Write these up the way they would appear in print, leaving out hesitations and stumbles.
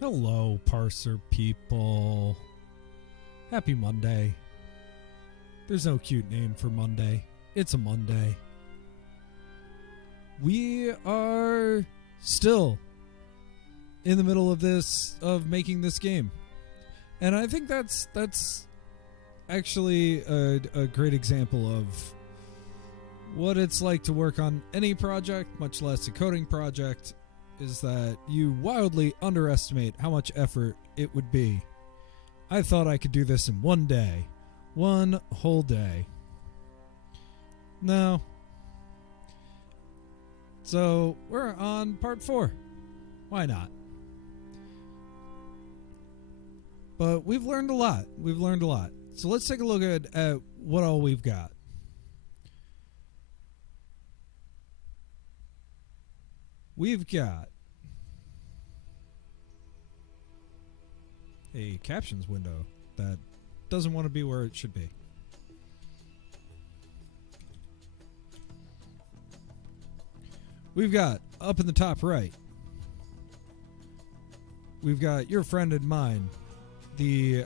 Hello, Parser people. Happy Monday. There's no cute name for Monday. It's a Monday. We are still in the middle of making this game. And I think that's actually a great example of what it's like to work on any project, much less a coding project, is that you wildly underestimate how much effort it would be. I thought I could do this in one day. One whole day. No. So, we're on part 4. Why not? But we've learned a lot. So let's take a look at what all we've got. We've got a captions window that doesn't want to be where it should be. We've got, up in the top right, we've got your friend and mine, the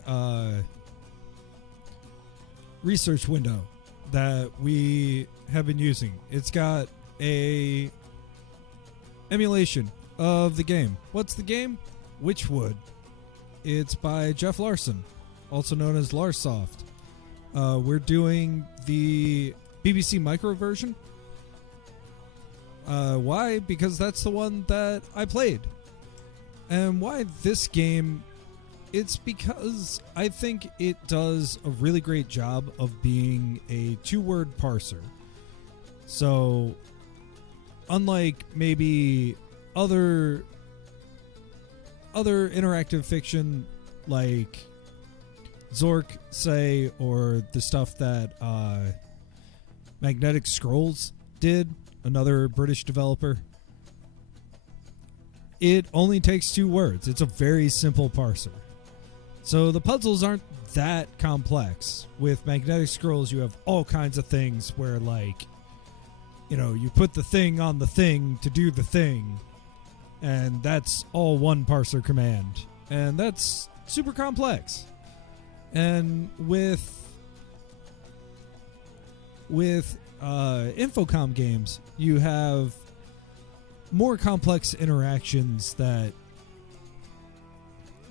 research window that we have been using. It's got a emulation of the game. What's the game? Wychwood. It's by Geoff Larsen, also known as Larsoft. We're doing the BBC Micro version. Why? Because that's the one that I played. And why this game? It's because I think it does a really great job of being a two-word parser. So, unlike maybe other interactive fiction like Zork, say, or the stuff that Magnetic Scrolls did, another British developer, it only takes 2 words. It's a very simple parser. So the puzzles aren't that complex. With Magnetic Scrolls, you have all kinds of things where, like, you know, you put the thing on the thing to do the thing, and that's all one parser command. And that's super complex. And with Infocom games, you have more complex interactions that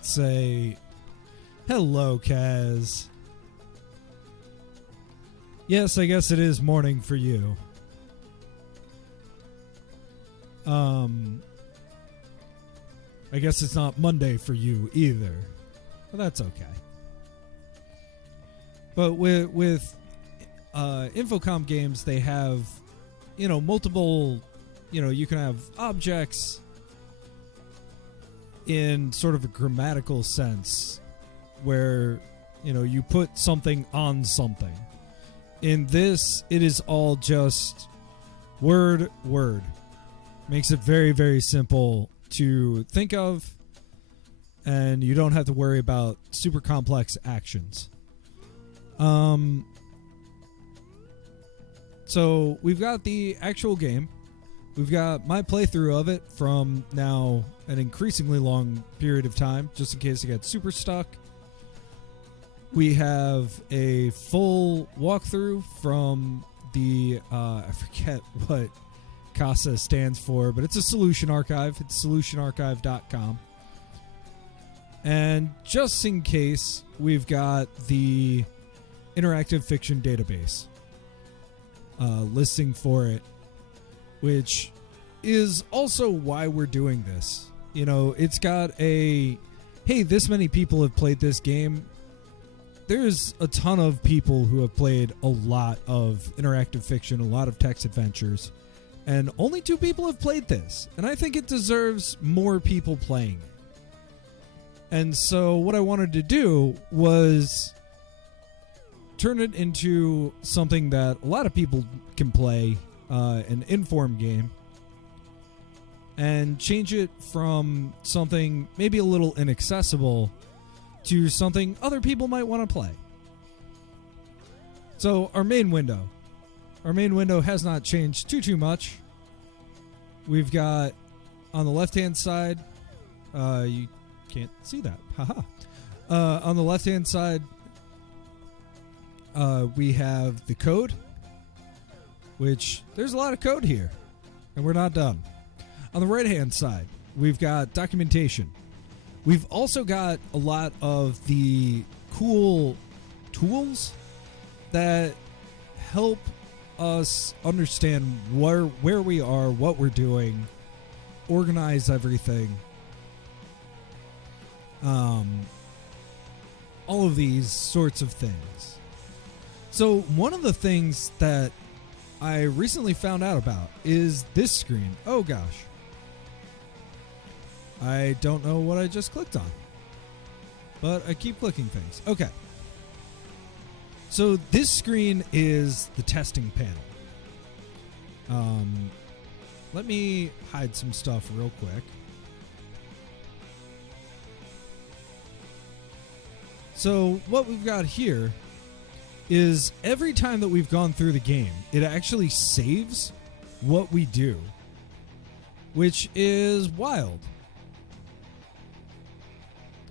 say, hello, Kaz. Yes, I guess it is morning for you. I guess it's not Monday for you either. But that's okay. But with Infocom games, they have, you know, multiple, you know, you can have objects in sort of a grammatical sense where, you know, you put something on something. In this, it is all just word. Makes it very, very simple to think of, and you don't have to worry about super complex actions. So we've got the actual game. We've got my playthrough of it from now an increasingly long period of time, just in case I get super stuck. We have a full walkthrough from the, I forget what CASA stands for, but it's a solution archive. It's solutionarchive.com. And just in case, we've got the interactive fiction database listing for it, which is also why we're doing this. You know, it's got a, hey, this many people have played this game. There's a ton of people who have played a lot of interactive fiction, a lot of text adventures, and only 2 people have played this. And I think it deserves more people playing it. And so what I wanted to do was turn it into something that a lot of people can play, an inform game, and change it from something maybe a little inaccessible to something other people might want to play. So our main window has not changed too much. We've got on the left hand side, you can't see that. Haha. On the left-hand side, we have the code, which there's a lot of code here, and we're not done. On the right-hand side, we've got documentation. We've also got a lot of the cool tools that help us understand where we are, what we're doing, organize everything. All of these sorts of things. So one of the things that I recently found out about is this screen. Oh gosh. I don't know what I just clicked on, but I keep clicking things. Okay. So this screen is the testing panel. Let me hide some stuff real quick. So what we've got here is every time that we've gone through the game, it actually saves what we do, which is wild.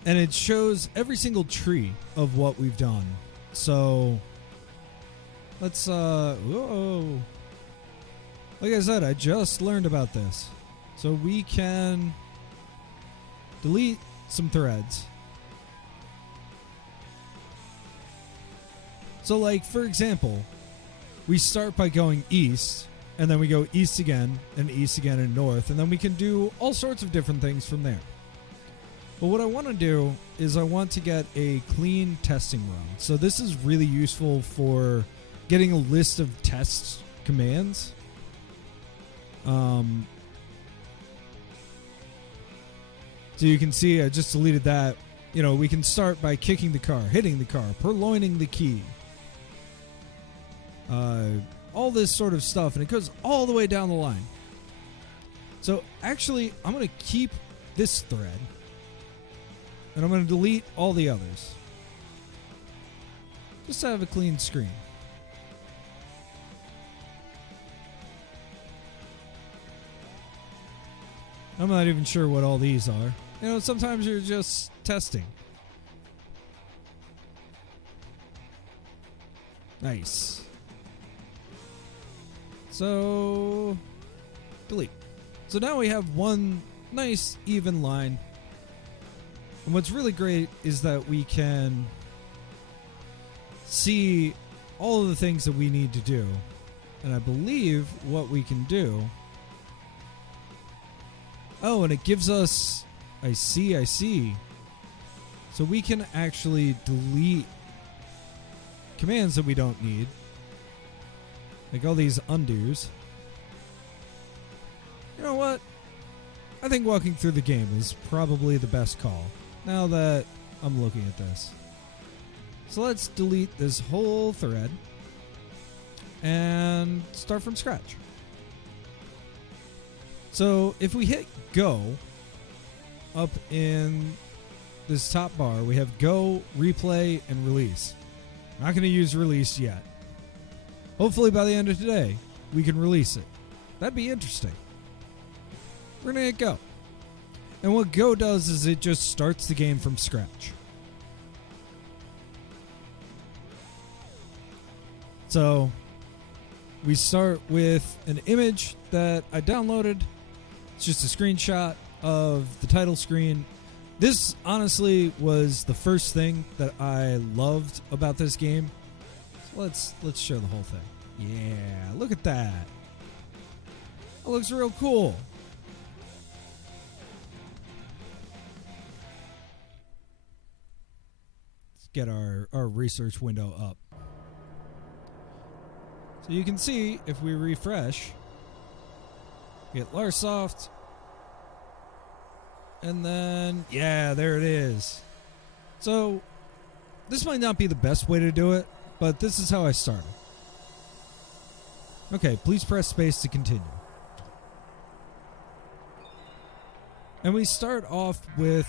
And it shows every single tree of what we've done. So let's whoa. Like I said, I just learned about this. So we can delete some threads. So like, for example, we start by going east, and then we go east again and north, and then we can do all sorts of different things from there. But what I want to do is I want to get a clean testing run. So this is really useful for getting a list of test commands. So you can see I just deleted that. You know, we can start by kicking the car, hitting the car, purloining the key. All this sort of stuff, and it goes all the way down the line. So actually, I'm going to keep this thread, and I'm going to delete all the others, just to have a clean screen. I'm not even sure what all these are. You know, sometimes you're just testing. Nice. So, delete. So now we have one nice even line. And what's really great is that we can see all of the things that we need to do. And I believe what we can do... Oh, and it gives us... I see. So we can actually delete commands that we don't need. Like all these undos. You know what? I think walking through the game is probably the best call, now that I'm looking at this. So let's delete this whole thread and start from scratch. So if we hit go, up in this top bar, we have go, replay, and release. Not going to use release yet. Hopefully by the end of today, we can release it. That'd be interesting. We're going to hit go. And what go does is it just starts the game from scratch. So we start with an image that I downloaded. It's just a screenshot of the title screen. This honestly was the first thing that I loved about this game. So let's show the whole thing. Yeah, look at that. That looks real cool. Let's get our research window up. So you can see if we refresh, get Larsoft, and then, yeah, there it is. So, this might not be the best way to do it, but this is how I started. Okay, please press space to continue. And we start off with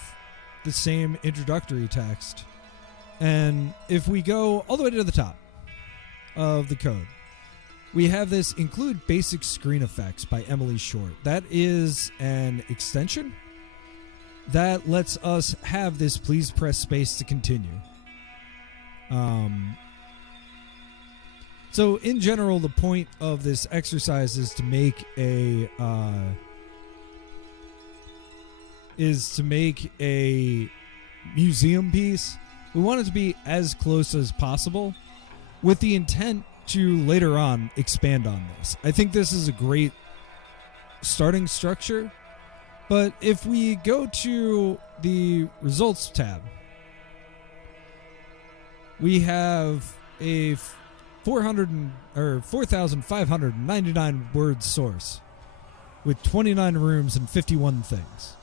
the same introductory text. And if we go all the way to the top of the code, we have this include basic screen effects by Emily Short. That is an extension that lets us have this please press space to continue. So in general, the point of this exercise is to make a museum piece. We want it to be as close as possible, with the intent to later on expand on this. I think this is a great starting structure, but if we go to the results tab, we have a 4,599 word source with 29 rooms and 51 things.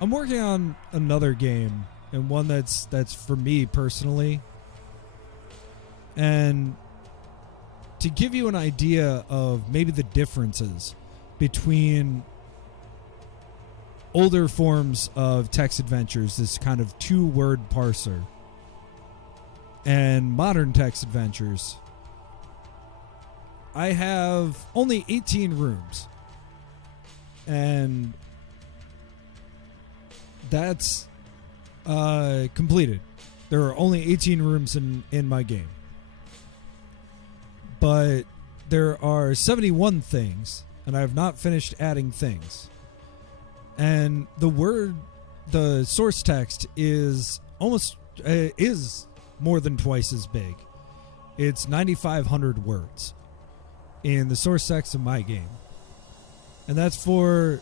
I'm working on another game, and one that's for me personally. And to give you an idea of maybe the differences between older forms of text adventures, this kind of 2-word parser, and modern text adventures, I have only 18 rooms. And that's completed. There are only 18 rooms in my game. But there are 71 things, and I have not finished adding things. And the source text is more than twice as big. It's 9,500 words in the source text of my game. And that's for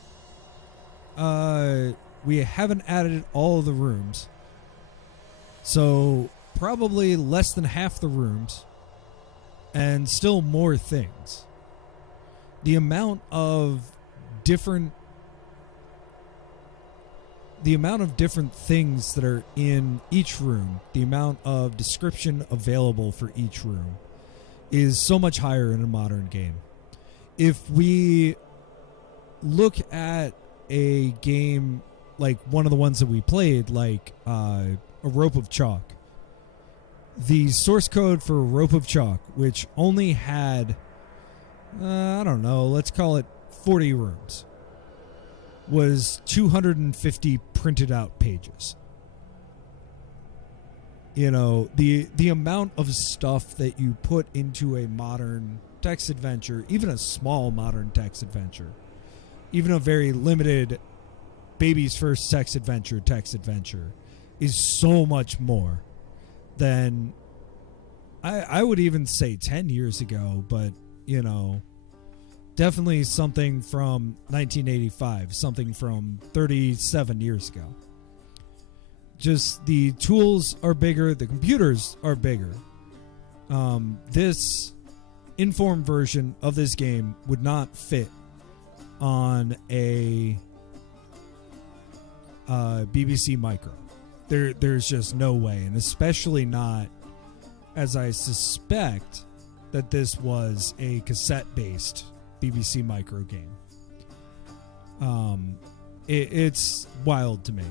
we haven't added all of the rooms. So probably less than half the rooms, and still more things. The amount of different things that are in each room, the amount of description available for each room, is so much higher in a modern game. If we look at a game like one of the ones that we played, like A Rope of Chalk, the source code for A Rope of Chalk, which only had, I don't know, let's call it 40 rooms, was 250 printed out pages. You know, the amount of stuff that you put into a modern text adventure, even a small modern text adventure, even a very limited baby's first text adventure, is so much more than I would even say 10 years ago, but, you know, definitely something from 1985, something from 37 years ago. Just the tools are bigger, the computers are bigger. This informed version of this game would not fit on a BBC Micro. There's just no way, and especially not, as I suspect that this was a cassette-based BBC Micro game. It's wild to me.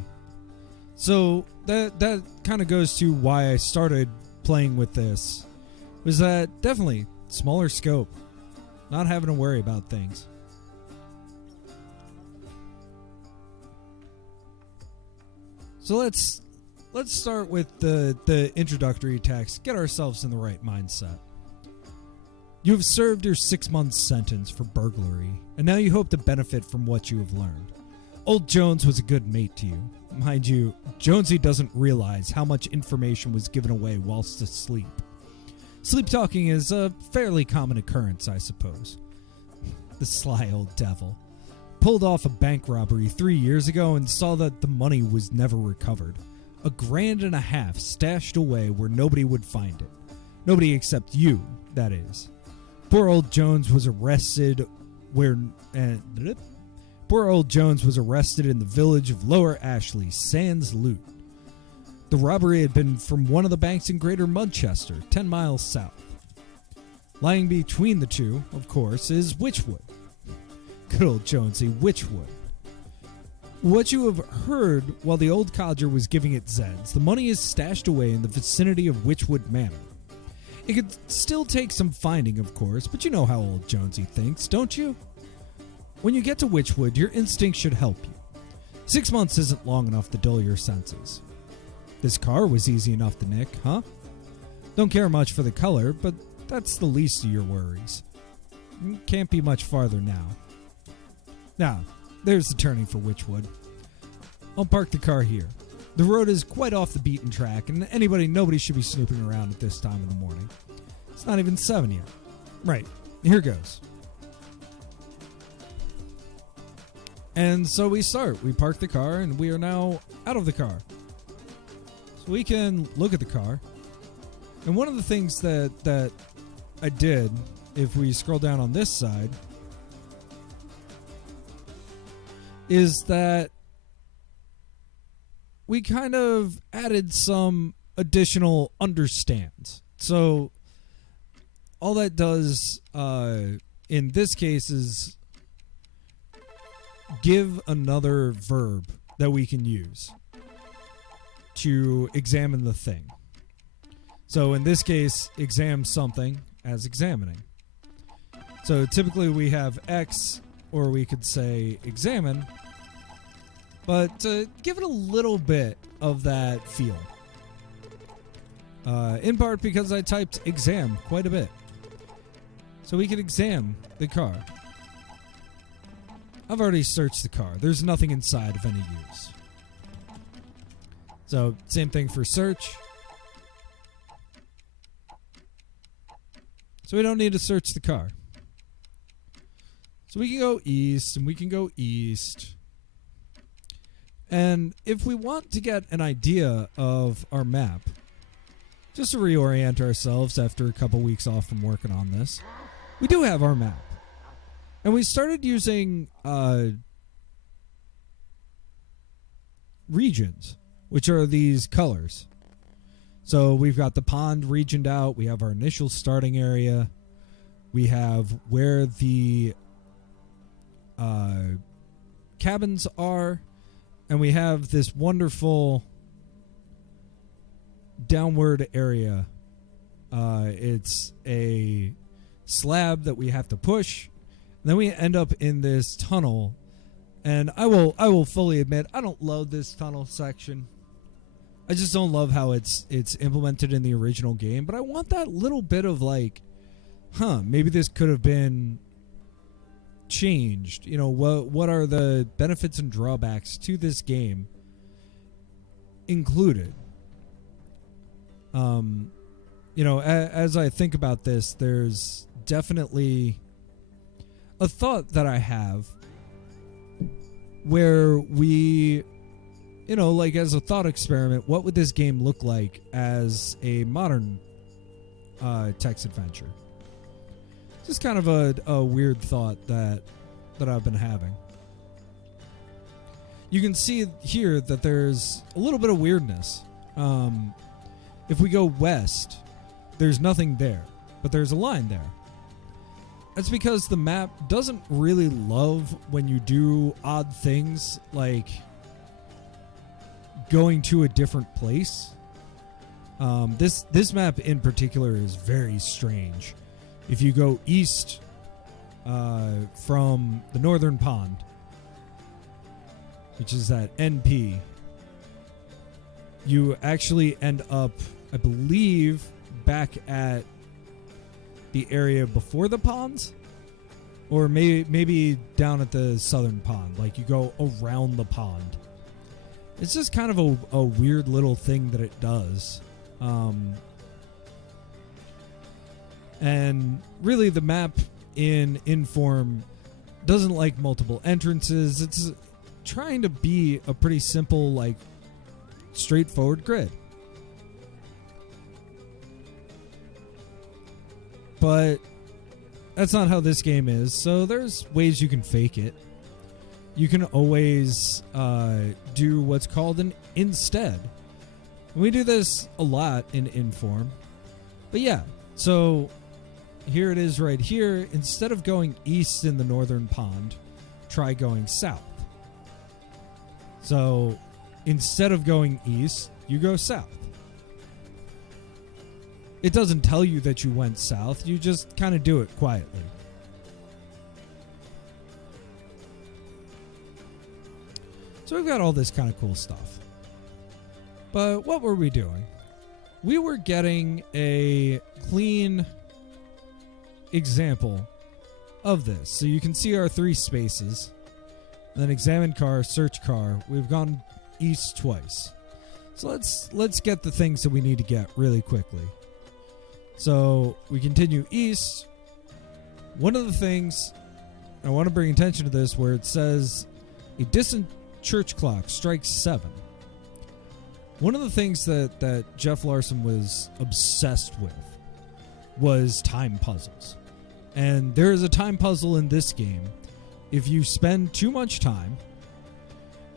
So that kind of goes to why I started playing with this, was that definitely smaller scope, not having to worry about things. So let's start with the introductory text, get ourselves in the right mindset. You have served your 6-month sentence for burglary, and now you hope to benefit from what you have learned. Old Jones was a good mate to you. Mind you, Jonesy doesn't realize how much information was given away whilst asleep. Sleep talking is a fairly common occurrence, I suppose. The sly old devil. Pulled off a bank robbery 3 years ago and saw that the money was never recovered. $1.5 grand stashed away where nobody would find it. Nobody except you, that is. Poor old Jones was arrested in the village of Lower Ashley, sans loot. The robbery had been from one of the banks in Greater Mudchester, 10 miles south. Lying between the two, of course, is Wychwood. Good old Jonesy, Wychwood. What you have heard while the old codger was giving it Zeds, the money is stashed away in the vicinity of Wychwood Manor. It could still take some finding, of course, but you know how old Jonesy thinks, don't you? When you get to Wychwood, your instinct should help you. 6 months isn't long enough to dull your senses. This car was easy enough to nick, huh? Don't care much for the color, but that's the least of your worries. Can't be much farther now. Now, there's the turning for Wychwood. I'll park the car here. The road is quite off the beaten track, and nobody should be snooping around at this time of the morning. It's not even 7 yet. Right, here goes. And so we start. We park the car, and we are now out of the car. So we can look at the car. And one of the things that I did, if we scroll down on this side, is that we kind of added some additional understands. So all that does in this case is give another verb that we can use to examine the thing. So in this case, examine something as examining. So typically we have X, or we could say examine, but give it a little bit of that feel. In part because I typed exam quite a bit. So we can examine the car. I've already searched the car. There's nothing inside of any use. So same thing for search. So we don't need to search the car. So we can go east, and we can go east. And if we want to get an idea of our map, just to reorient ourselves after a couple weeks off from working on this, we do have our map. And we started using regions, which are these colors. So we've got the pond regioned out. We have our initial starting area. We have where the cabins are. And we have this wonderful downward area. It's a slab that we have to push. And then we end up in this tunnel. And I will fully admit, I don't love this tunnel section. I just don't love how it's implemented in the original game. But I want that little bit of like, maybe this could have been changed. You know, what are the benefits and drawbacks to this game included? You know, as I think about this, there's definitely a thought that I have where we, you know, like as a thought experiment, what would this game look like as a modern text adventure? Just kind of a weird thought that I've been having. You can see here that there's a little bit of weirdness. If we go west, there's nothing there, but there's a line there. That's because the map doesn't really love when you do odd things like going to a different place. This map in particular is very strange. If you go east from the northern pond, which is that NP, you actually end up, I believe, back at the area before the ponds, or maybe down at the southern pond. Like you go around the pond. It's just kind of a weird little thing that it does. And really the map in Inform doesn't like multiple entrances. It's trying to be a pretty simple, like, straightforward grid. But that's not how this game is, so there's ways you can fake it. You can always do what's called an instead. We do this a lot in Inform. But yeah, so here it is right here. Instead of going east in the northern pond, try going south. So instead of going east, you go south. It doesn't tell you that you went south. You just kind of do it So we've got all this kind of cool stuff. But what were we doing? We were getting a clean example of this. So you can see our 3 spaces. And then examine car, search car. We've gone east twice. So let's get the things that we need to get really quickly. So we continue east. One of the things, I want to bring attention to this, where it says a distant church clock strikes 7. One of the things that Geoff Larsen was obsessed with was time puzzles. And there is a time puzzle in this game. If you spend too much time,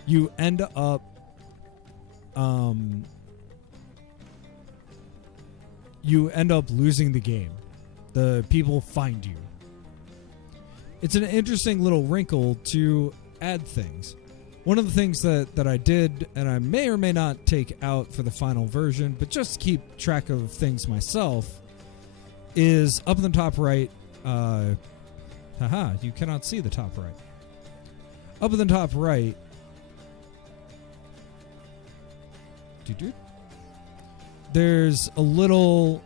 you end up losing the game. The people find you. It's an interesting little wrinkle to add things. One of the things that I did, and I may or may not take out for the final version, but just to keep track of things myself, is up in the top right. You cannot see the top right. Up in the top right, there's a little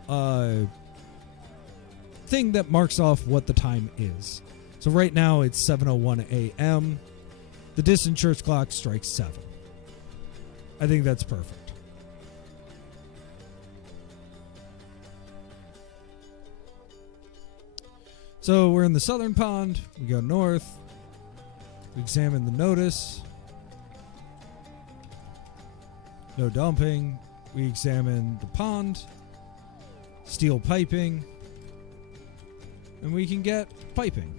thing that marks off what the time is. So right now it's 7:01 a.m. The distant church clock strikes 7. I think that's perfect. So we're in the southern pond. We go north. We examine the notice. No dumping. We examine the pond. Steel piping. And we can get piping.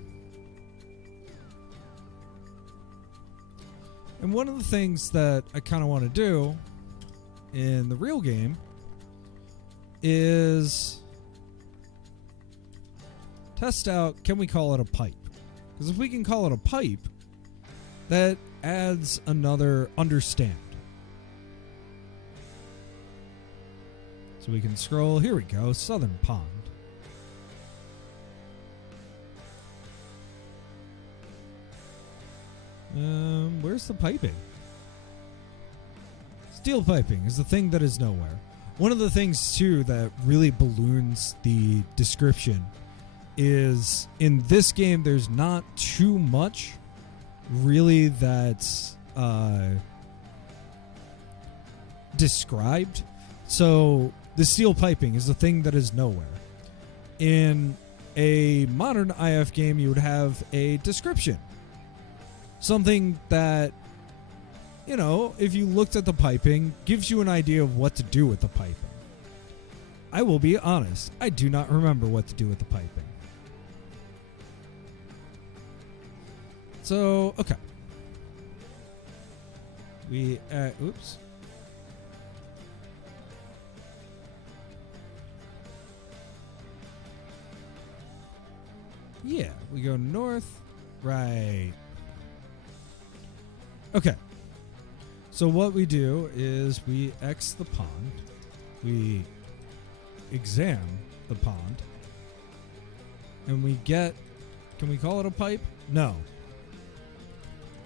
And one of the things that I kind of want to do in the real game is test out, can we call it a pipe? Because if we can call it a pipe, that adds another understand. So we can scroll. Here we go. Southern Pond. Where's the piping? Steel piping is the thing that is nowhere. One of the things, too, that really balloons the description is in this game, there's not too much really that's described. So the steel piping is the thing that is nowhere. In a modern IF game, you would have a description. Something that, you know, if you looked at the piping, gives you an idea of what to do with the piping. I will be honest, I do not remember what to do with the piping. So, okay. We, oops. Yeah, we go north, right. Okay. So what we do is we X the pond. We examine the pond. And we get, can we call it a pipe? No.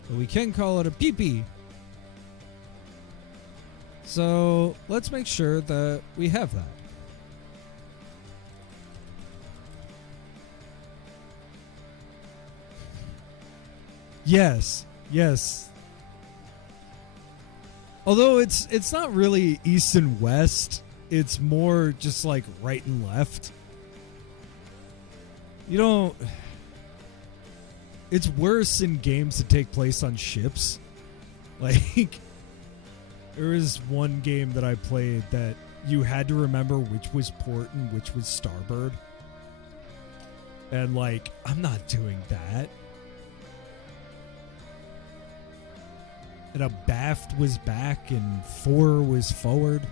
But we can call it a pee-pee. So let's make sure that we have that. Yes, yes. Although it's not really east and west, it's more just like right and left. You don't... It's worse in games that take place on ships. Like, there was one game that I played that you had to remember which was port and which was starboard. And like, I'm not doing that. And a baft was back and 4 was forward.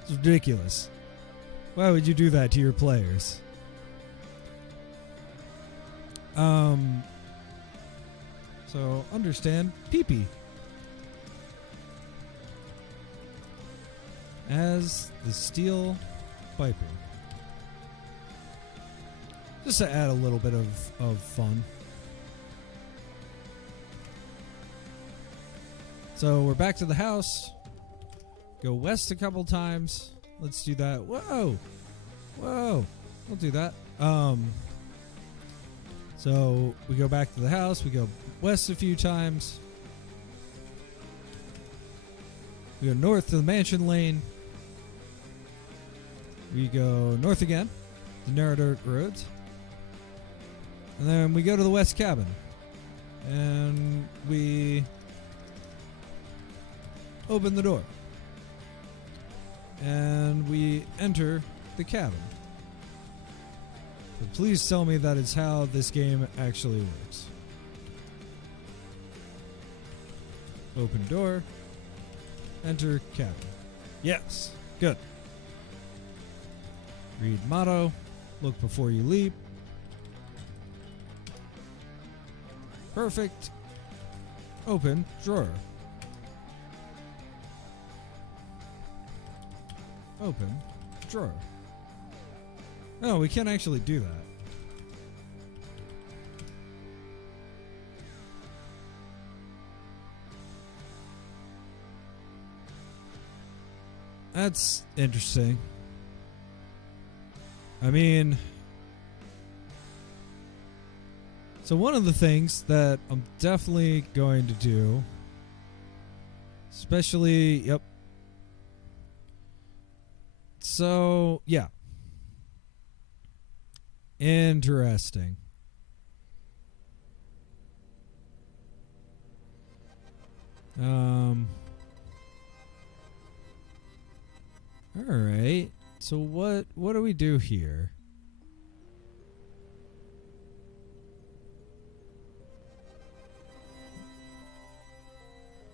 It's ridiculous. Why would you do that to your players? So understand pee-pee as the steel piping. Just to add a little bit of fun. So we're back to the house. Go west a couple times. Let's do that. Whoa. Whoa. We'll do that. So we go back to the house. We go west a few times. We go north to the mansion lane. We go north again. The narrow dirt roads. And then we go to the west cabin. And we open the door. And we enter the cabin. So please tell me that is how this game actually works. Open door. Enter cabin. Yes. Good. Read motto. Look before you leap. Perfect. Open drawer. Open drawer. No, we can't actually do that. That's interesting. I mean, so one of the things that I'm definitely going to do, especially, yep. So, yeah. Interesting. All right. So what do we do here?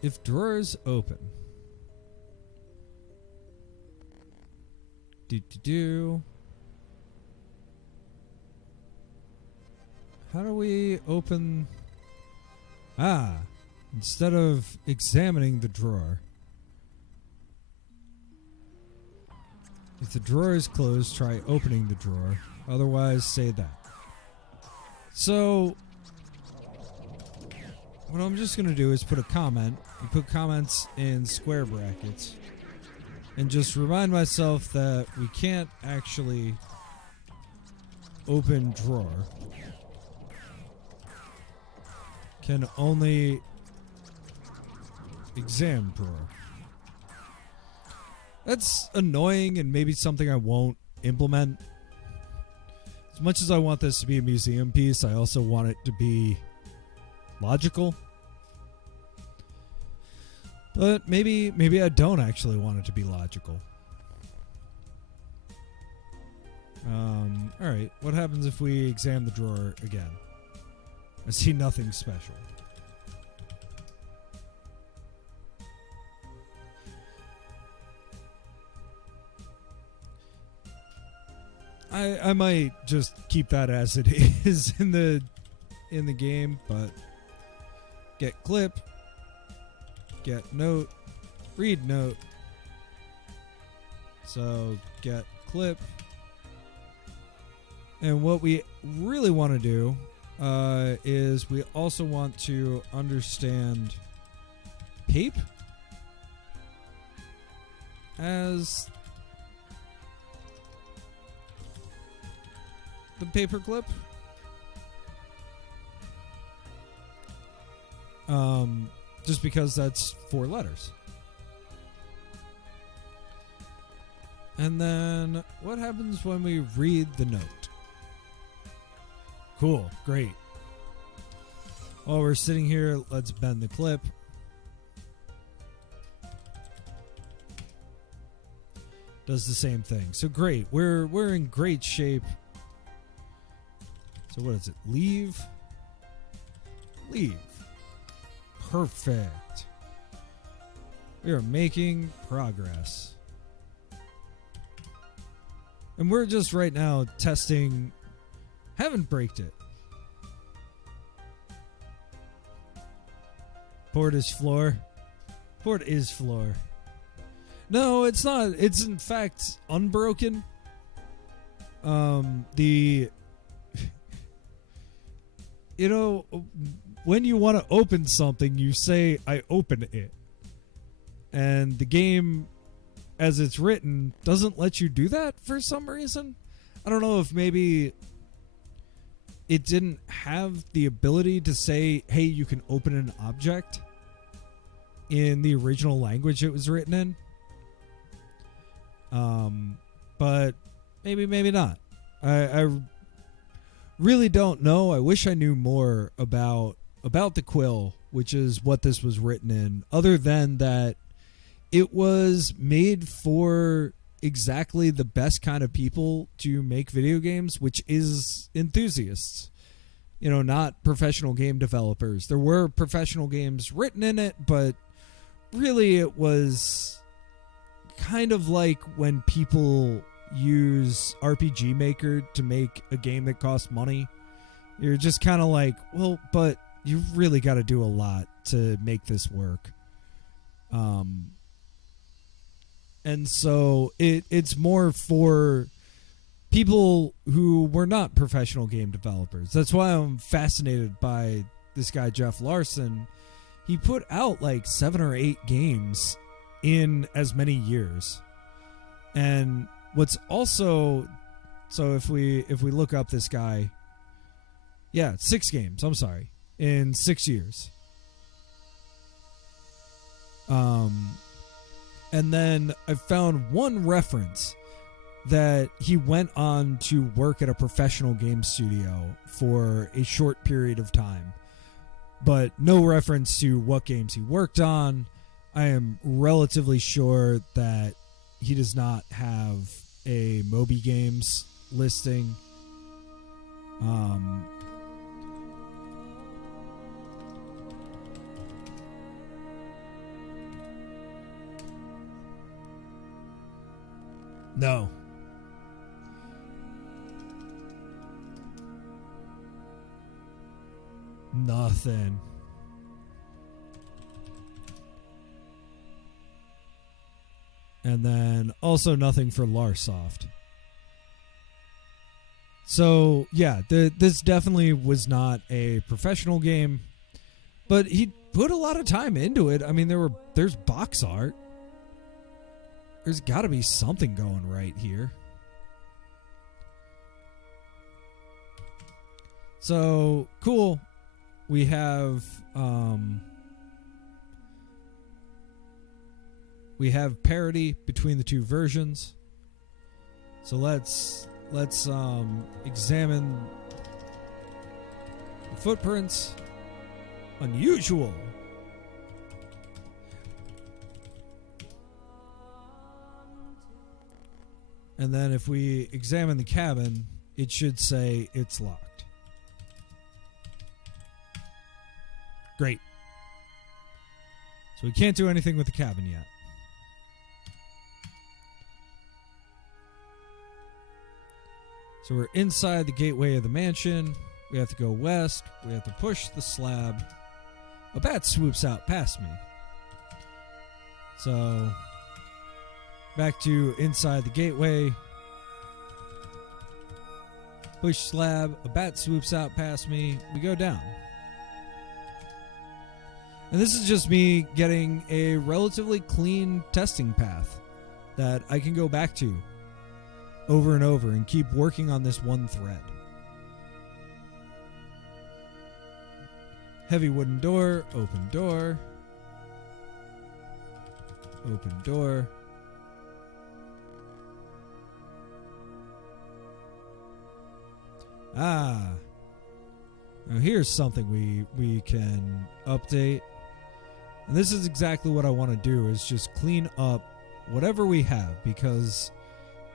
If drawers open. Do. How do we open? Instead of examining the drawer. If the drawer is closed, try opening the drawer. Otherwise, say that. So, what I'm just going to do is put a comment. You put comments in square brackets. And just remind myself that we can't actually open drawer. Can only examine drawer. That's annoying and maybe something I won't implement. As much as I want this to be a museum piece, I also want it to be logical. But maybe I don't actually want it to be logical. Alright, what happens if we examine the drawer again? I see nothing special. I might just keep that as it is in the game, but get clip, get note, read note. So get clip. And what we really want to do is we also want to understand pape as the paperclip. Just because that's 4 letters. And then what happens when we read the note? Cool, great. While we're sitting here, let's bend the clip. Does the same thing. So great. We're in great shape. So what is it? Leave. Perfect. We are making progress. And we're just right now testing. Haven't braked it. Port is floor. Port is floor. No, it's not. It's in fact unbroken. You know, when you want to open something, you say, I open it. And the game, as it's written, doesn't let you do that for some reason. I don't know if maybe it didn't have the ability to say, hey, you can open an object in the original language it was written in. But maybe not. I really don't know. I wish I knew more about the Quill, which is what this was written in, other than that it was made for exactly the best kind of people to make video games, which is enthusiasts. You know, not professional game developers. There were professional games written in it, but really it was kind of like when people use RPG Maker to make a game that costs money. You're just kind of like, well, but you've really got to do a lot to make this work. And so it's more for people who were not professional game developers. That's why I'm fascinated by this guy, Geoff Larsen. He put out like 7 or 8 games in as many years. And what's also, so if we look up this guy, 6 games, I'm sorry, in 6 years. And then I found one reference that he went on to work at a professional game studio for a short period of time, but no reference to what games he worked on. I am relatively sure that he does not have a Moby Games listing. No. Nothing. And then also nothing for Larsoft. So, yeah, this definitely was not a professional game, but he put a lot of time into it. I mean, there's box art. There's got to be something going right here. So, cool. We have parity between the two versions. So let's examine the footprints. Unusual. And then if we examine the cabin, it should say it's locked. Great. So we can't do anything with the cabin yet. So we're inside the gateway of the mansion. We have to go west. We have to push the slab. A bat swoops out past me. So back to inside the gateway. Push slab. A bat swoops out past me. We go down. And this is just me getting a relatively clean testing path that I can go back to over and over and keep working on this one thread. Heavy wooden door, open door. Open door. Ah. Now here's something we can update. And this is exactly what I want to do, is just clean up whatever we have, because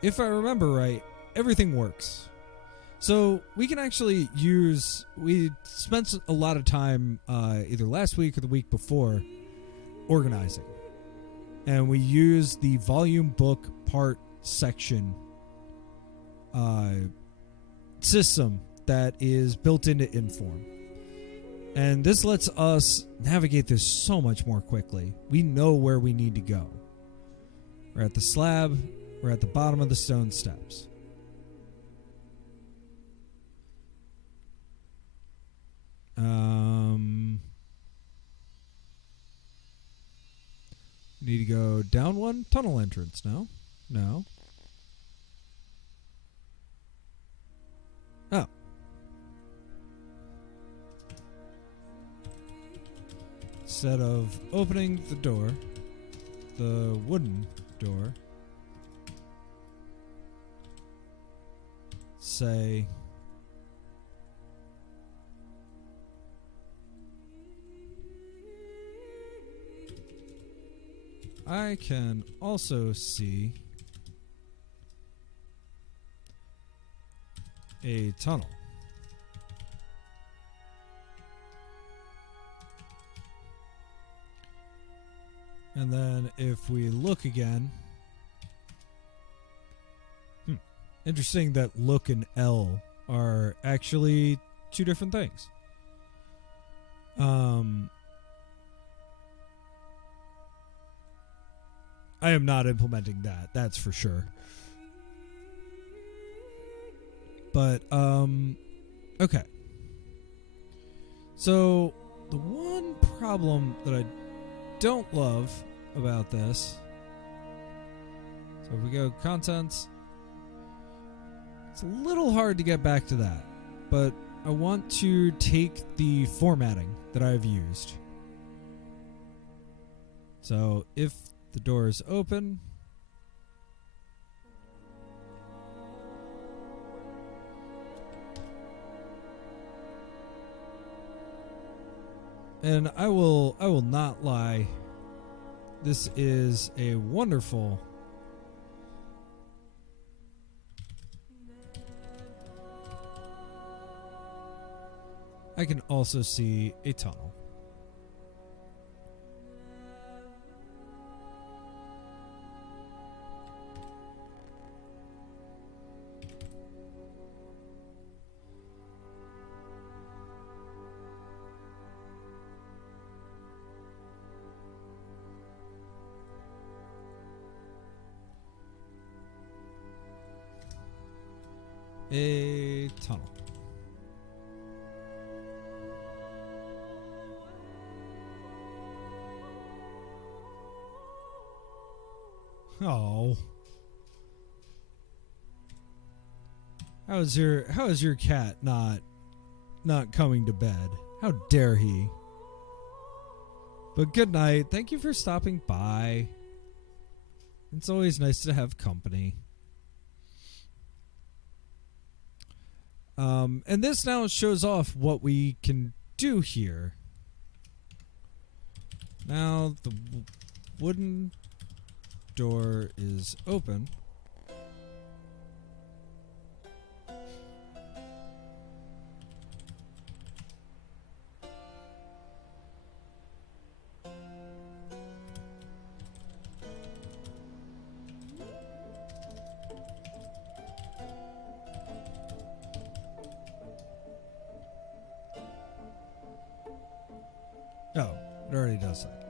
if I remember right, everything works. So we can actually use, we spent a lot of time either last week or the week before organizing. And we use the volume book part section system that is built into Inform. And this lets us navigate this so much more quickly. We know where we need to go. We're at the slab. We're at the bottom of the stone steps. Need to go down one. Tunnel entrance. No. No. Oh. Instead of opening the door, the wooden door, say, I can also see a tunnel. And then if we look again, interesting that look and L are actually two different things. I am not implementing that, that's for sure. But, okay. So, the one problem that I don't love about this, so if we go contents, it's a little hard to get back to that, but I want to take the formatting that I've used. So if the door is open, and I will not lie, this is a wonderful I can also see a tunnel. A tunnel. Oh. How is your cat not coming to bed? How dare he? But good night. Thank you for stopping by. It's always nice to have company. And this now shows off what we can do here. Now the wooden door is open. Oh, it already does that.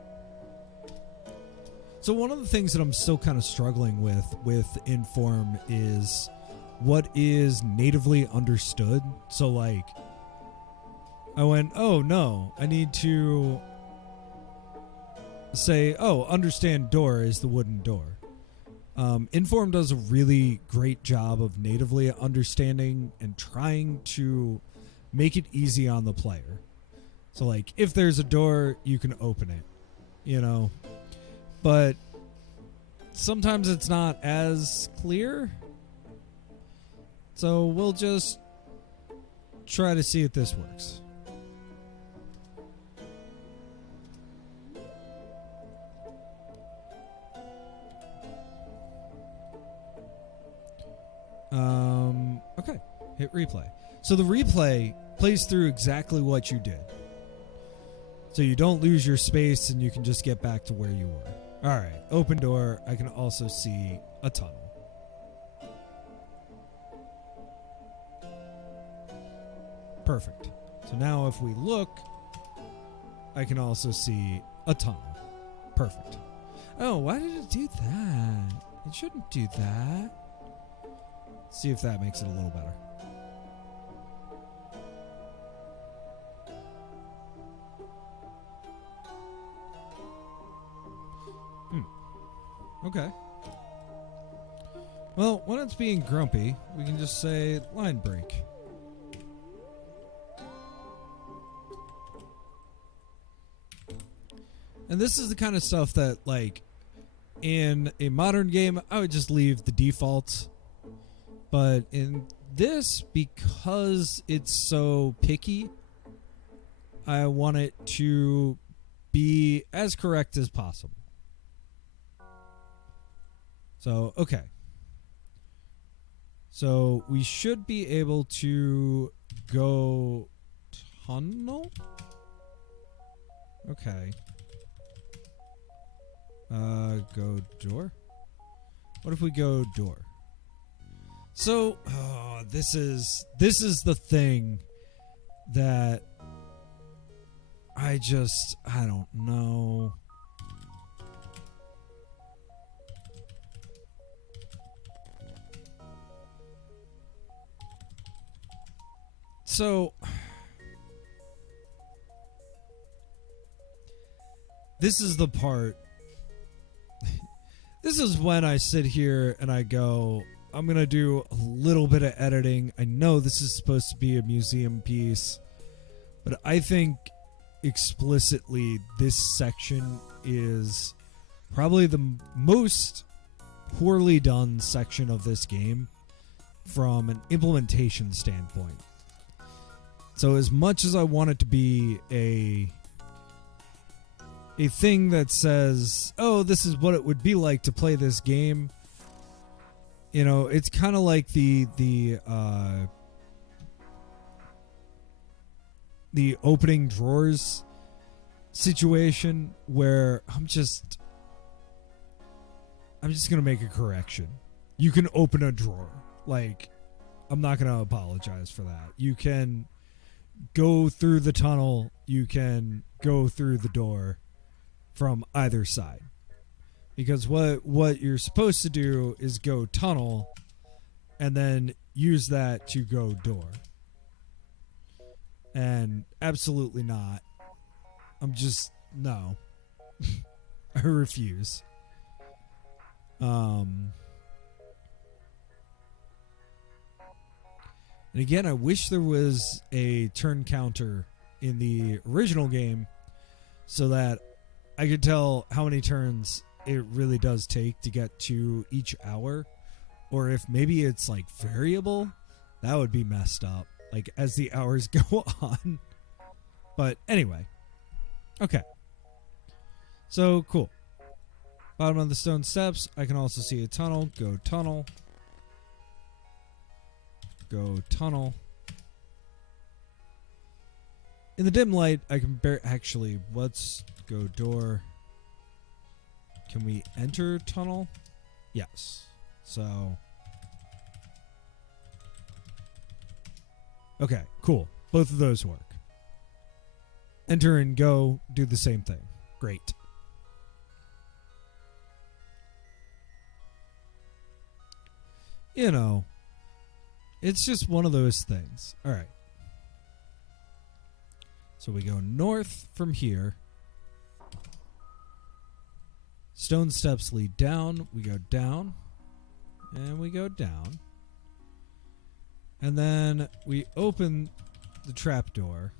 So one of the things that I'm still kind of struggling with Inform is what is natively understood. So like, I went, oh no, I need to say, oh, understand door is the wooden door. Inform does a really great job of natively understanding and trying to make it easy on the player. So like, if there's a door, you can open it, you know, but sometimes it's not as clear. So we'll just try to see if this works. Okay, hit replay. So the replay plays through exactly what you did. So you don't lose your space and you can just get back to where you were. All right, open door. I can also see a tunnel. Perfect. So now if we look, I can also see a tunnel. Perfect. Oh, why did it do that? It shouldn't do that. Let's see if that makes it a little better. Okay. Well, when it's being grumpy, we can just say line break. And this is the kind of stuff that, like, in a modern game, I would just leave the defaults. But in this, because it's so picky, I want it to be as correct as possible. So, okay. So, we should be able to go tunnel? Okay. Go door? What if we go door? So, this is the thing that I don't know. So, this is the part. This is when I sit here and I go, I'm going to do a little bit of editing. I know this is supposed to be a museum piece, but I think explicitly this section is probably the most poorly done section of this game from an implementation standpoint. So as much as I want it to be a thing that says, oh, this is what it would be like to play this game, you know, it's kind of like the opening drawers situation where I'm just gonna make a correction. You can open a drawer. Like, I'm not gonna apologize for that. You can go through the tunnel, you can go through the door from either side. Because what you're supposed to do is go tunnel and then use that to go door. And absolutely not. No. I refuse. And again, I wish there was a turn counter in the original game so that I could tell how many turns it really does take to get to each hour. Or if maybe it's like variable, that would be messed up, like as the hours go on. But anyway. Okay. So cool. Bottom of the stone steps. I can also see a tunnel. Go tunnel. Go tunnel. In the dim light, I can actually, let's go door. Can we enter tunnel? Yes. So. Okay, cool. Both of those work. Enter and go do the same thing. Great. You know, it's just one of those things. All right. So we go north from here. Stone steps lead down. We go down. And we go down. And then we open the trapdoor.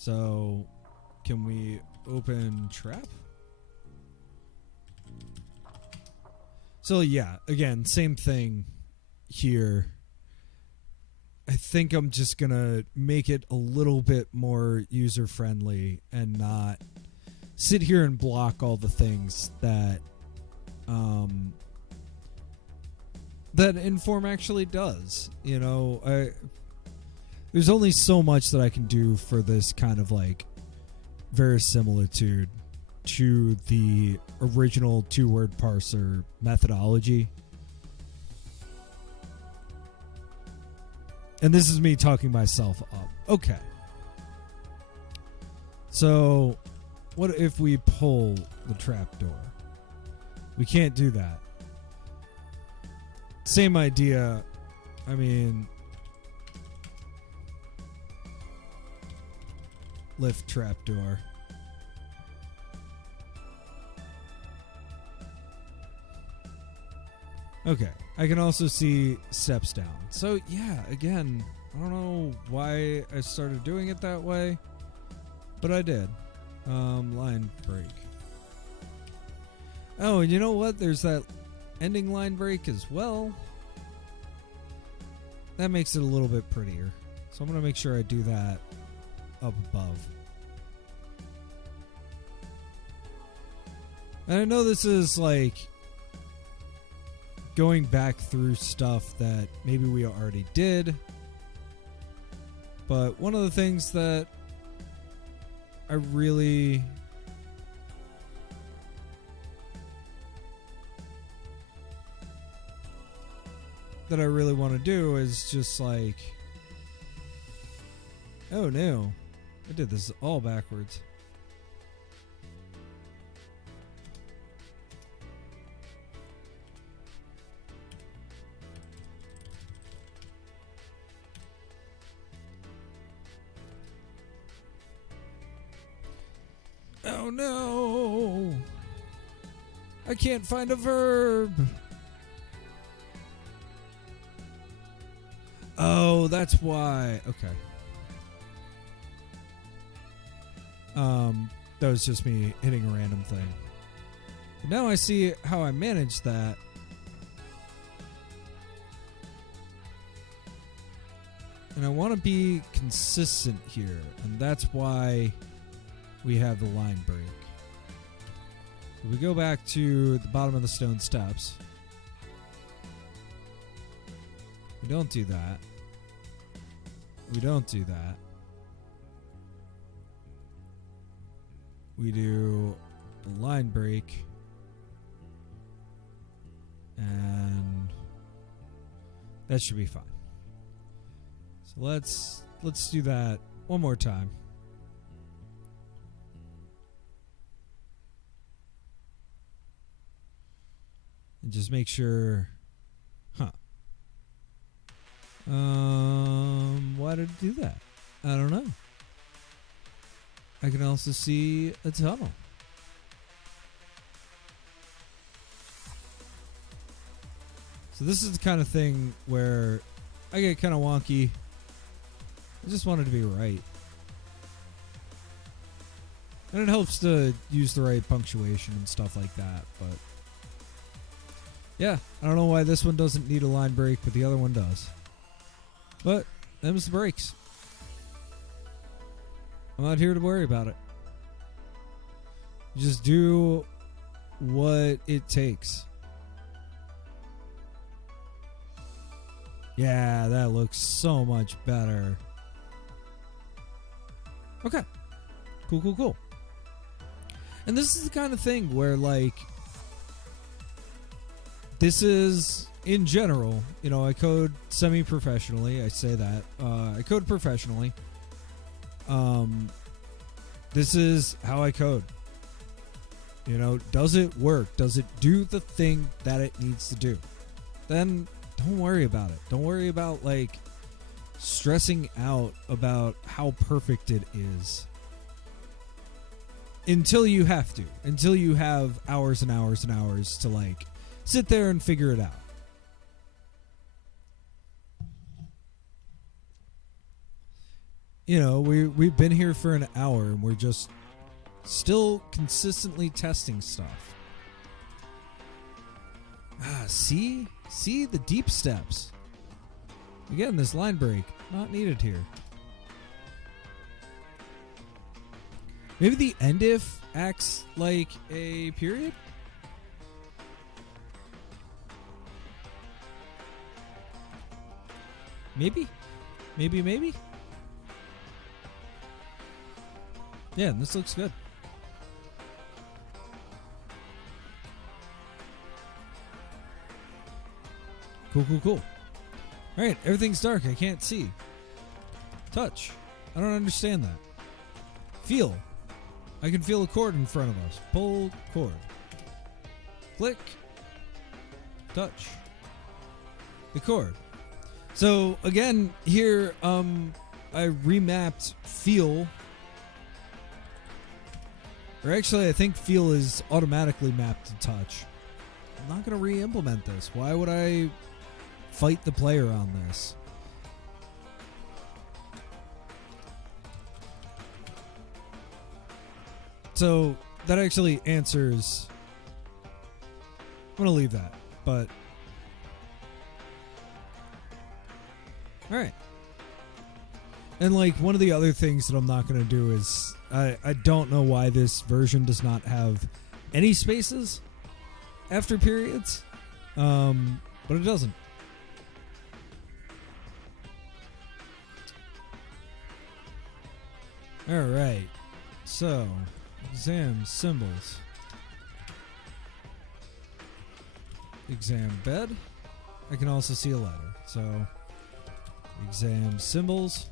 So, can we open trap? So, yeah, again, same thing here. I think I'm just going to make it a little bit more user-friendly and not sit here and block all the things that that Inform actually does. You know, there's only so much that I can do for this kind of like verisimilitude to the original two-word parser methodology. And this is me talking myself up. Okay. So, what if we pull the trapdoor? We can't do that. Same idea. I mean, lift trapdoor. Okay, I can also see steps down. So yeah, again, I don't know why I started doing it that way, but I did. Line break. Oh, and you know what? There's that ending line break as well. That makes it a little bit prettier. So I'm going to make sure I do that up above. And I know this is like going back through stuff that maybe we already did. But one of the things that I really want to do is just like, oh no, I did this all backwards. Oh no, I can't find a verb. Oh, that's why. Okay. That was just me hitting a random thing. But now I see how I managed that. And I want to be consistent here, and that's why we have the line break. So we go back to the bottom of the stone steps. We don't do that. We don't do that. We do the line break. And that should be fine. So let's do that one more time. And just make sure. Why did it do that? I don't know. I can also see a tunnel. So this is the kind of thing where I get kind of wonky. I just want it to be right. And it helps to use the right punctuation and stuff like that, but yeah, I don't know why this one doesn't need a line break, but the other one does. But them's the breaks. I'm not here to worry about it. Just do what it takes. Yeah, that looks so much better. Okay. Cool. And this is the kind of thing where, like, this is, in general, you know, I code semi-professionally. I say that. I code professionally. This is how I code. You know, does it work? Does it do the thing that it needs to do? Then don't worry about it. Don't worry about, like, stressing out about how perfect it is. Until you have to. Until you have hours and hours and hours to, like, sit there and figure it out. You know, we've been here for an hour and we're just still consistently testing stuff. See the deep steps. Again, this line break, not needed here. Maybe the end if acts like a period? Maybe. Yeah, this looks good. Cool. Alright, everything's dark. I can't see. Touch. I don't understand that. Feel. I can feel a cord in front of us. Pull cord. Click. Touch. The cord. So again, here I remapped feel. Or actually, I think feel is automatically mapped to touch. I'm not going to re-implement this. Why would I fight the player on this? So that actually answers. I'm going to leave that, but all right. And like one of the other things that I'm not going to do is I don't know why this version does not have any spaces after periods, but it doesn't. All right, so exam symbols, exam bed. I can also see a letter. So exam symbols,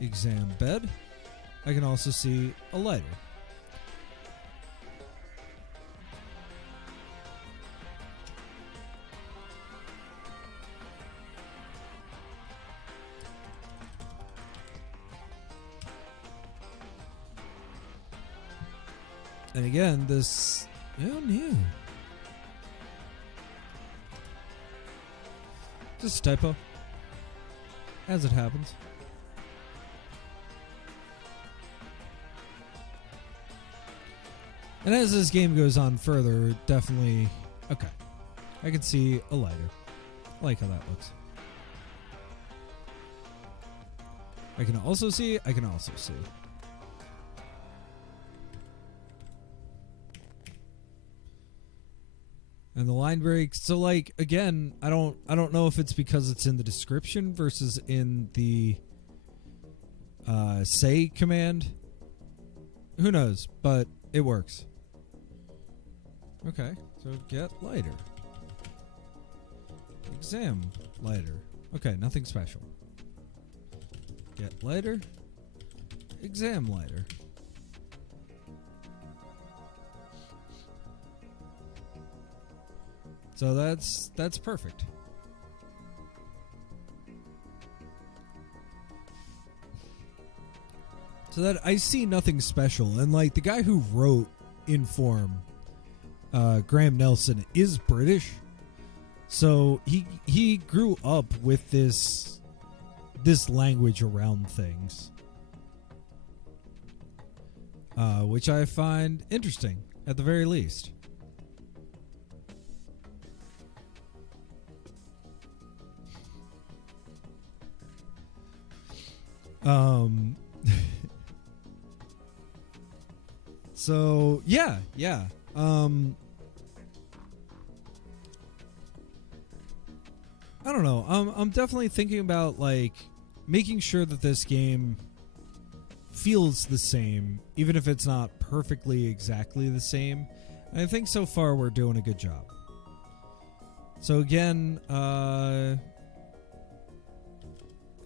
exam bed. I can also see a lighter. And again, this new. Just a typo. As it happens. And as this game goes on further, definitely... Okay. I can see a lighter. I like how that looks. I can also see... And the line break. So, like, again, I don't know if it's because it's in the description versus in the say command. Who knows? But it works. Okay, so get lighter. Exam lighter. Okay, nothing special. Get lighter. Exam lighter. So that's perfect. So that I see nothing special, and like the guy who wrote Inform, Graham Nelson, is British, so he grew up with this language around things, which I find interesting at the very least. So yeah. I don't know. I'm definitely thinking about like making sure that this game feels the same, even if it's not perfectly exactly the same. And I think so far we're doing a good job. So again,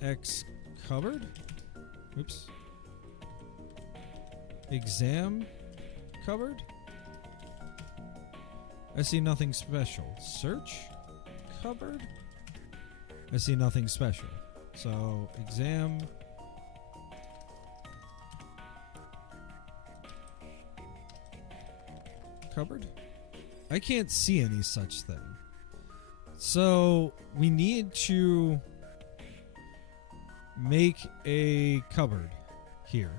X cupboard. Oops. Exam cupboard. I see nothing special. Search cupboard. I see nothing special. So exam cupboard. I can't see any such thing. So we need to make a cupboard here.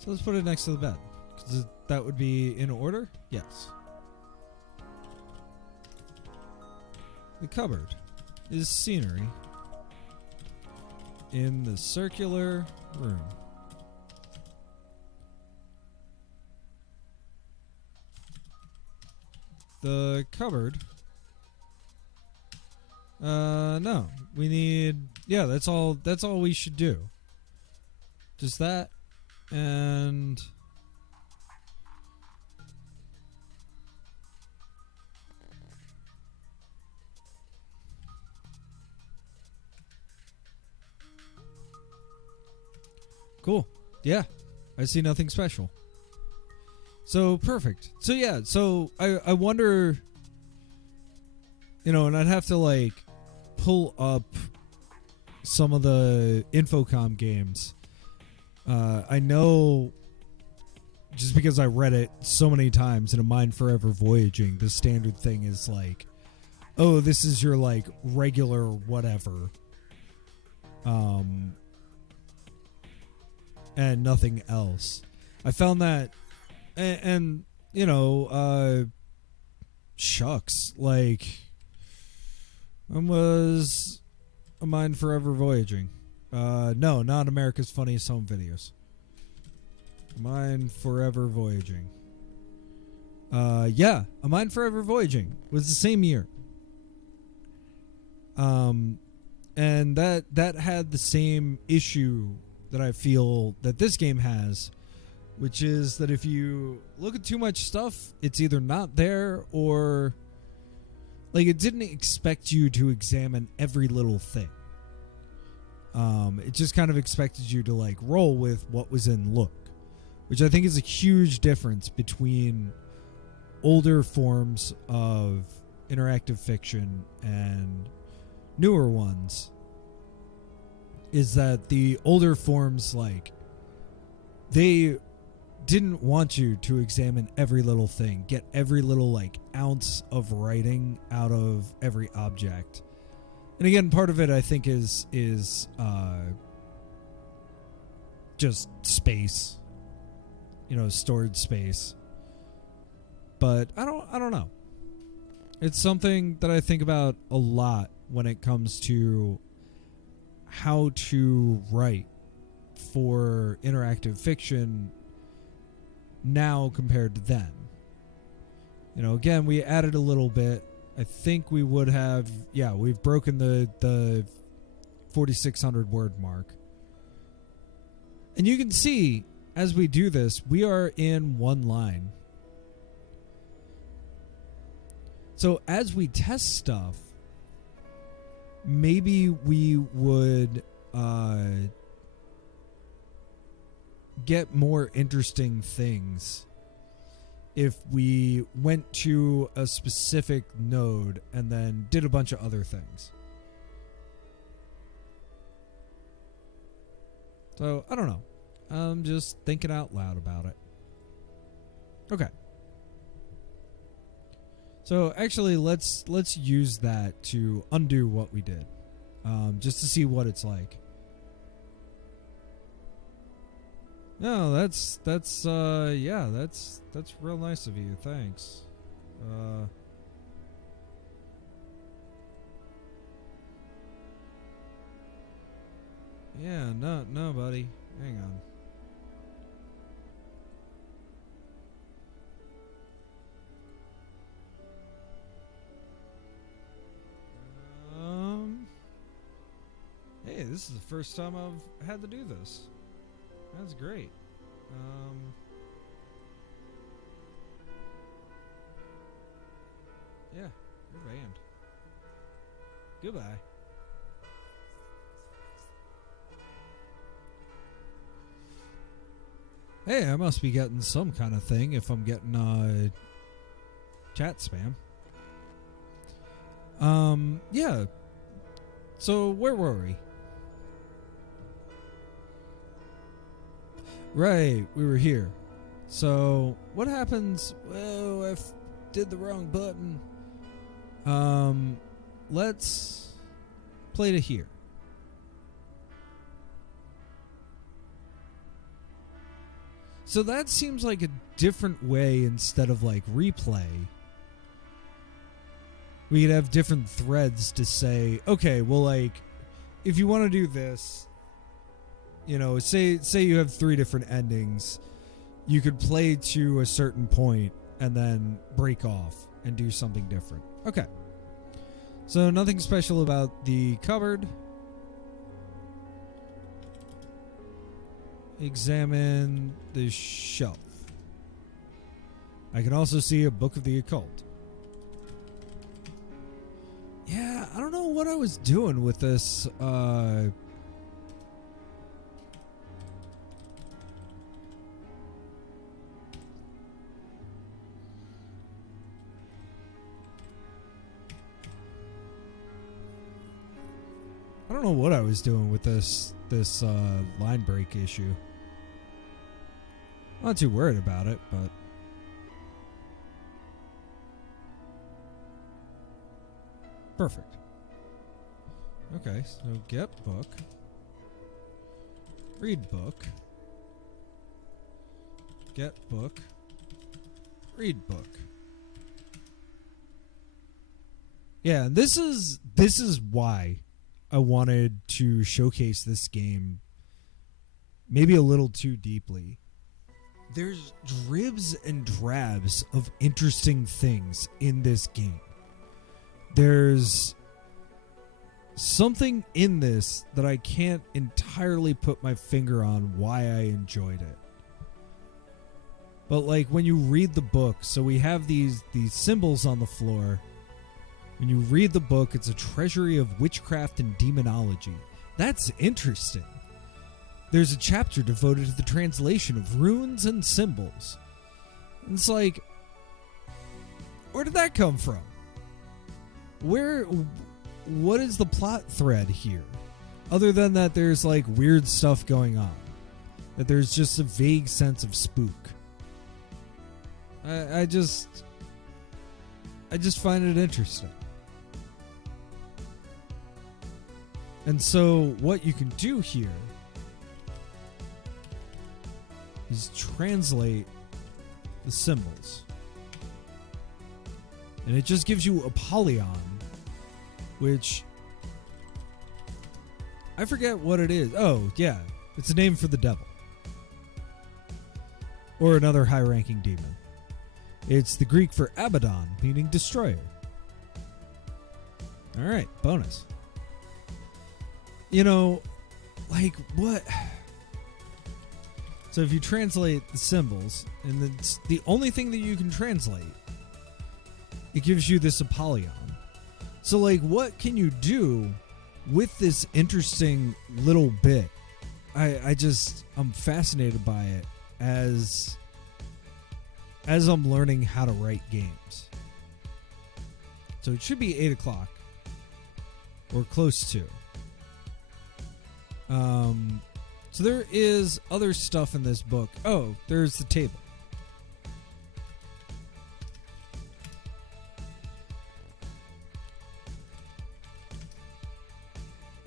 So let's put it next to the bed. 'Cause that would be in order? Yes. The cupboard is scenery in the circular room. The cupboard. No. We need... Yeah, that's all we should do. Just that. And... Cool. Yeah. I see nothing special. So, perfect. So, yeah. So, I wonder, and I'd have to, like, pull up some of the Infocom games. I know, just because I read it so many times in A Mind Forever Voyaging, the standard thing is, like, oh, this is your, like, regular whatever. And nothing else. I found that, and shucks, like, was A Mind Forever Voyaging. No, not America's Funniest Home Videos. A Mind Forever Voyaging. Yeah, A Mind Forever Voyaging was the same year. And that had the same issue that I feel that this game has, which is that if you look at too much stuff, it's either not there or, like, it didn't expect you to examine every little thing. It just kind of expected you to, like, roll with what was in Look, which I think is a huge difference between older forms of interactive fiction and newer ones. Is that the older forms, like, they didn't want you to examine every little thing, get every little, like, ounce of writing out of every object. And again, part of it, I think, is just space, stored space. But I don't know. It's something that I think about a lot when it comes to how to write for interactive fiction now compared to then. Again, we added a little bit. I think we would have, we've broken the 4,600 word mark. And you can see, as we do this, we are in one line. So as we test stuff, maybe we would get more interesting things if we went to a specific node and then did a bunch of other things. So, I don't know. I'm just thinking out loud about it. Okay. So actually, let's use that to undo what we did, just to see what it's like. No, that's real nice of you. Thanks. Yeah, no, buddy. Hang on. Hey, this is the first time I've had to do this. That's great. Yeah, you're banned. Goodbye. Hey, I must be getting some kind of thing if I'm getting chat spam. Yeah. So where were we? Right, we were here. So what happens? Well, I did the wrong button. Let's play to here. So that seems like a different way instead of like replay. We could have different threads to say, okay, well, like, if you want to do this, say you have 3 different endings, you could play to a certain point and then break off and do something different. Okay. So nothing special about the cupboard. Examine the shelf. I can also see a book of the occult. Yeah, I don't know what I was doing with this don't know what I was doing with this line break issue. I'm not too worried about it, but perfect. Okay, so get book, read book, get book, read book. Yeah, this is why I wanted to showcase this game maybe a little too deeply. There's dribs and drabs of interesting things in this game. There's something in this that I can't entirely put my finger on why I enjoyed it. But like when you read the book, so we have these symbols on the floor. When you read the book, it's a treasury of witchcraft and demonology. That's interesting. There's a chapter devoted to the translation of runes and symbols. And it's like, where did that come from? What is the plot thread here? Other than that there's like weird stuff going on. That there's just a vague sense of spook. I just find it interesting. And so what you can do here is translate the symbols. And it just gives you a polygon, which I forget what it is. Oh, yeah. It's a name for the devil. Or another high-ranking demon. It's the Greek for Abaddon, meaning destroyer. Alright, bonus. You know, like, what? So if you translate the symbols, and it's the only thing that you can translate, it gives you this Apollyon. So, like, what can you do with this interesting little bit? I'm fascinated by it as I'm learning how to write games. So it should be 8 o'clock. Or close to. So there is other stuff in this book. Oh, there's the table.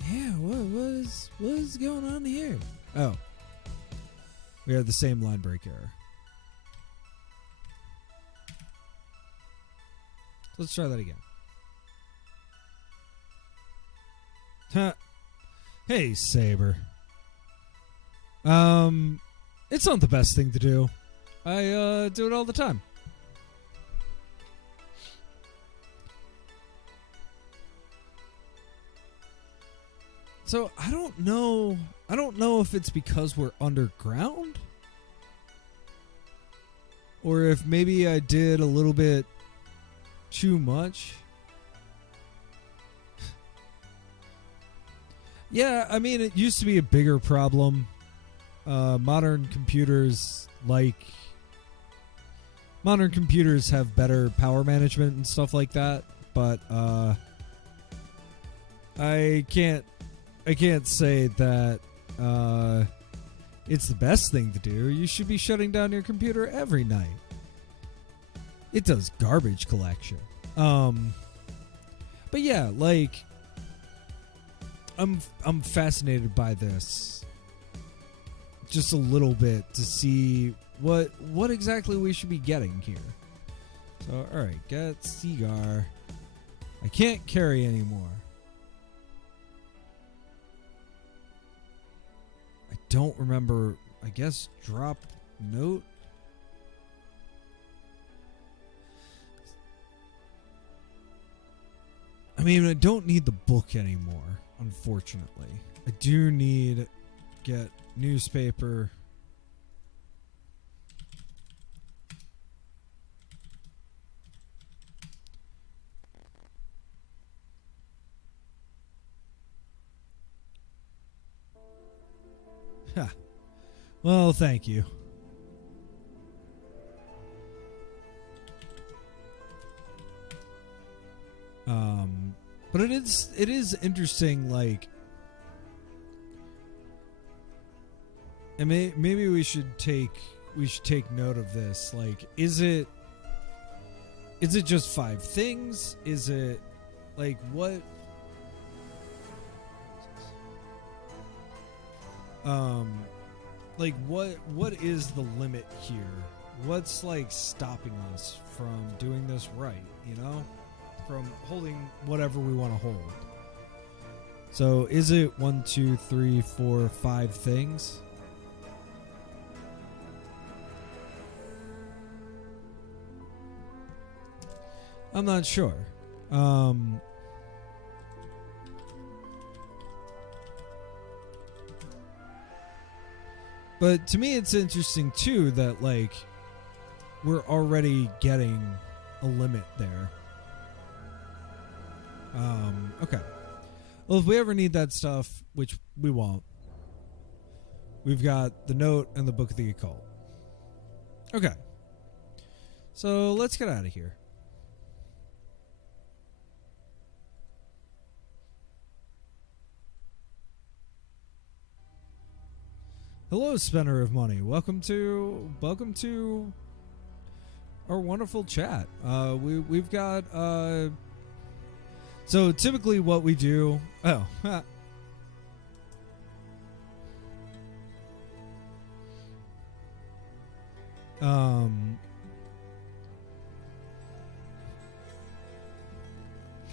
Yeah, what is going on here? Oh. We have the same line break error. Let's try that again. Huh. Hey, Saber. It's not the best thing to do. I do it all the time. So I don't know if it's because we're underground, or if maybe I did a little bit too much. Yeah, I mean, it used to be a bigger problem. Modern computers have better power management and stuff like that, but I can't say that it's the best thing to do. You should be shutting down your computer every night. It does garbage collection. But yeah, like, I'm fascinated by this just a little bit to see what exactly we should be getting here. So, alright, get Cigar. I can't carry anymore. I don't remember, I guess drop note? I mean, I don't need the book anymore, unfortunately. I do need get newspaper. Ha. Well, thank you. But it is interesting, like, And maybe we should take note of this. Like, is it just 5 things? Is it like what? Like what is the limit here? What's like stopping us from doing this right? You know, from holding whatever we want to hold. So is it 1, 2, 3, 4, 5 things? I'm not sure. But to me, it's interesting too that like we're already getting a limit there. Okay. Well, if we ever need that stuff, which we won't, we've got the note and the Book of the Occult. Okay. So let's get out of here. Hello, spender of money. Welcome to our wonderful chat. We've got so typically what we do. Oh,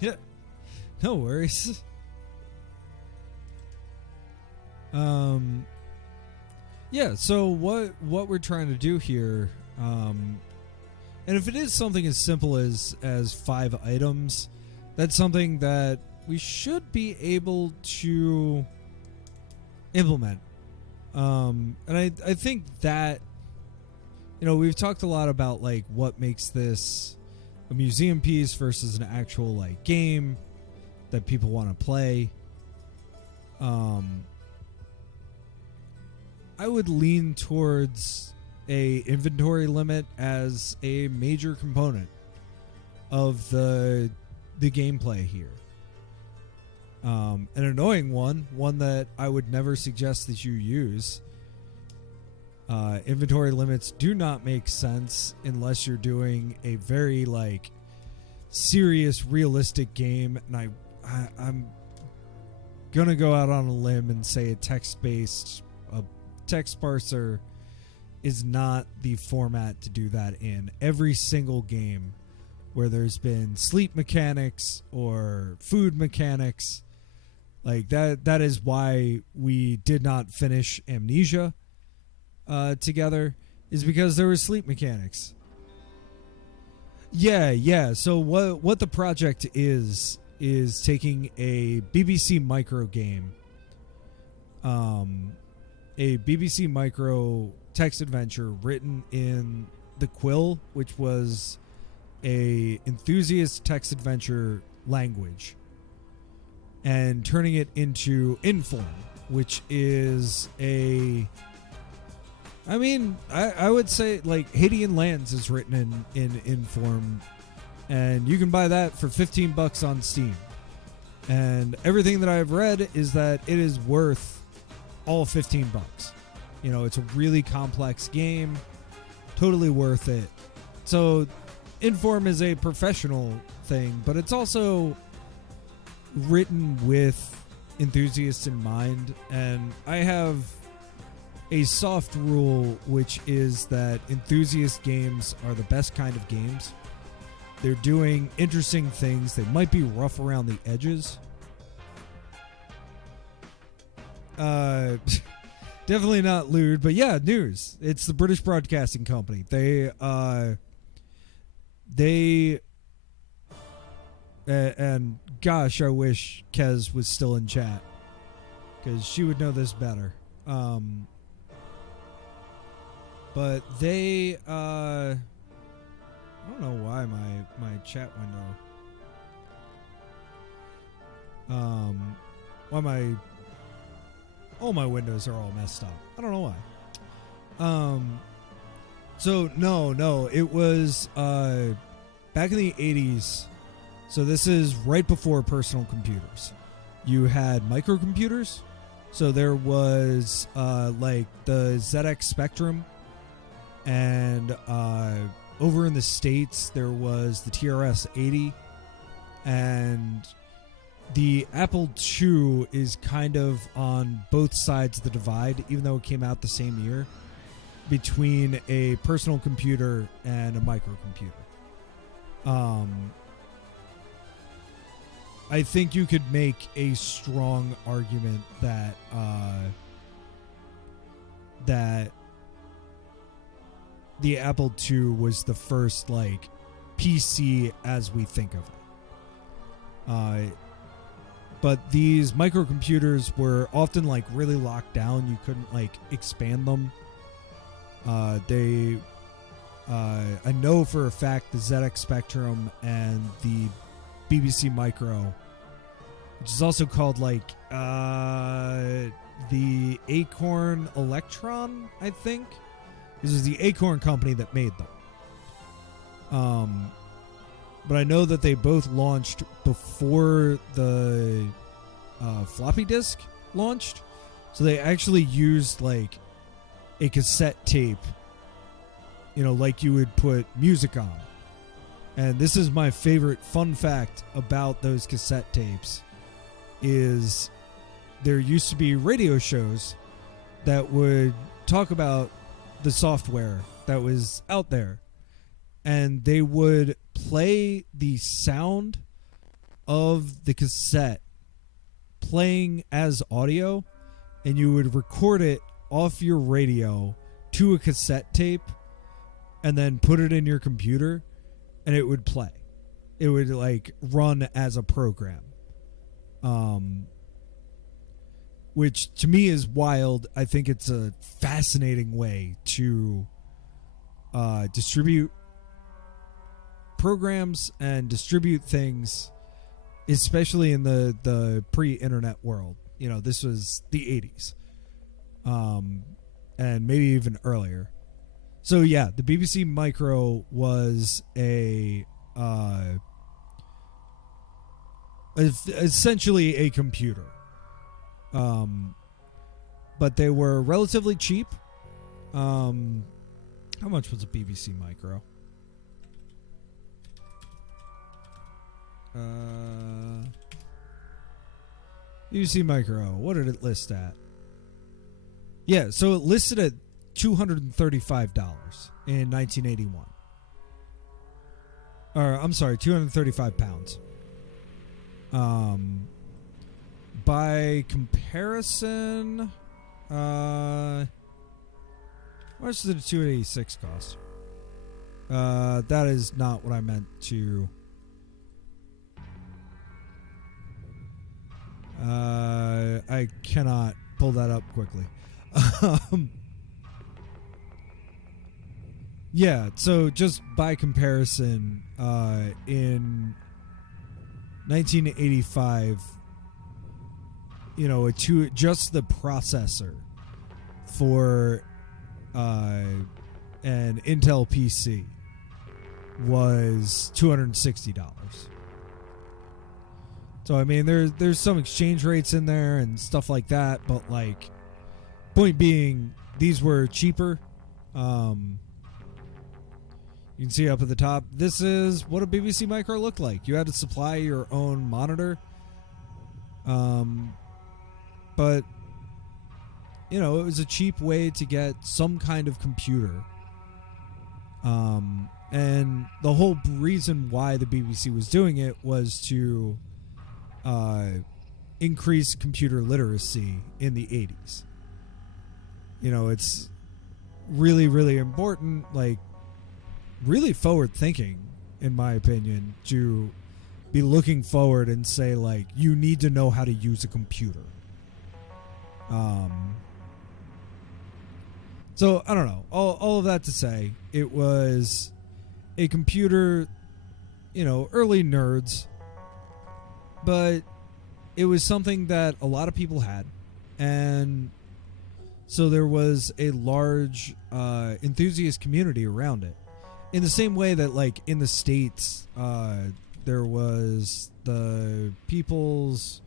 yeah, no worries. Yeah, so what we're trying to do here, and if it is something as simple as 5 items, that's something that we should be able to implement. And I think that, you know, we've talked a lot about like what makes this a museum piece versus an actual like game that people want to play. I would lean towards a inventory limit as a major component of the gameplay here. An annoying one that I would never suggest that you use. Inventory limits do not make sense unless you're doing a very like serious, realistic game, and I'm gonna go out on a limb and say a text-based text parser is not the format to do that in. Every single game where there's been sleep mechanics or food mechanics, like that is why we did not finish Amnesia together, is because there were sleep mechanics. Yeah. So what the project is taking a BBC Micro game, a BBC Micro text adventure written in the Quill, which was a enthusiast text adventure language, and turning it into Inform, which is I would say like Hadean Lands is written in Inform, and you can buy that for $15 on Steam. And everything that I've read is that it is worth all $15. You know, it's a really complex game, totally worth it. So Inform is a professional thing, but it's also written with enthusiasts in mind. And I have a soft rule, which is that enthusiast games are the best kind of games. They're doing interesting things. They might be rough around the edges. Definitely not lewd, but yeah, news. It's the British Broadcasting Company. They and gosh, I wish Kez was still in chat, because she would know this better. But they, I don't know why my chat window, why all my windows are all messed up. I don't know why. So no, it was back in the 80s. So this is right before personal computers. You had microcomputers, So there was like the ZX Spectrum, and over in the States there was the TRS-80, and the Apple II is kind of on both sides of the divide, even though it came out the same year, between a personal computer and a microcomputer. I think you could make a strong argument that that the Apple II was the first like PC as we think of it. But these microcomputers were often like really locked down. You couldn't like expand them. I know for a fact the ZX Spectrum and the BBC Micro, which is also called like the Acorn Electron, I think. This is the Acorn company that made them. But I know that they both launched before the floppy disk launched. So they actually used like a cassette tape, you know, like you would put music on. And this is my favorite fun fact about those cassette tapes is there used to be radio shows that would talk about the software that was out there. And they would play the sound of the cassette playing as audio, and you would record it off your radio to a cassette tape and then put it in your computer, and it would play. It would like run as a program. Which to me is wild. I think it's a fascinating way to distribute programs and distribute things, especially in the pre-internet world. You know, this was the 80s. And maybe even earlier. So yeah, the BBC Micro was essentially a computer. But they were relatively cheap. How much was a BBC Micro? BBC Micro, what did it list at? Yeah, so it listed at $235 in 1981. Or, I'm sorry, 235 pounds. By comparison, how much did a 286 cost? That is not what I meant to. I cannot pull that up quickly. Yeah, so just by comparison, in 1985, you know, just the processor for an Intel PC was $260. So I mean, there's some exchange rates in there and stuff like that, but like, point being, these were cheaper. You can see up at the top, this is what a BBC Micro looked like. You had to supply your own monitor. But, you know, it was a cheap way to get some kind of computer. And the whole reason why the BBC was doing it was to increase computer literacy in the 80s. You know, it's really, really important, like, really forward thinking, in my opinion, to be looking forward and say, like, you need to know how to use a computer. So I don't know, all of that to say, it was a computer, you know, early nerds, but it was something that a lot of people had, and so there was a large enthusiast community around it. In the same way that, like, in the States, there was the People's...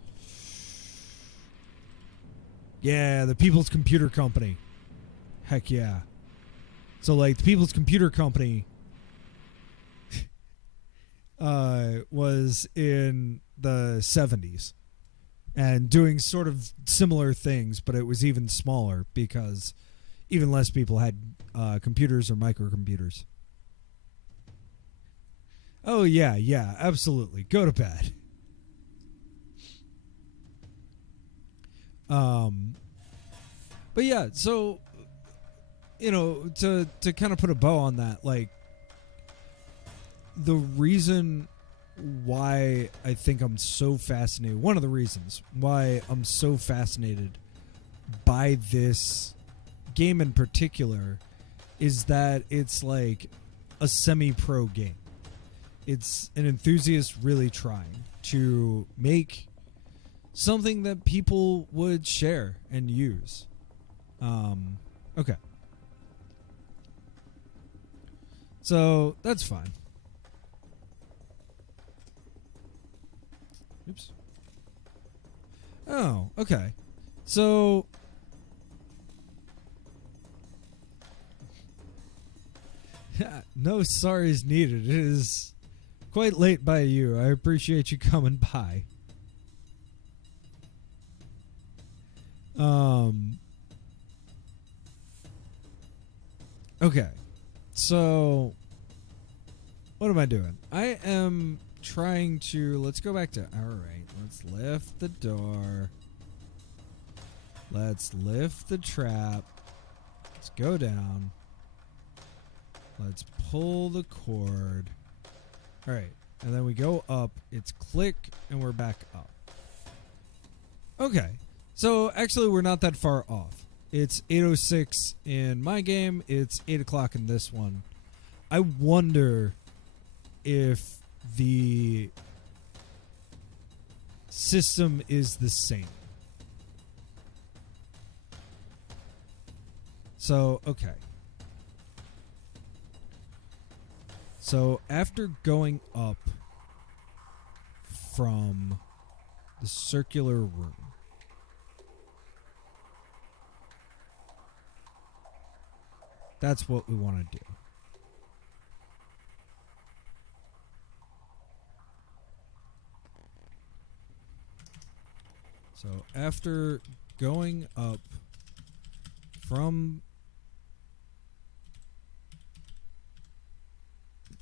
Yeah, the People's Computer Company. Heck yeah. So, like, the People's Computer Company was in the 70s and doing sort of similar things, but it was even smaller because even less people had computers or microcomputers. Oh, yeah, absolutely. Go to bed. But yeah, so, to kind of put a bow on that, like, the reason why I think I'm so fascinated, one of the reasons why I'm so fascinated by this game in particular is that it's like a semi-pro game. It's an enthusiast really trying to make something that people would share and use. Okay. So, that's fine. Oops. Oh, okay. So, no sorries needed. It is quite late by you. I appreciate you coming by. Okay. So, what am I doing? I am trying to... Let's go back to... Alright, let's lift the door. Let's lift the trap. Let's go down. Let's pull the cord. Alright, and then we go up. It's click, and we're back up. Okay. So, actually, we're not that far off. It's 8:06 in my game. It's 8 o'clock in this one. I wonder if the system is the same. So, okay. So, after going up from the circular room, that's what we want to do. So after going up from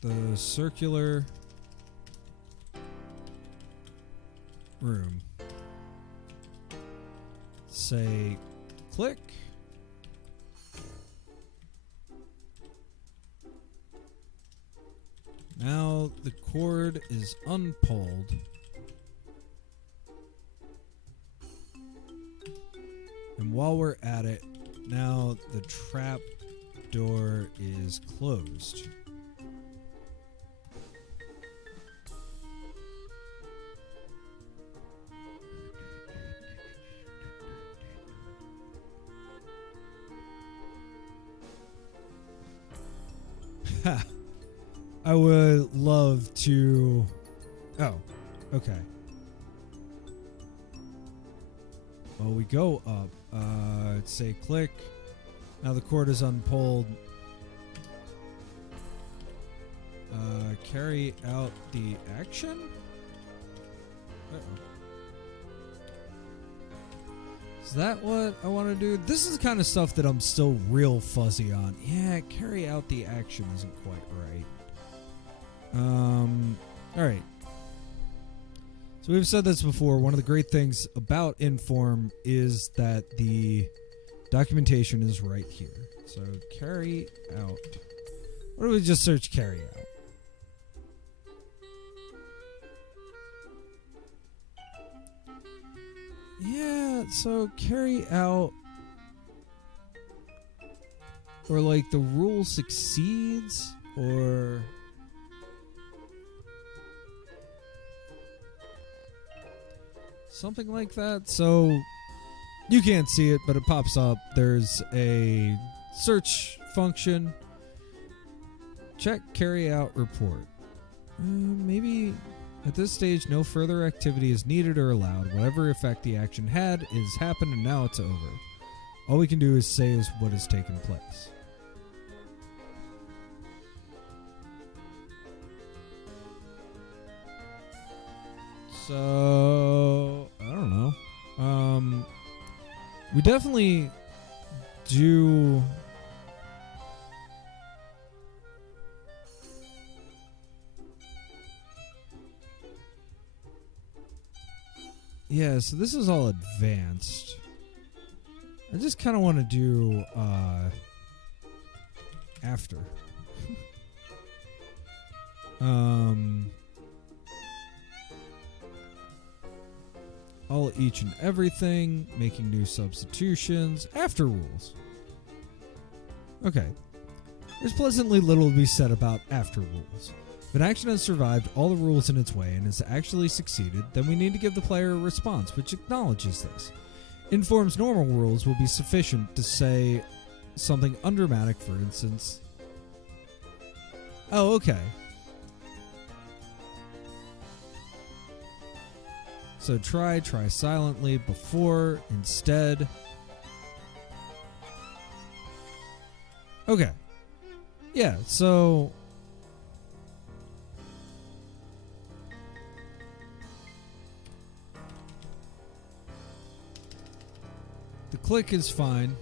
the circular room, say click. Now the cord is unpulled. And while we're at it, now the trap door is closed. Ha! I would love to... Oh, okay. Well, we go up. Say click. Now the cord is unpulled. Carry out the action? Uh-oh. Is that what I want to do? This is the kind of stuff that I'm still real fuzzy on. Yeah, carry out the action isn't quite right. Alright. So we've said this before. One of the great things about Inform is that the documentation is right here. So carry out. What do we just search carry out? Yeah, so carry out, or like the rule succeeds, or something like that. So you can't see it, but it pops up. There's a search function. Check carry out report. Maybe At this stage, no further activity is needed or allowed. Whatever effect the action had is happened and now it's over. All we can do is say is what has taken place. So, I don't know. We definitely do... Yeah, so this is all advanced. I just kind of want to do after. All each and everything, making new substitutions, after rules. Okay. There's pleasantly little to be said about after rules. If an action has survived all the rules in its way and has actually succeeded, then we need to give the player a response which acknowledges this. Informs normal rules will be sufficient to say something undramatic, for instance. Oh, okay. So try silently, before, instead. Okay. Yeah, so... the click is fine,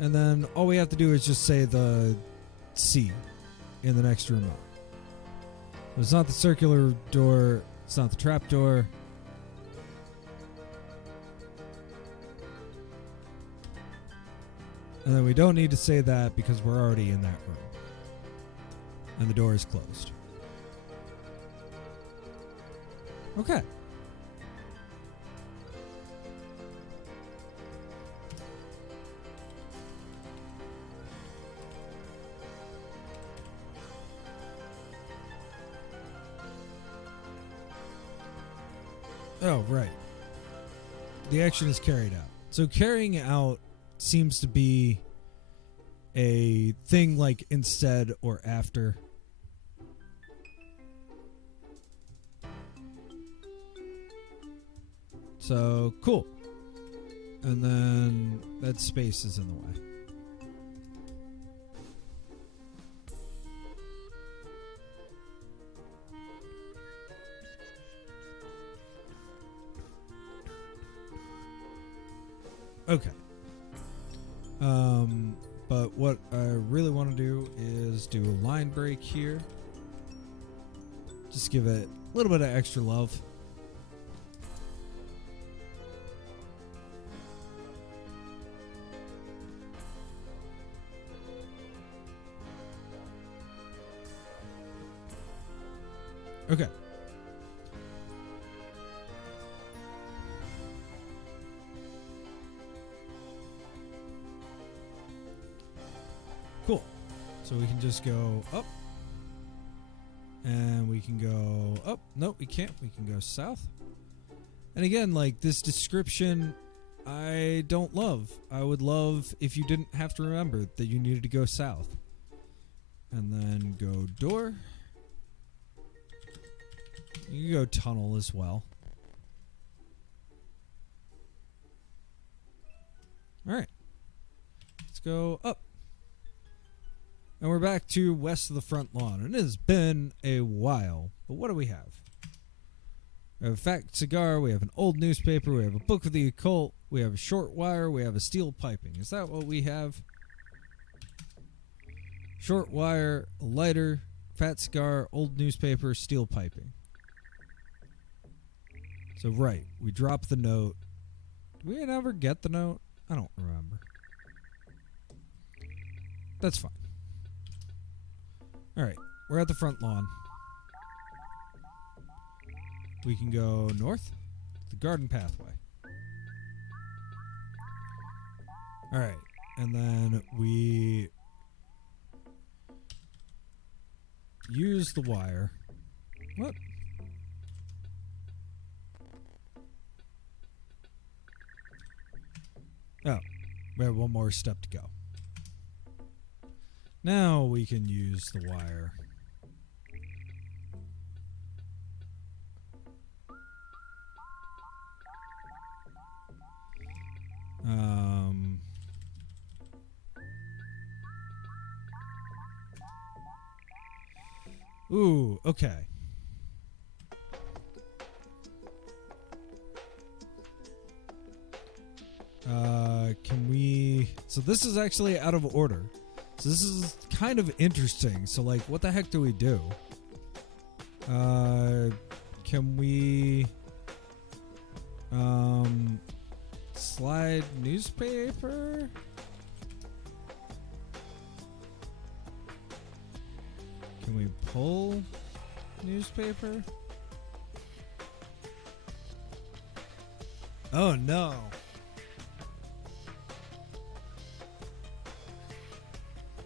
and then all we have to do is just say the C in the next room up. It's not the circular door, it's not the trap door. And then we don't need to say that because we're already in that room. And the door is closed. Okay. Oh, right. The action is carried out. So carrying out seems to be a thing like instead or after. So, cool. And then that space is in the way. Okay. But what I really want to do is do a line break here. Just give it a little bit of extra love. Okay. Cool. So we can just go up. And we can go up. Nope, we can't. We can go south. And again, like this description, I don't love. I would love if you didn't have to remember that you needed to go south. And then go door. You can go tunnel as well. Alright. Let's go up. And we're back to west of the front lawn. And it has been a while. But what do we have? We have a fat cigar. We have an old newspaper. We have a book of the occult. We have a short wire. We have a steel piping. Is that what we have? Short wire, a lighter, fat cigar, old newspaper, steel piping. So, right. We drop the note. Did we ever get the note? I don't remember. That's fine. Alright, we're at the front lawn. We can go north, the garden pathway. Alright, and then we use the wire. What? Oh, we have one more step to go. Now we can use the wire. Ooh, okay. Can we... So this is actually out of order. So this is kind of interesting. So, like, what the heck do we do? Can we... slide newspaper? Can we pull newspaper? Oh no.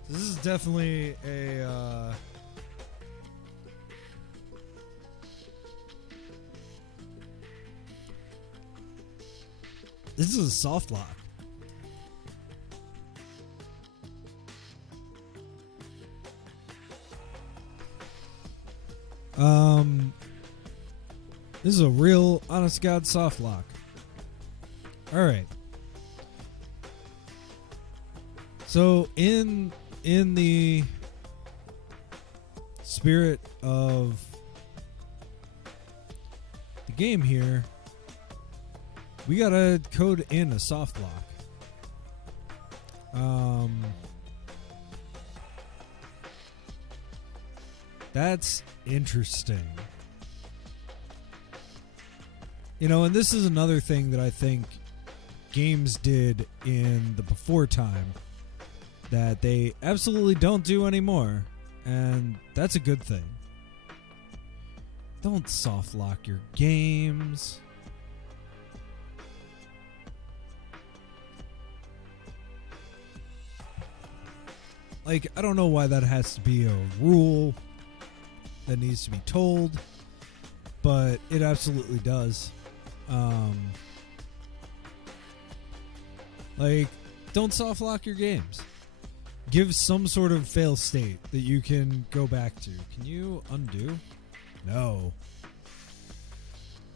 This is definitely a this is a soft lock. This is a real honest to God soft lock. Alright. So in the spirit of the game here, we gotta code in a soft lock. That's interesting. You know, and this is another thing that I think games did in the before time that they absolutely don't do anymore, and that's a good thing. Don't soft lock your games. Like, I don't know why that has to be a rule that needs to be told, but it absolutely does. Like, don't soft lock your games. Give some sort of fail state that you can go back to. Can you undo? No.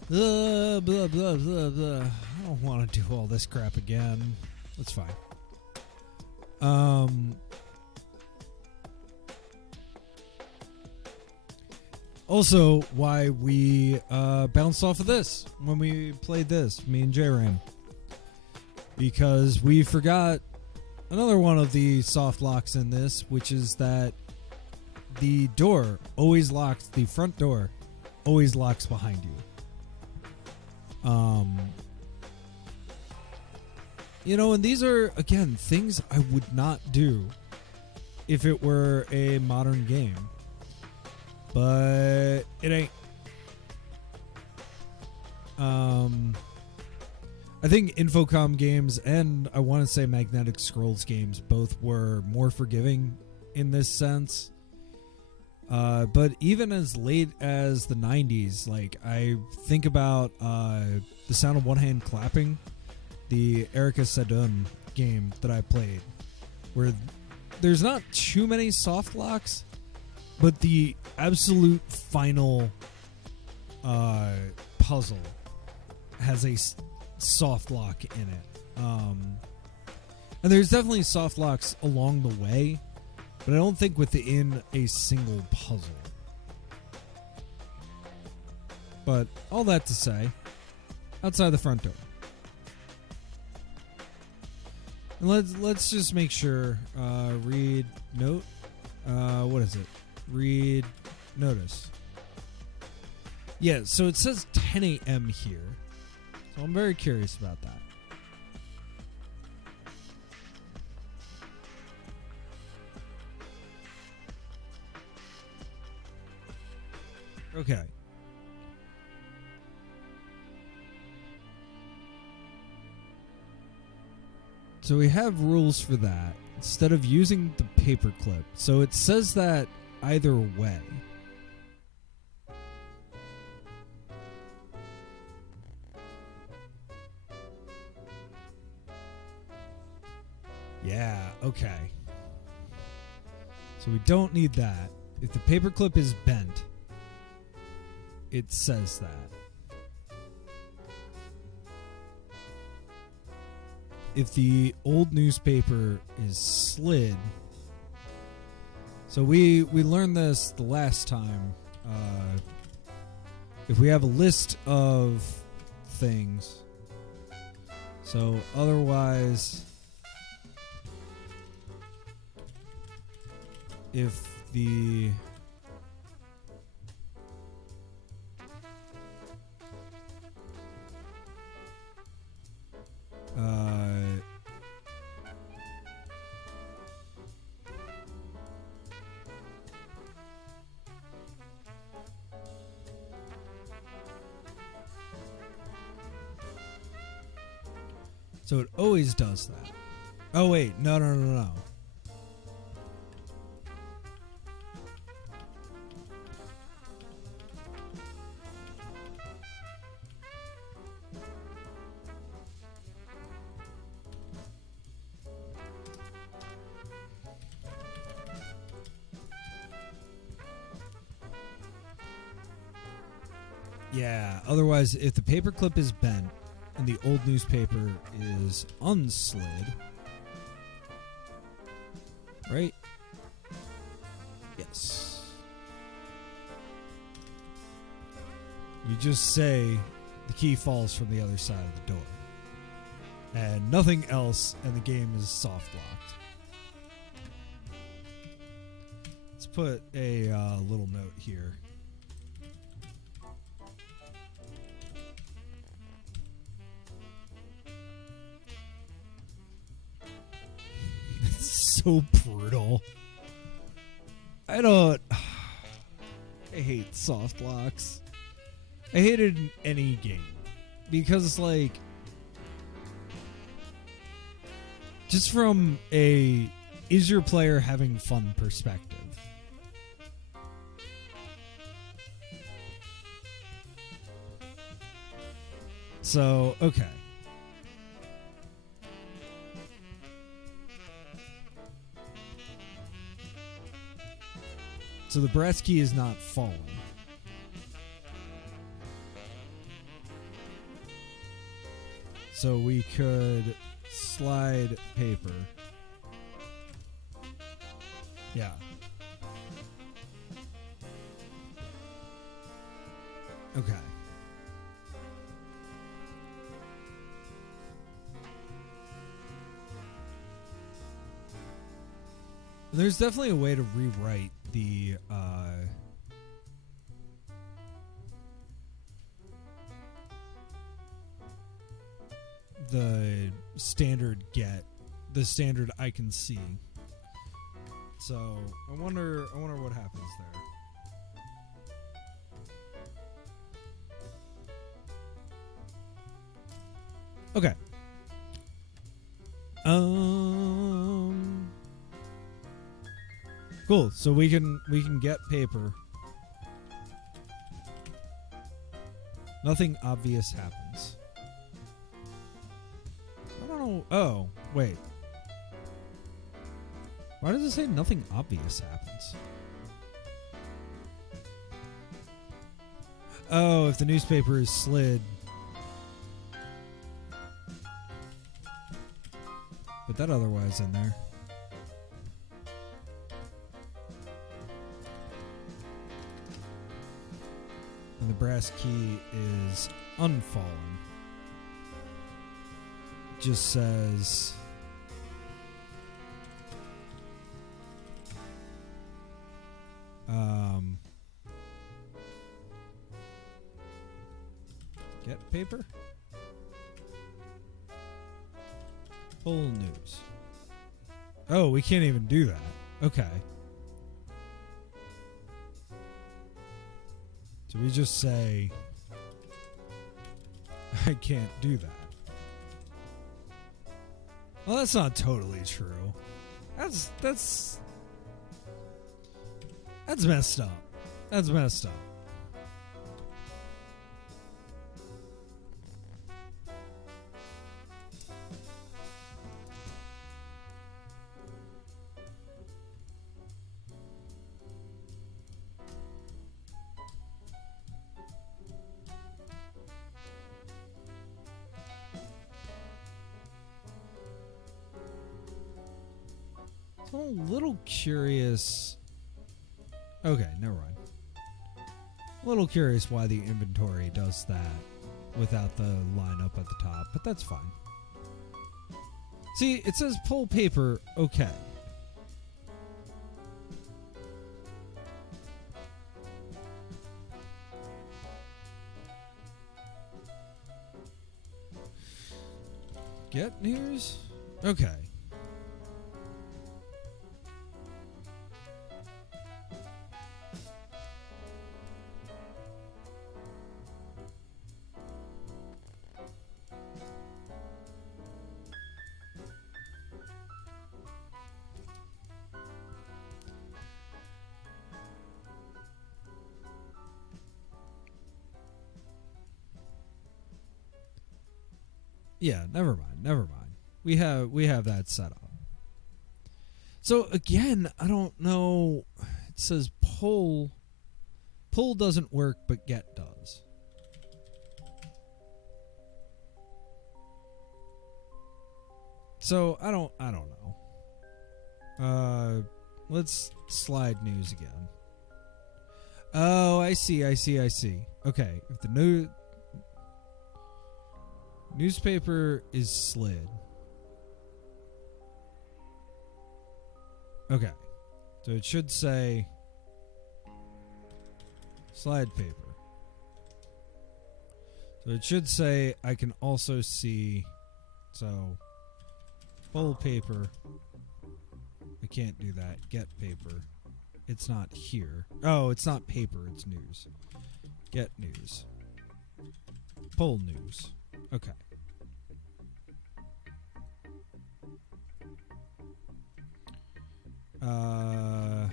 Blah, blah, blah, blah, blah. I don't want to do all this crap again. That's fine. Also, why we bounced off of this when we played this, me and J-Ram. Because we forgot another one of the soft locks in this, which is that the door always locks, the front door always locks behind you. You know, and these are, again, things I would not do if it were a modern game. But it ain't. I think Infocom games and I want to say Magnetic Scrolls games both were more forgiving in this sense. But even as late as the 90s, like I think about The Sound of One Hand Clapping, the Erika Sadun game that I played, where there's not too many soft locks, but the absolute final puzzle has a soft lock in it. And there's definitely soft locks along the way, but I don't think within a single puzzle. But all that to say, outside the front door. And let's just make sure, read note, what is it? Read notice. Yeah, so it says 10 a.m. here. So I'm very curious about that. Okay. So we have rules for that. Instead of using the paperclip. So it says that either way. Yeah, okay. So we don't need that. If the paperclip is bent, it says that. If the old newspaper is slid, So we learned this the last time. If we have a list of things, so otherwise, if the so it always does that. Oh wait, no. Yeah, otherwise if the paperclip is bent and the old newspaper is unslid, right? Yes. You just say the key falls from the other side of the door. And nothing else, and the game is soft locked. Let's put a little note here. So brutal. I hate soft locks. I hate it in any game because, like, just from a is your player having fun perspective. So, okay. So the brass key is not falling. So we could slide paper. Yeah. Okay. There's definitely a way to rewrite the standard the standard I can see. So I wonder what happens there. Okay. Cool. So we can get paper. Nothing obvious happens. I don't know. Oh, wait. Why does it say nothing obvious happens? Oh, if the newspaper is slid. Put that otherwise in there. And the brass key is unfallen. It just says get paper? Full news. Oh, we can't even do that. Okay. So we just say I can't do that. Well, that's not totally true. That's messed up. That's messed up. I'm a little curious Okay, never mind. A little curious why the inventory does that without the line up at the top, but that's fine. See, it says pull paper, okay. Get news? Okay. Yeah, never mind. We have that set up. So again, I don't know. It says pull. Pull doesn't work, but get does. So I don't know. Let's slide news again. Oh, I see. Okay, if the newspaper is slid. Okay. So it should say slide paper. So it should say I can also see, so pull paper. I can't do that. Get paper. It's not here. Oh, it's not paper, it's news. Get news. Pull news. Okay. And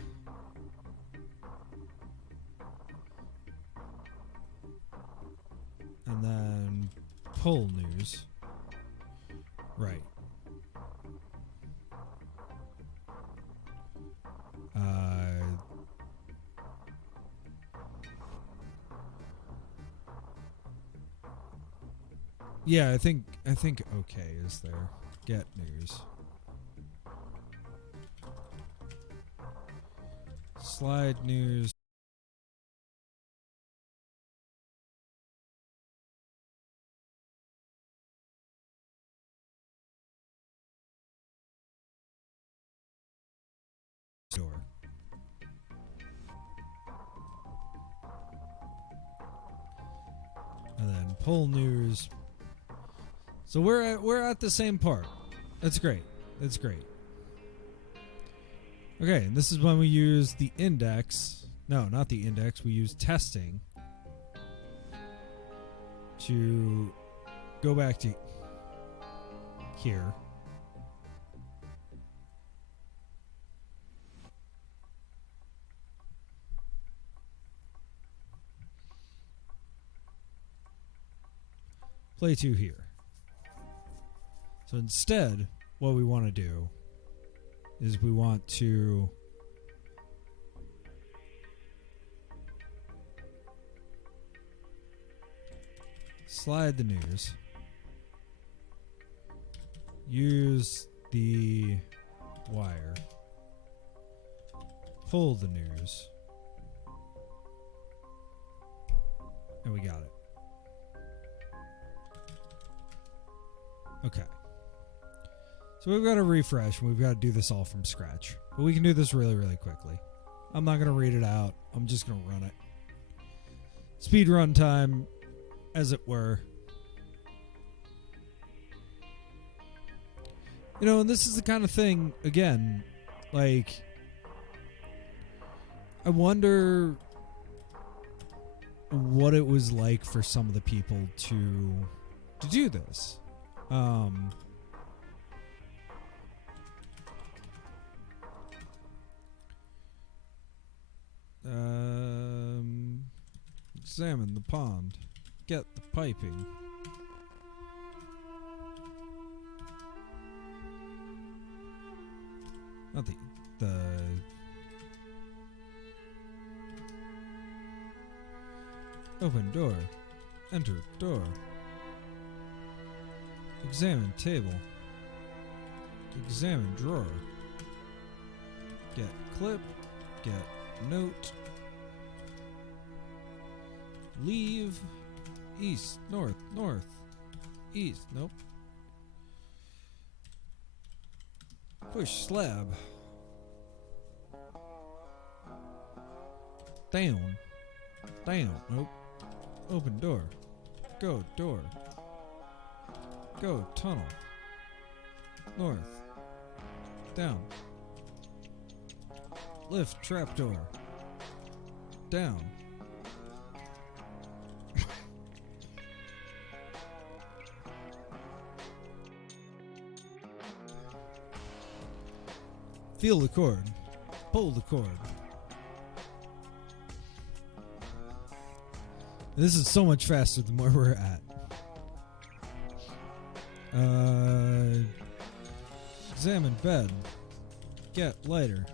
then pull news. Right. Yeah, I think okay is there. Get news. Slide news. Door. And then pull news. So we're at the same part. That's great. Okay, and this is when we use the index. No, not the index. We use testing to go back to here. Play 2 here. So instead, what we want to do is we want to slide the news, use the wire, pull the news, and we got it. Okay. So we've got to refresh, and we've got to do this all from scratch. But we can do this really, really quickly. I'm not going to read it out. I'm just going to run it. Speed run time, as it were. You know, and this is the kind of thing, again, like, I wonder what it was like for some of the people to do this. Examine the pond. Get the piping. Not the open door. Enter door. Examine table. Examine drawer. Get clip. Get Note. Leave. East. North. North. East. Nope. Push slab. Down. Down. Nope. Open door. Go door. Go tunnel. North. Down. Lift trapdoor. Down. Feel the cord. Pull the cord. This is so much faster than where we're at. Examine bed. Get lighter.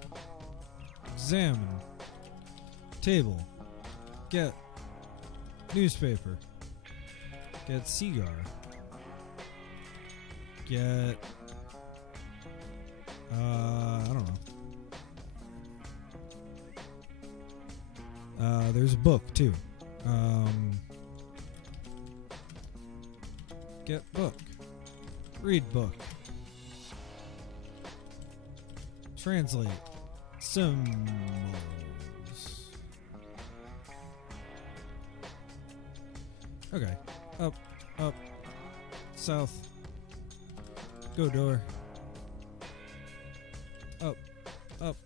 Examine table. Get newspaper. Get cigar. Get I don't know. There's a book too. Get book. Read book. Translate. Symbols. Okay. Up. Up. South. Go door. Up. Up.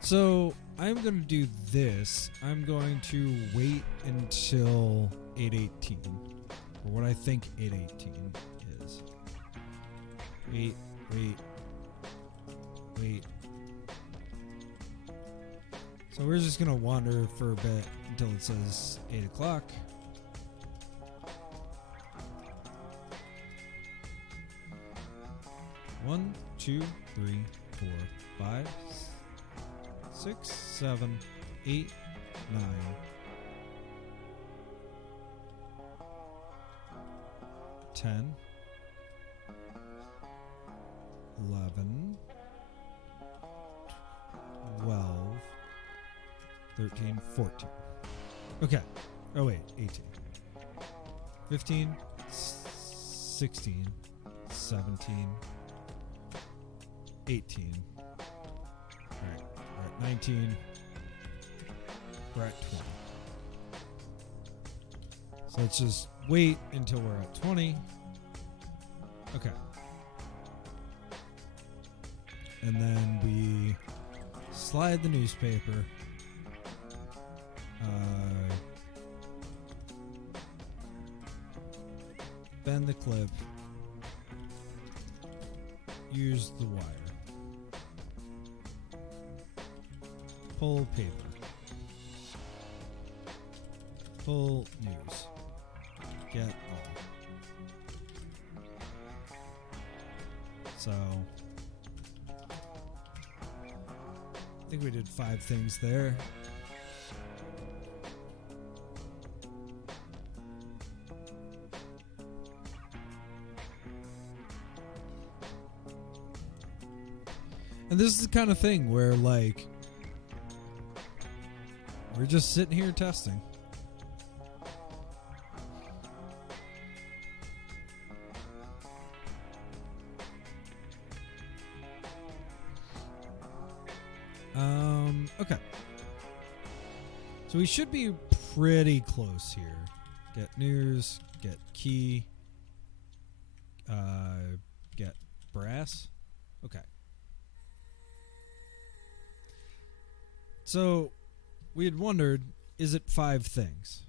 So I'm going to do this. I'm going to wait until 8:18, or what I think 8:18 is. Wait. So we're just going to wander for a bit until it says 8 o'clock. One, 2, 3, 4, 5, 6, 7, 8, 9. 10, 11, 12, 13, 14. Okay. Oh, wait. 18. 15, 16, 17, 18. Alright, 19. We're at 20. So let's just wait until we're at 20. Okay. And then we slide the newspaper. Bend the clip. Use the wire. Pull paper. Pull news. Get all. So I think we did 5 things there. And this is the kind of thing where, like, we're just sitting here testing. Okay. So we should be pretty close here. Get news, get key, get brass. Okay. So we had wondered, is it 5 things?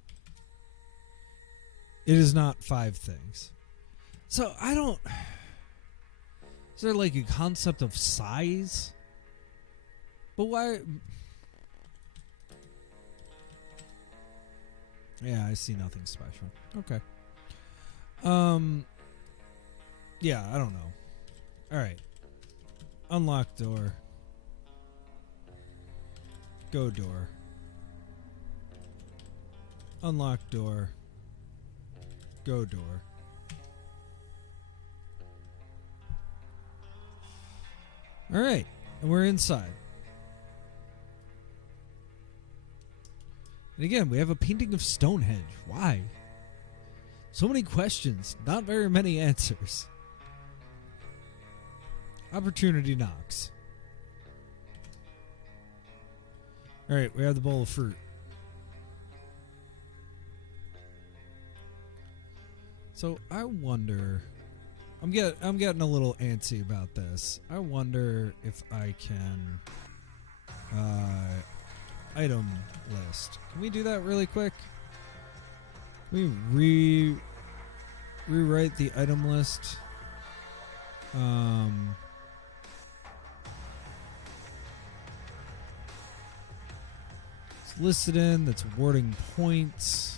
It is not 5 things. So I don't... Is there like a concept of size? But why... Yeah, I see nothing special. Okay. Yeah, I don't know. Alright. Unlock door. Go door. Unlock door. Go door. All right, and we're inside. And again, we have a painting of Stonehenge. Why? So many questions, not very many answers. Opportunity knocks. All right, we have the bowl of fruit. So I wonder, I'm getting a little antsy about this. I wonder if I can item list. Can we do that really quick? Can we rewrite the item list? It's listed in, that's awarding points.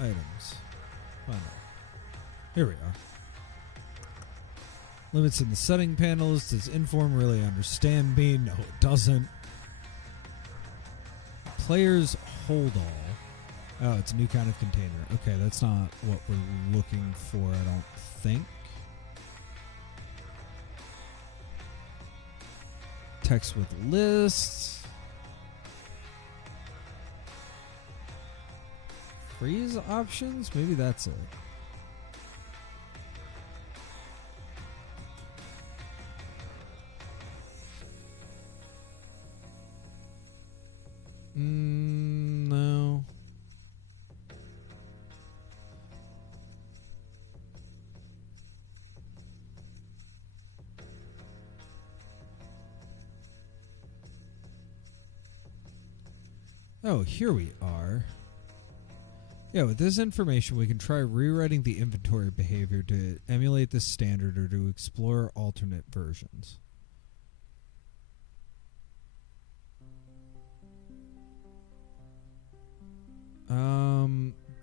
Items. Final. Here we are. Limits in the setting panels. Does Inform really understand me? No, it doesn't. Players hold all. Oh, it's a new kind of container. Okay, that's not what we're looking for, I don't think. Text with lists. Freeze options? Maybe that's it. No. Oh, here we are. Yeah, with this information, we can try rewriting the inventory behavior to emulate this standard or to explore alternate versions.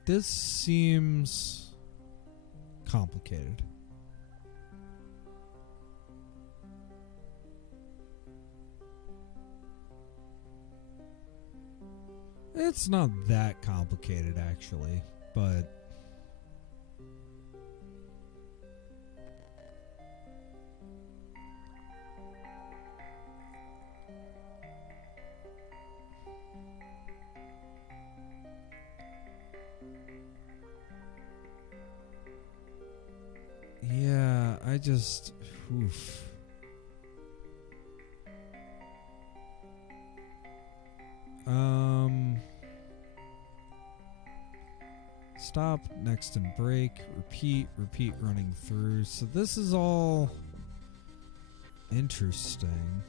This seems complicated. It's not that complicated, actually, but yeah, I just oof. Stop, next and break, repeat running through. So this is all interesting.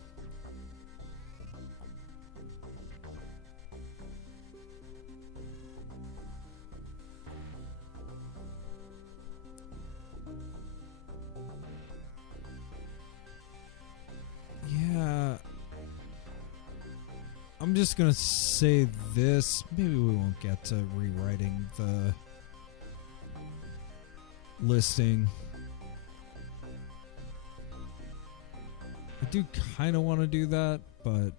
Yeah. I'm just gonna say this. Maybe we won't get to rewriting the listing. I do kind of want to do that, but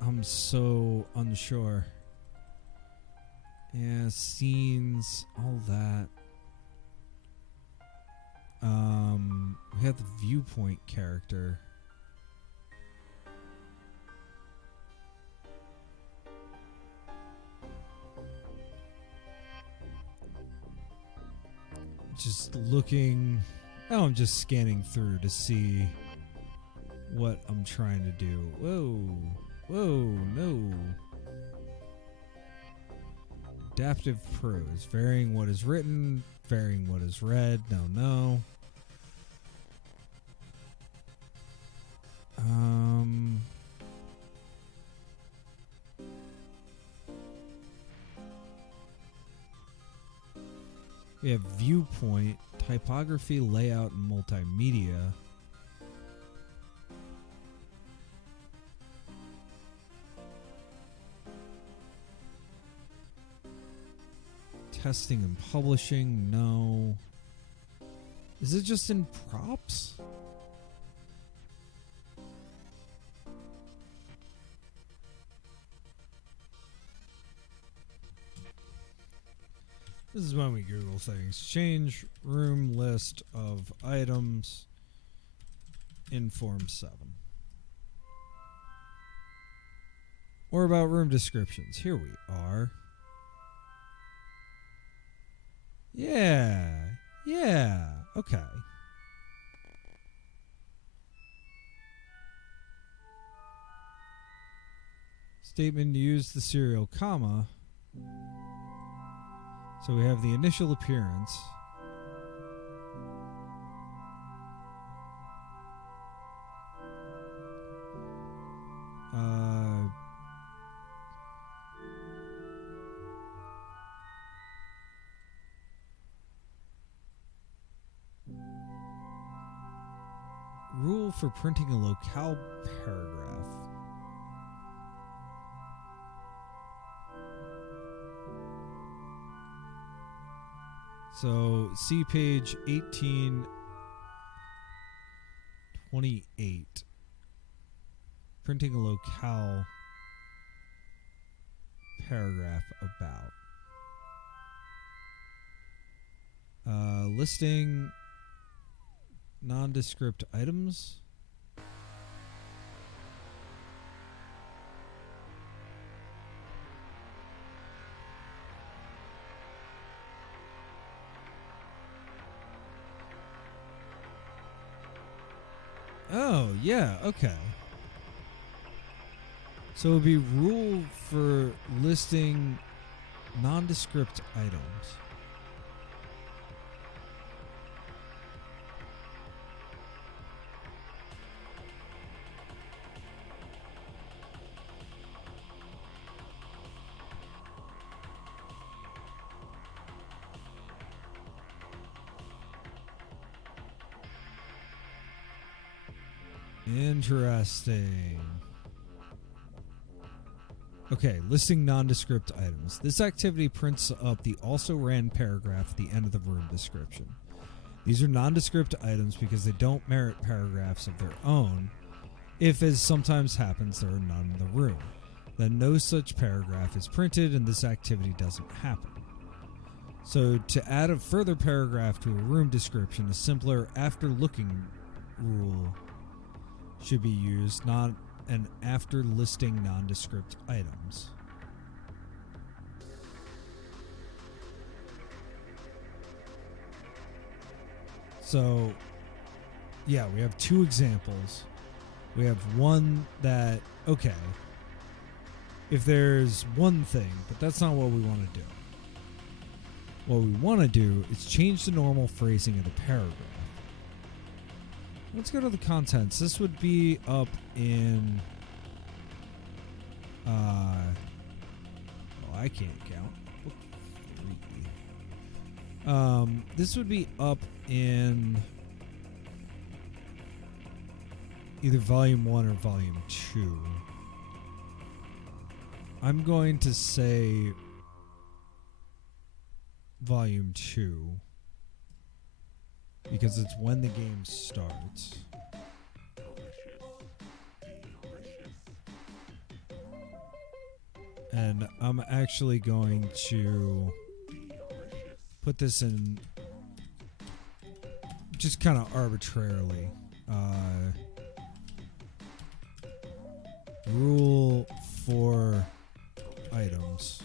I'm so unsure. Yeah, scenes, all that. We have the viewpoint character. Just looking. Oh, I'm just scanning through to see what I'm trying to do. Whoa, no. Adaptive prose. Varying what is written, varying what is read. No. We have viewpoint, typography, layout, and multimedia. Testing and publishing, no. Is it just in props? This is when we Google things. Change room list of items in Form 7. Or about room descriptions. Here we are. Yeah. Okay. Statement use the serial comma. So we have the initial appearance. Rule for printing a locale paragraph. So, see page 1828. Printing a locale paragraph about. Listing nondescript items. Oh, yeah, okay. So it would be rule for listing nondescript items. Interesting. Okay, listing nondescript items. This activity prints up the also ran paragraph at the end of the room description. These are nondescript items because they don't merit paragraphs of their own. If, as sometimes happens, there are none in the room, then no such paragraph is printed and this activity doesn't happen. So to add a further paragraph to a room description, a simpler after looking rule should be used, not an after listing nondescript items. So, yeah, we have two examples. We have one that, okay, if there's one thing, but that's not what we want to do. What we want to do is change the normal phrasing of the paragraph. Let's go to the contents. This would be up in... well, I can't count. This would be up in either Volume 1 or Volume 2. I'm going to say Volume 2. Because it's when the game starts. And I'm actually going to put this in just kind of arbitrarily. Rule for items.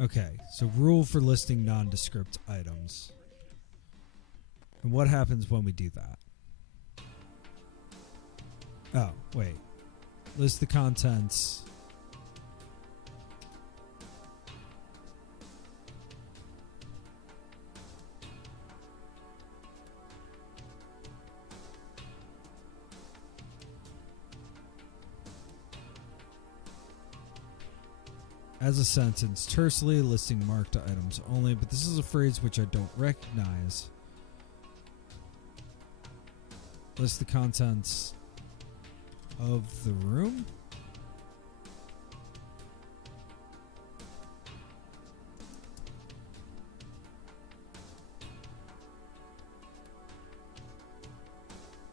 Okay, so rule for listing nondescript items. And what happens when we do that? Oh, wait. List the contents. as a sentence, tersely listing marked items only, but this is a phrase which I don't recognize. List the contents of the room.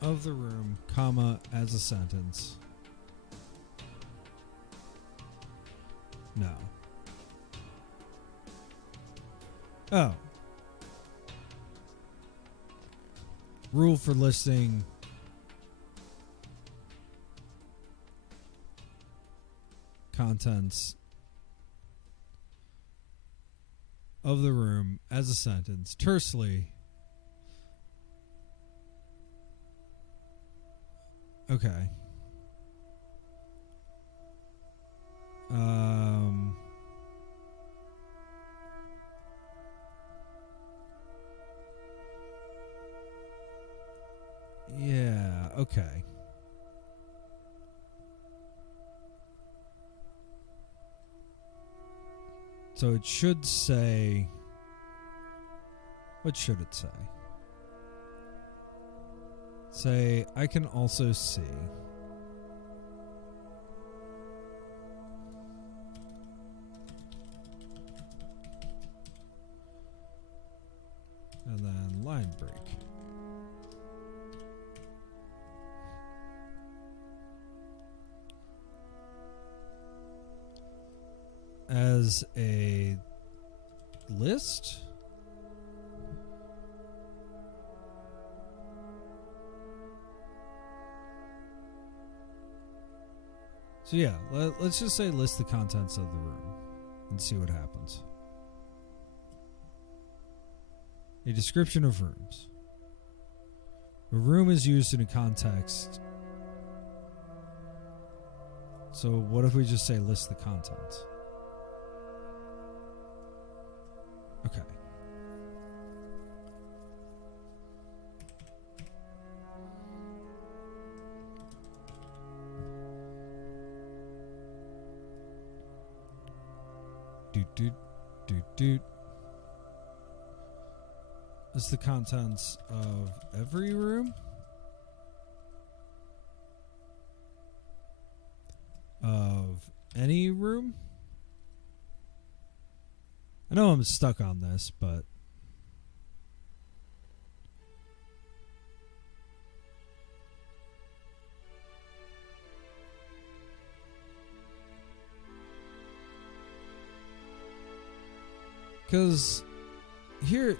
Of the room, comma, as a sentence. No. Oh. Rule for listing contents of the room as a sentence, tersely. Okay. Yeah, okay. So it should say, what should it say? Say, I can also see. And then line break. As a list? So yeah, let's just say list the contents of the room and see what happens. A description of rooms. A room is used in a context. So what if we just say list the contents? Okay. Doot. List the contents of every room? Of any room? I know I'm stuck on this, but because here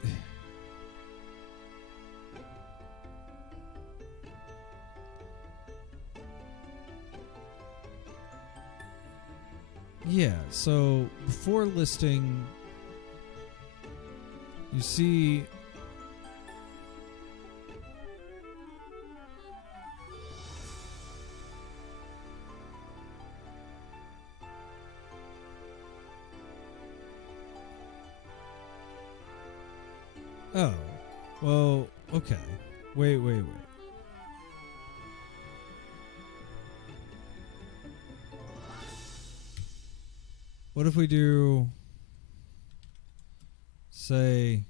yeah, so before listing, you see oh, well, okay. Wait. What if we do, say,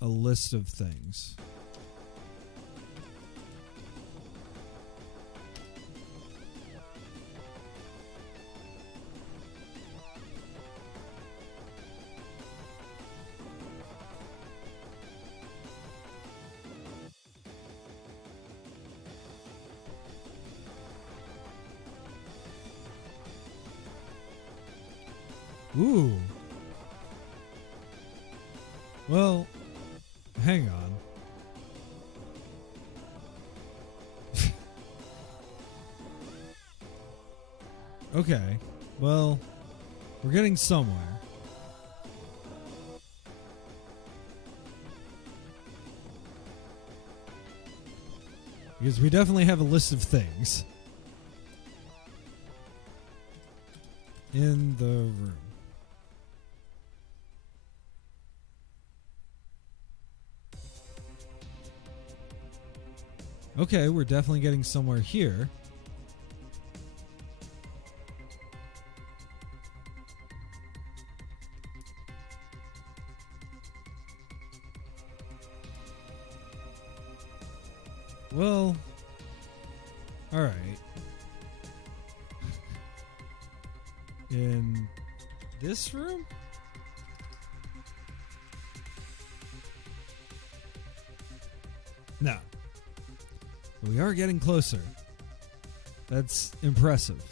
a list of things? Ooh. Well, hang on. Okay. Well, we're getting somewhere. Because we definitely have a list of things in the room. Okay, we're definitely getting somewhere here. Well, all right. In this room? No. We are getting closer. That's impressive.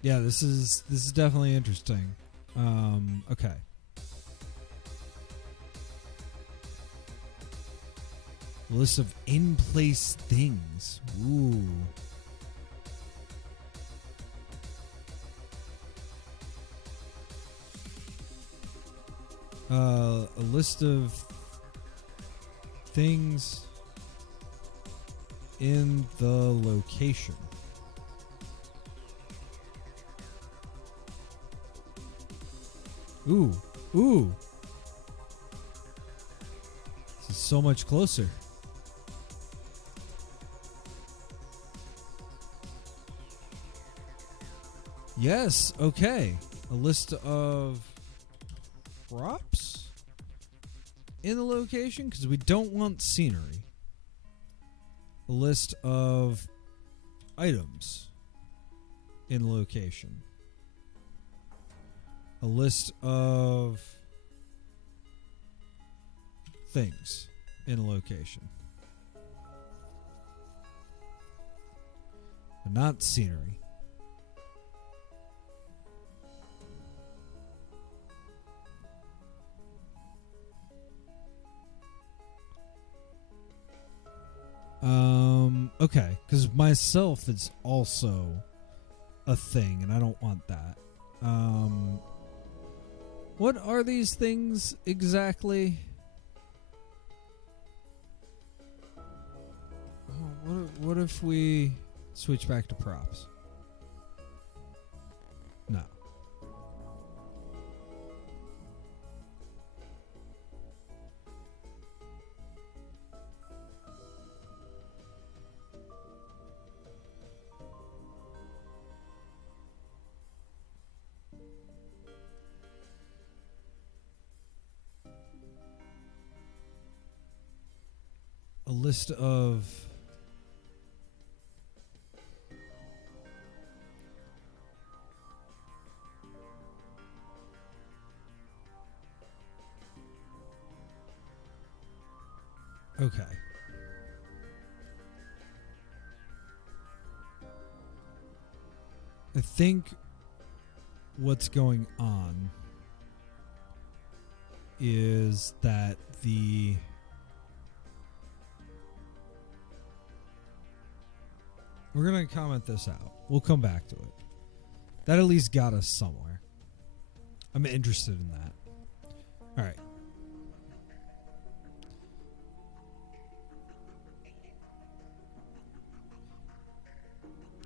Yeah, this is definitely interesting. Okay. List of in-place things. Ooh. A list of things in the location. Ooh. Ooh. This is so much closer. Yes, okay. A list of props in the location because we don't want scenery. A list of items in the location. A list of things in a location. But not scenery. Okay, because myself is also a thing, and I don't want that. What are these things exactly? Oh, what if we switch back to props? No. A list of okay. I think what's going on is that we're going to comment this out. We'll come back to it. That at least got us somewhere. I'm interested in that. All right.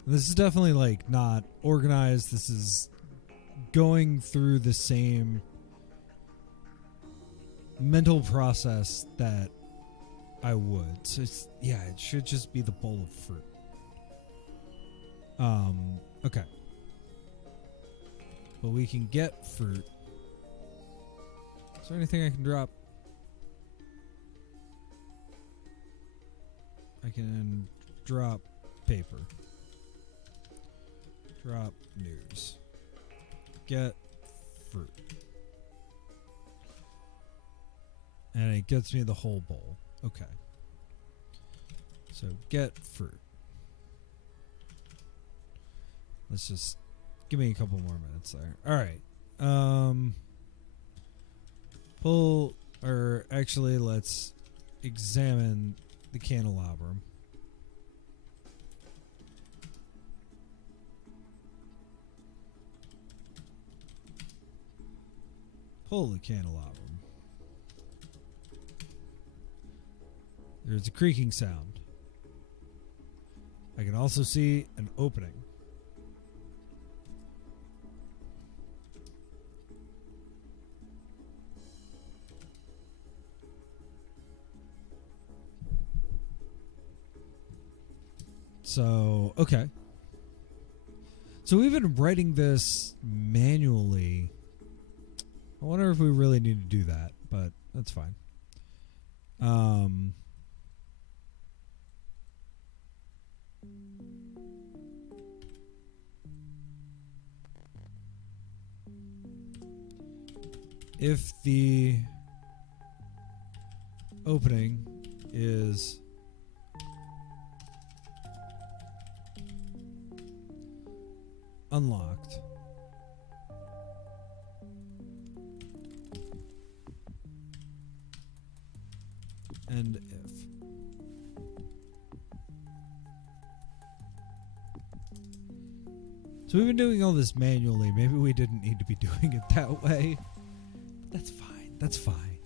This is definitely like not organized. This is going through the same mental process that I would. So it's, yeah, it should just be the bowl of fruit. Okay. But we can get fruit. Is there anything I can drop? I can drop paper. Drop news. Get fruit. And it gets me the whole bowl. Okay. So get fruit. Let's just give me a couple more minutes there. All right. Pull, or actually, let's examine the candelabrum. Pull the candelabrum. There's a creaking sound. I can also see an opening. So, okay. So we've been writing this manually. I wonder if we really need to do that, but that's fine. If the opening is unlocked, and if so, we've been doing all this manually. Maybe we didn't need to be doing it that way. That's fine. That's fine.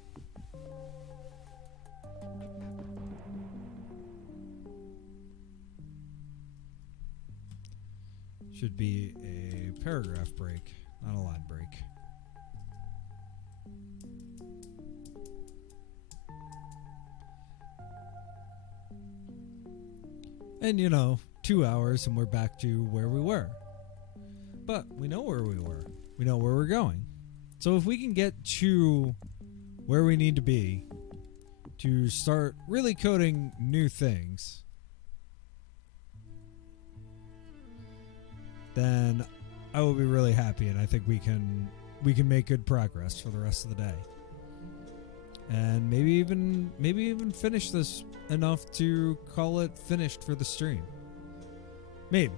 Should be a paragraph break, not a line break. And 2 hours and we're back to where we were. But we know where we were. We know where we're going. So if we can get to where we need to be to start really coding new things, then I will be really happy, and I think we can make good progress for the rest of the day. And maybe even finish this enough to call it finished for the stream. Maybe.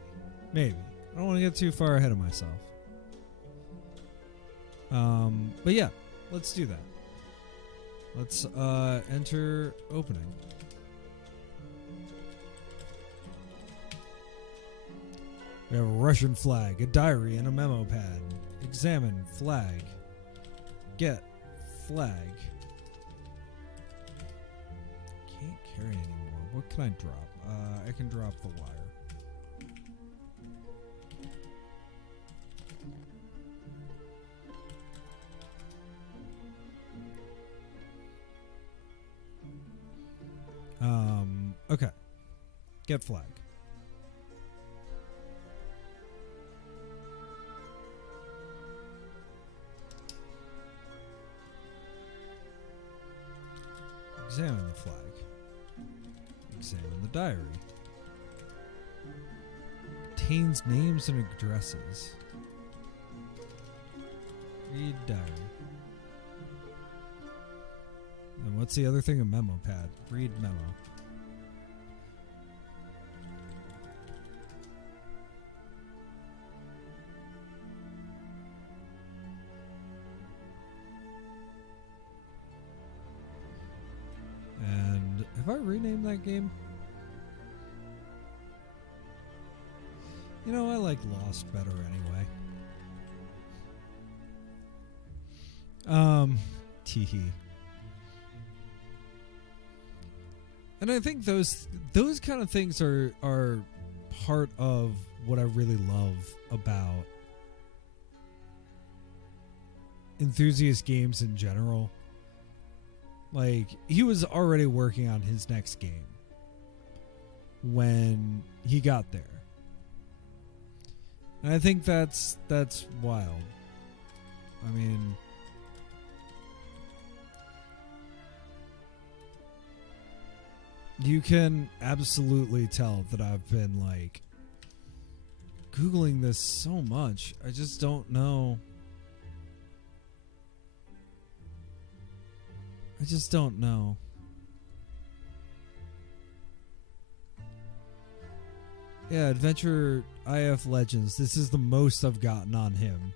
I don't want to get too far ahead of myself. But yeah, let's do that. Let's enter opening. We have a Russian flag, a diary, and a memo pad. Examine flag. Get flag. Can't carry anymore. What can I drop? I can drop the wire. Okay. Get flag. Examine the flag. Examine the diary. Contains names and addresses. Read diary. And what's the other thing? A memo pad. Read memo. And have I renamed that game? I like Lost better anyway. Teehee. And I think those kind of things are part of what I really love about enthusiast games in general. Like, he was already working on his next game when he got there. And I think that's wild. I mean, you can absolutely tell that I've been like Googling this so much. I just don't know. Yeah, Adventure IF Legends. This is the most I've gotten on him.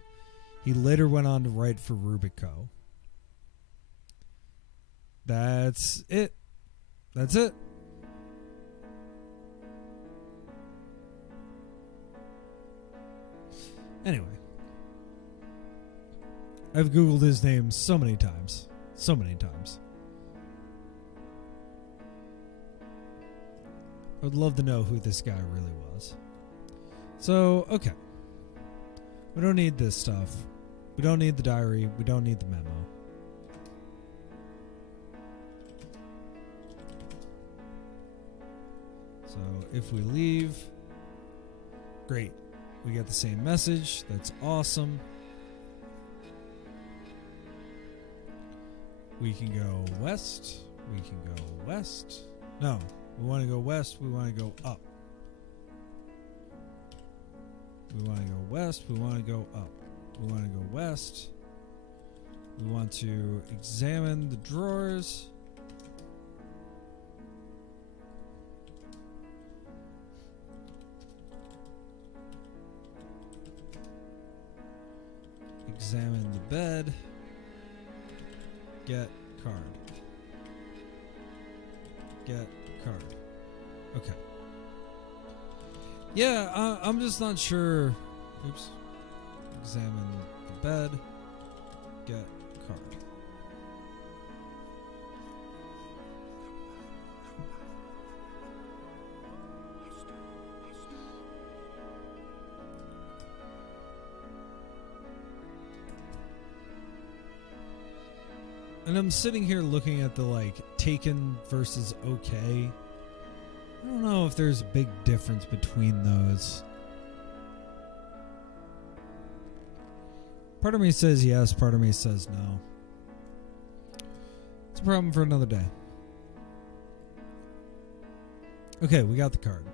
He later went on to write for Rubico. That's it. Anyway. I've Googled his name so many times. I would love to know who this guy really was. So, okay. We don't need this stuff. We don't need the diary. We don't need the memo. So if we leave, great. We get the same message. That's awesome. We can go west. We can go west. No, we want to go west. We want to go up. We want to go west. We want to go up. We want to go west. We want to examine the drawers. Examine the bed. Get card. Get card. Okay. Yeah, I'm just not sure. Oops. Examine the bed. Get card. And I'm sitting here looking at the, like, taken versus okay. I don't know if there's a big difference between those. Part of me says yes, part of me says no. It's a problem for another day. Okay, we got the card.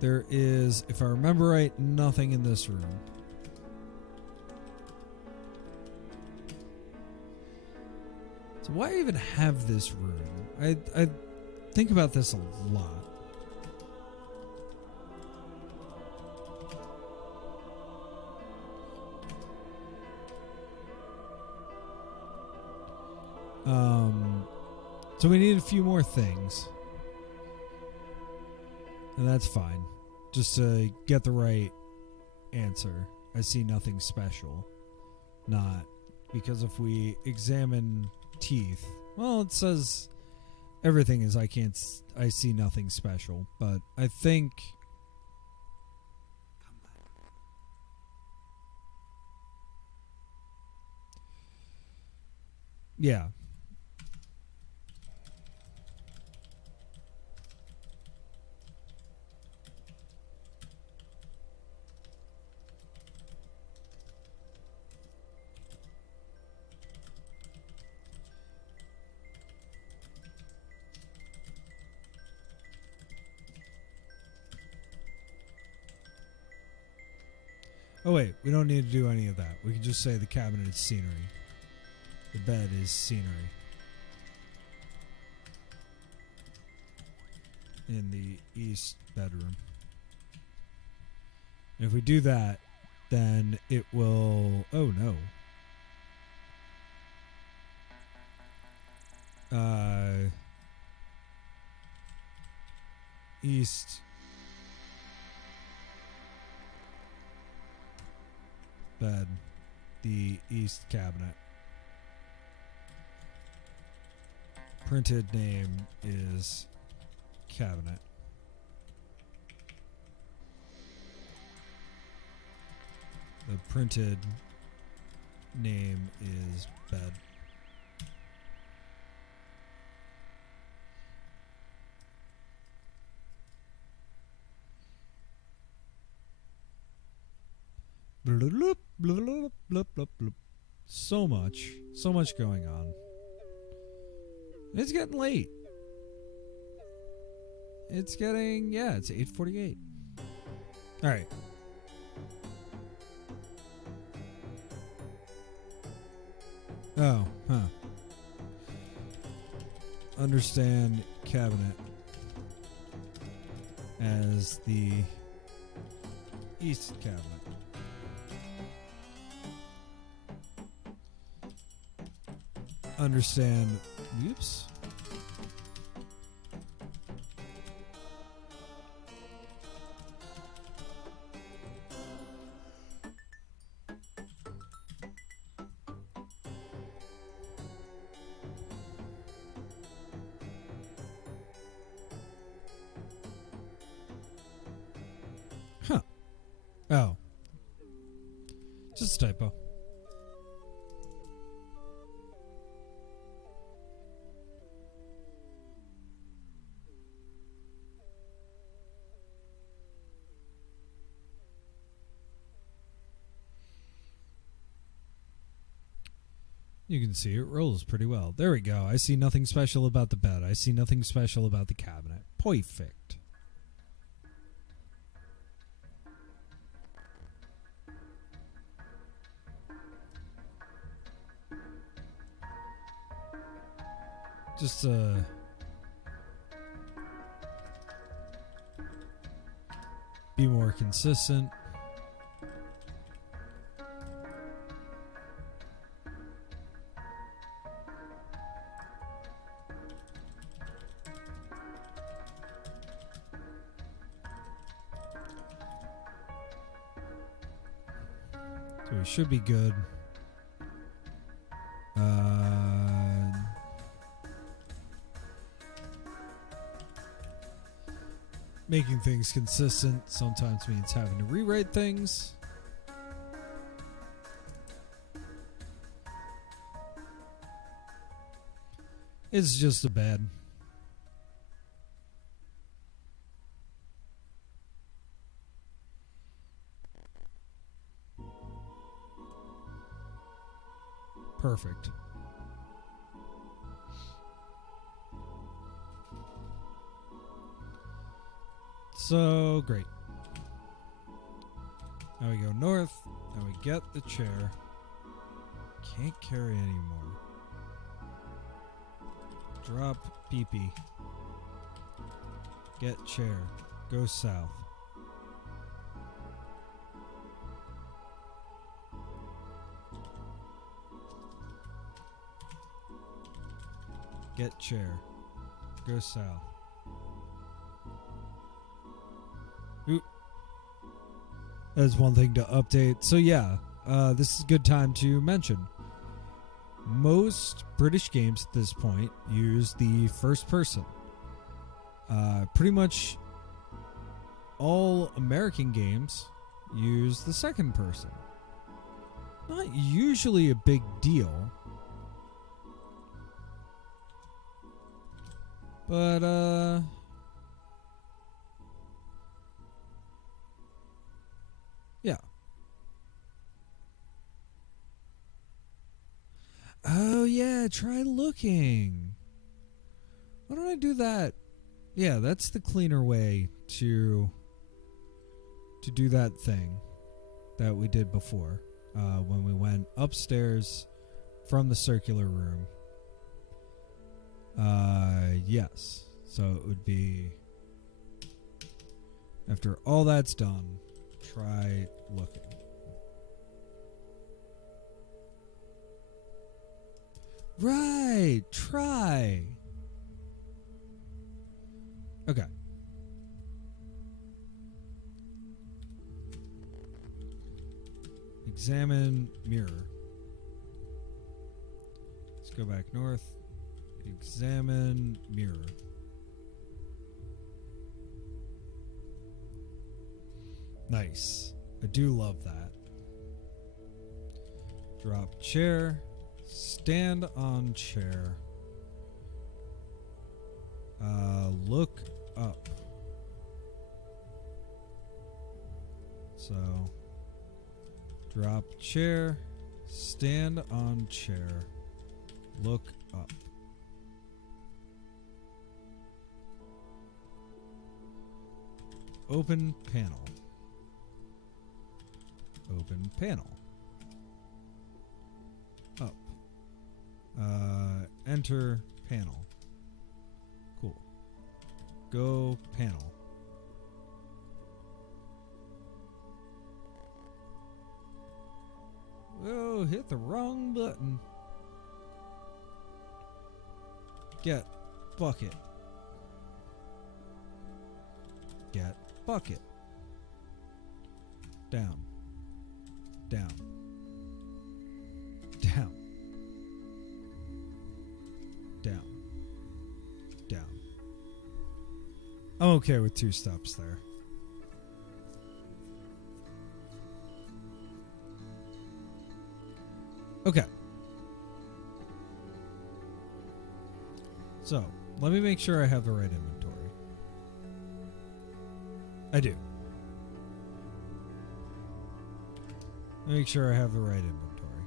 There is, if I remember right, nothing in this room. So why even have this room? I think about this a lot. So we need a few more things. And that's fine. Just to get the right answer. I see nothing special. Not. Because if we examine teeth, well, it says everything is I see nothing special. But I think... Yeah. Oh wait, we don't need to do any of that. We can just say the cabinet is scenery. The bed is scenery. In the east bedroom. And if we do that, then it will... Oh no. East... bed, the east cabinet. Printed name is cabinet. The printed name is bed. Bloop, bloop, bloop, bloop, bloop, bloop. So much going on. It's getting late. It's getting, yeah, it's 8:48. All right. Oh, huh. Understand cabinet as the east cabinet. Understand, oops. Huh. Oh. Just a typo. You can see it rolls pretty well. There we go. I see nothing special about the bed. I see nothing special about the cabinet. Perfect. Just be more consistent. So we should be good. Making things consistent sometimes means having to rewrite things. It's just a bad. Perfect. So great. Now we go north. Now we get the chair. Can't carry anymore. Drop PP. Get chair. Go south. Get chair. Go south. Ooh. That's one thing to update. So yeah, this is a good time to mention. Most British games at this point use the first person. Pretty much all American games use the second person. Not usually a big deal. But, yeah. Oh, yeah, try looking. Why don't I do that? Yeah, that's the cleaner way to do that thing that we did before when we went upstairs from the circular room. Yes. So it would be, after all that's done, try looking. Right, try. Okay. Examine mirror. Let's go back north. Examine mirror. Nice. I do love that. Drop chair. Stand on chair. Look up. So, drop chair. Stand on chair. Look up. Open panel. Open panel. Up. Enter panel. Cool. Go panel. Whoa, hit the wrong button. Get bucket. Get bucket. Down. Down. Down. Down. Down. I'm okay with 2 steps there. Okay. So, let me make sure I have the right inventory. I do. Make sure I have the right inventory.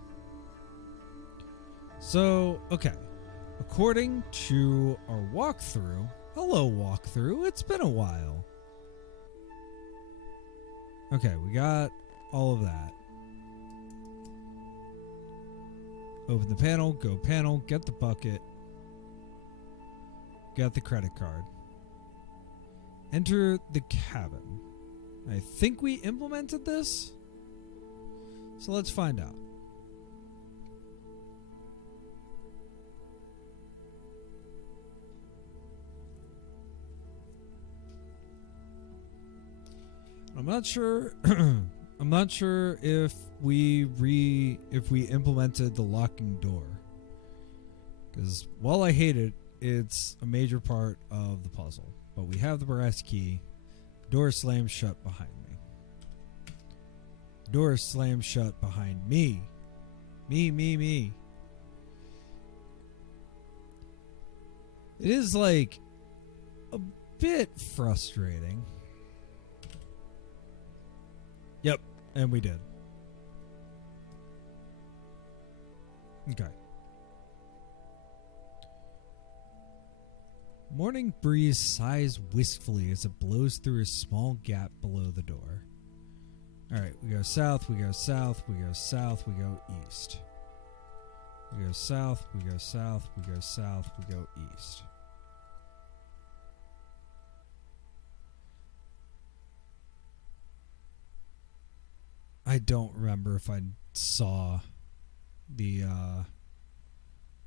So, okay. According to our walkthrough, hello walkthrough, it's been a while. Okay, we got all of that. Open the panel, go panel, get the bucket, get the credit card. Enter the cabin. I think we implemented this, so let's find out. I'm not sure. I'm not sure if we implemented the locking door, because while I hate it, it's a major part of the puzzle. But we have the brass key. Door slams shut behind me. Door slams shut behind me. Me. It is like a bit frustrating. Yep, and we did. Okay. Morning breeze sighs wistfully as it blows through a small gap below the door. Alright, we go south, we go south, we go south, we go east. We go south, we go south, we go south, we go east. I don't remember if I saw the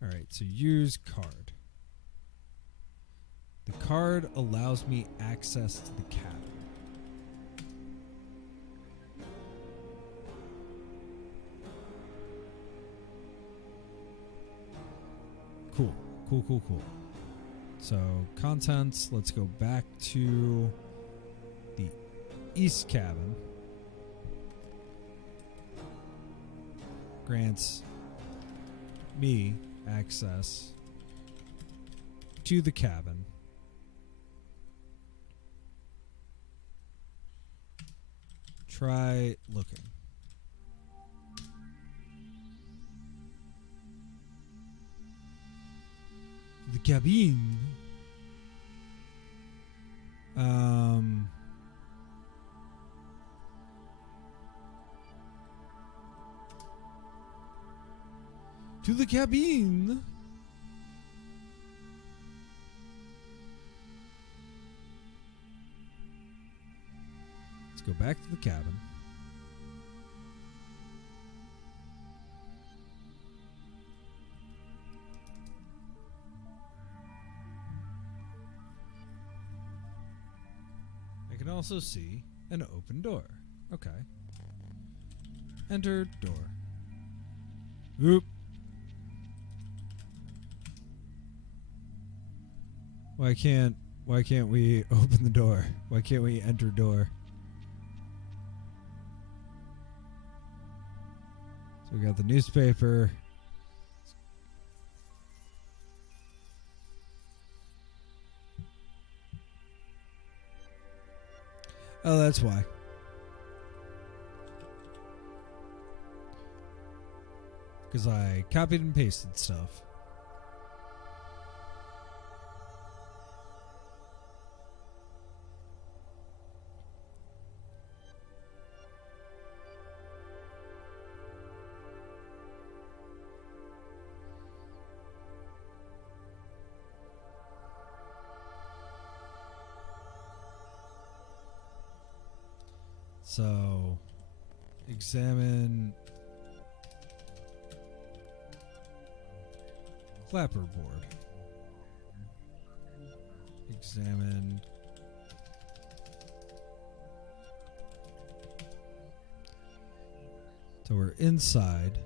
alright, so use card. The card allows me access to the cabin. Cool. So contents, let's go back to the east cabin. Grants me access to the cabin. Try looking. The cabin. To the cabin. Let's go back to the cabin. I can also see an open door. Okay. Enter door. Oop. Why can't we open the door? Why can't we enter door? So we got the newspaper. Oh, that's why. Because I copied and pasted stuff. So, examine clapperboard. Examine so we're inside.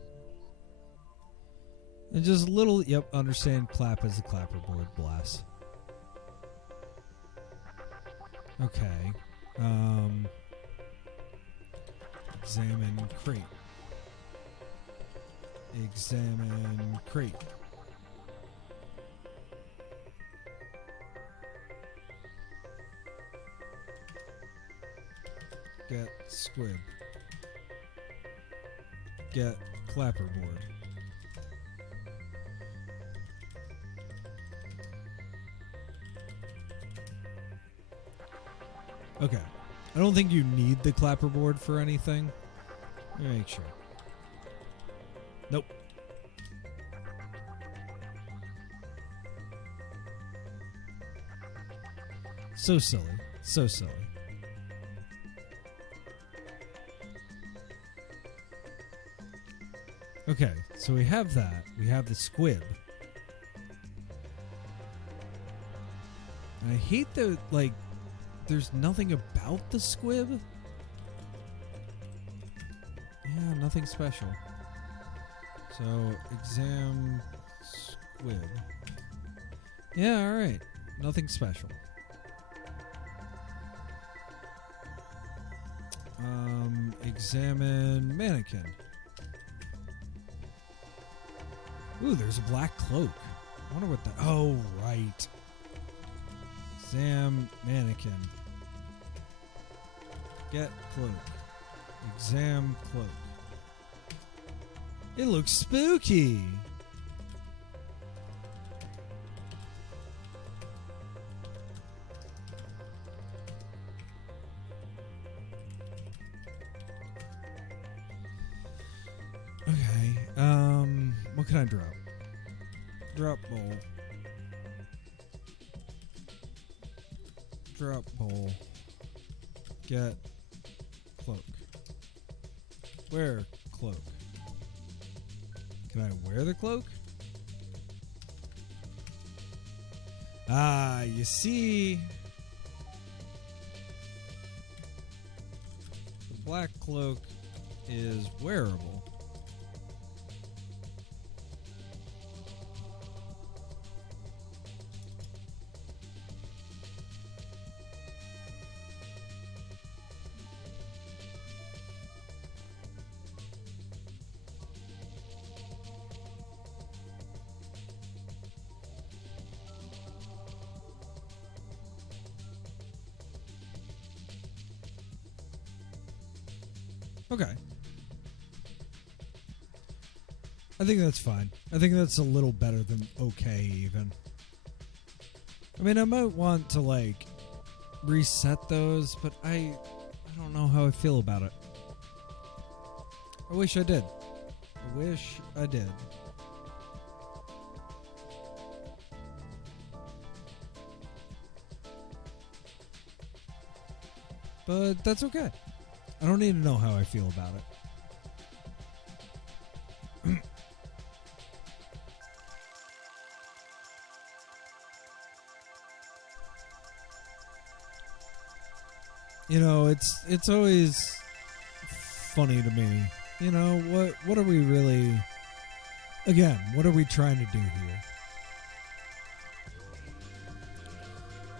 And just little, yep, understand clap as a clapperboard blast. Okay. Examine crate. Examine crate. Get squib. Get clapperboard. Okay. I don't think you need the clapperboard for anything. Let me make sure. Nope. So silly. So silly. Okay, so we have that. We have the squib. I hate that, like, there's nothing about the squib. Yeah, nothing special. So, exam squib. Yeah, alright. Nothing special. Examine mannequin. Ooh, there's a black cloak. I wonder what that... Oh, right. Exam mannequin. Get cloak. Exam cloak. It looks spooky. Okay. What can I drop? Drop bowl. Drop bowl. Get cloak. Wear cloak. Can I wear the cloak? Ah, you see, the black cloak is wearable. Okay. I think that's fine. I think that's a little better than okay, even. I mean, I might want to, like, reset those, but I don't know how I feel about it. I wish I did. I wish I did. But that's okay. I don't need to know how I feel about it. You know, it's always funny to me. You know, what are we really... Again, what are we trying to do here?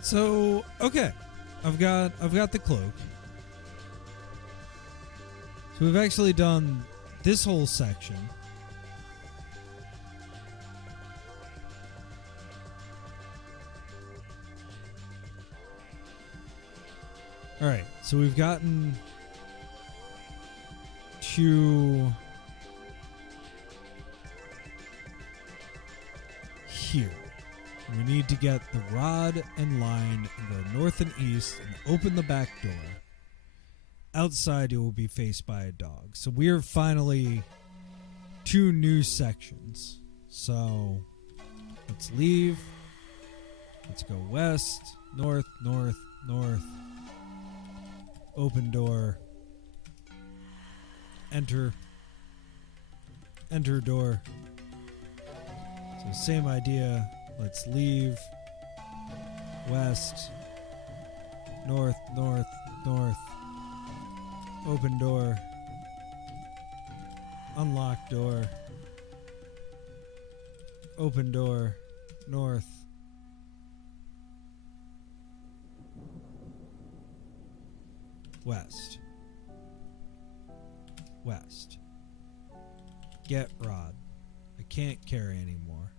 So, okay. I've got the cloak. So we've actually done this whole section. All right, so we've gotten to here. We need to get the rod and line and go north and east and open the back door. Outside, it will be faced by a dog. So we are finally 2 new sections. So let's leave. Let's go west, north, north, north. Open door. Enter. Enter door. So same idea. Let's leave. West. North, north, north. Open door. Unlock door. Open door. North. West. West. Get rod. I can't carry anymore.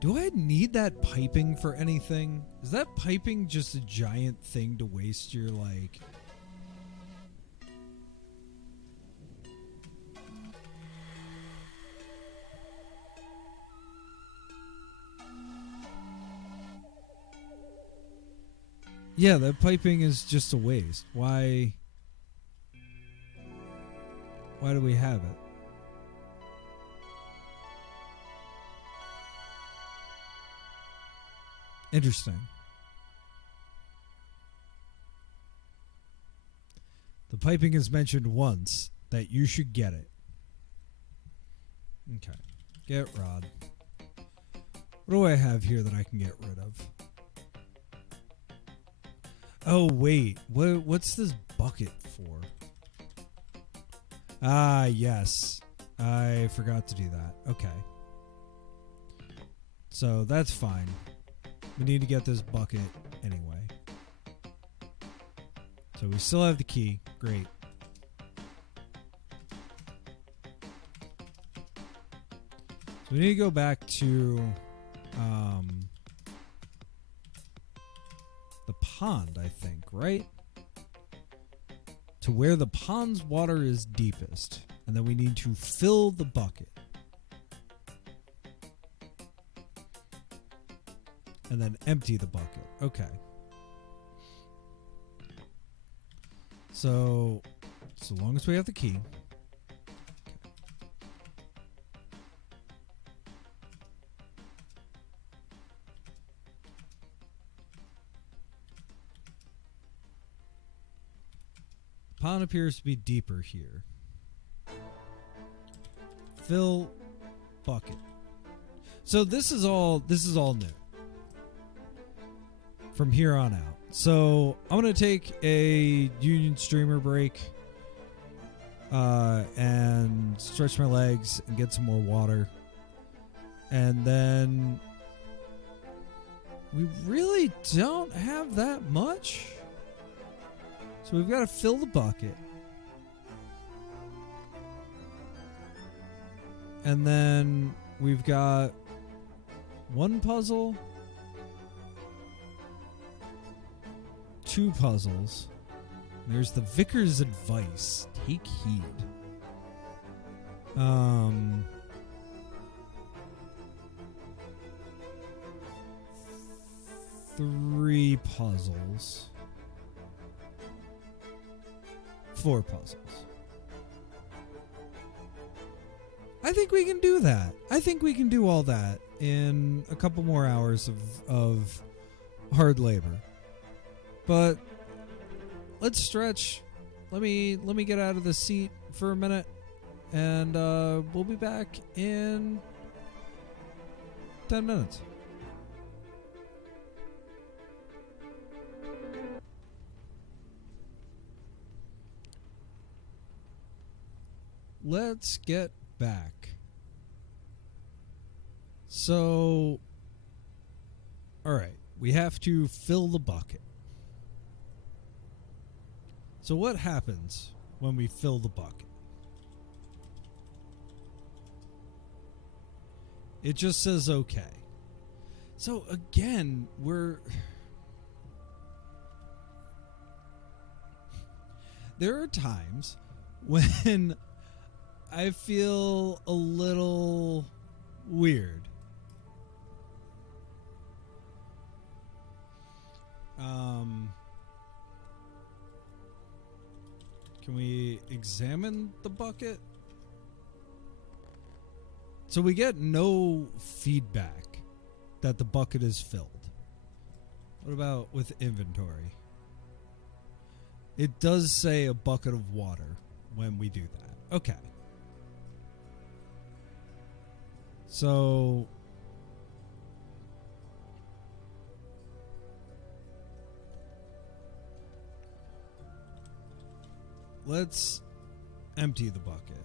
Do I need that piping for anything? Is that piping just a giant thing to waste your, like... Yeah, that piping is just a waste. Why do we have it? Interesting. The piping is mentioned once that you should get it. Okay. Get rod. What do I have here that I can get rid of? Oh, wait. What's this bucket for? Ah, yes. I forgot to do that. Okay. So that's fine. We need to get this bucket anyway. So we still have the key. Great. So we need to go back to the pond, I think, right? To where the pond's water is deepest. And then we need to fill the bucket. And then empty the bucket. Okay. So long as we have the key. The pond appears to be deeper here. Fill bucket. So this is all new from here on out. So I'm going to take a union streamer break and stretch my legs and get some more water. And then we really don't have that much. So we've got to fill the bucket. And then we've got one puzzle. 2 puzzles. There's the Vicar's Advice. Take heed. 3 puzzles. 4 puzzles. I think we can do that. I think we can do all that in a couple more hours of hard labor. But let's stretch. Let me get out of the seat for a minute, and we'll be back in 10 minutes. Let's get back. So, all right, we have to fill the bucket. So what happens when we fill the bucket? It just says okay. So again, there are times when I feel a little weird. Can we examine the bucket? So we get no feedback that the bucket is filled. What about with inventory? It does say a bucket of water when we do that. Okay. So let's empty the bucket.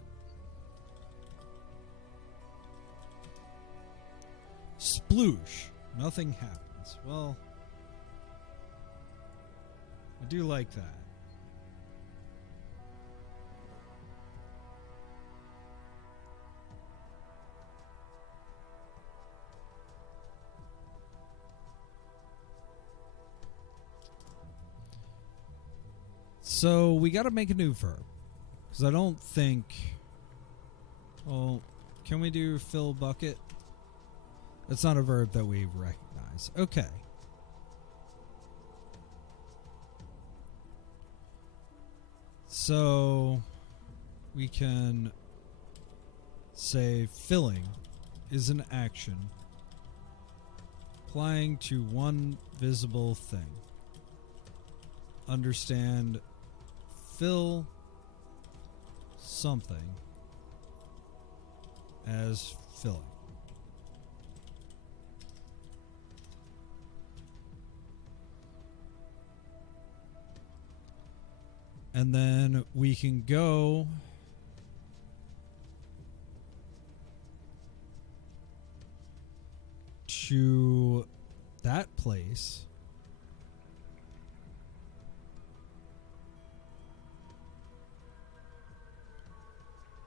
Sploosh. Nothing happens. Well, I do like that. So we got to make a new verb, because I don't think. Well, can we do fill bucket? That's not a verb that we recognize. Okay. So we can say filling is an action applying to one visible thing. Understand fill something as filling. And then we can go to that place.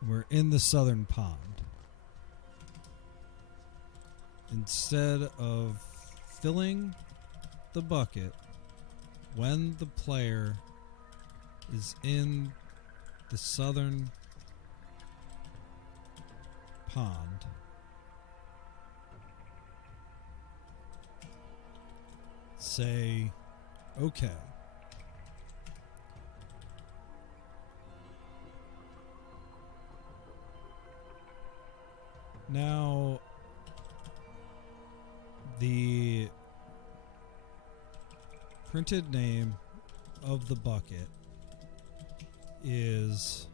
We're in the southern pond. Instead of filling the bucket when the player is in the southern pond, say okay. Now the printed name of the bucket is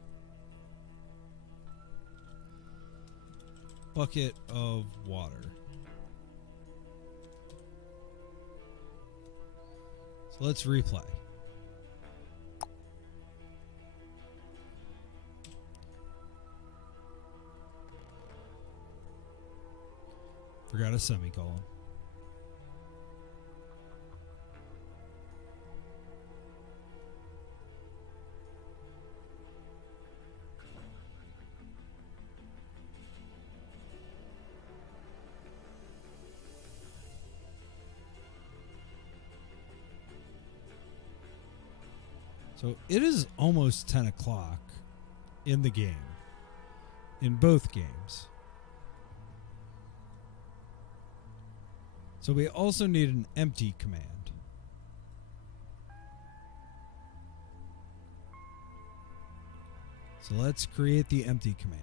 bucket of water. So let's replay. Forgot a semicolon. So it is almost 10 o'clock in the game, in both games. So we also need an empty command. So let's create the empty command.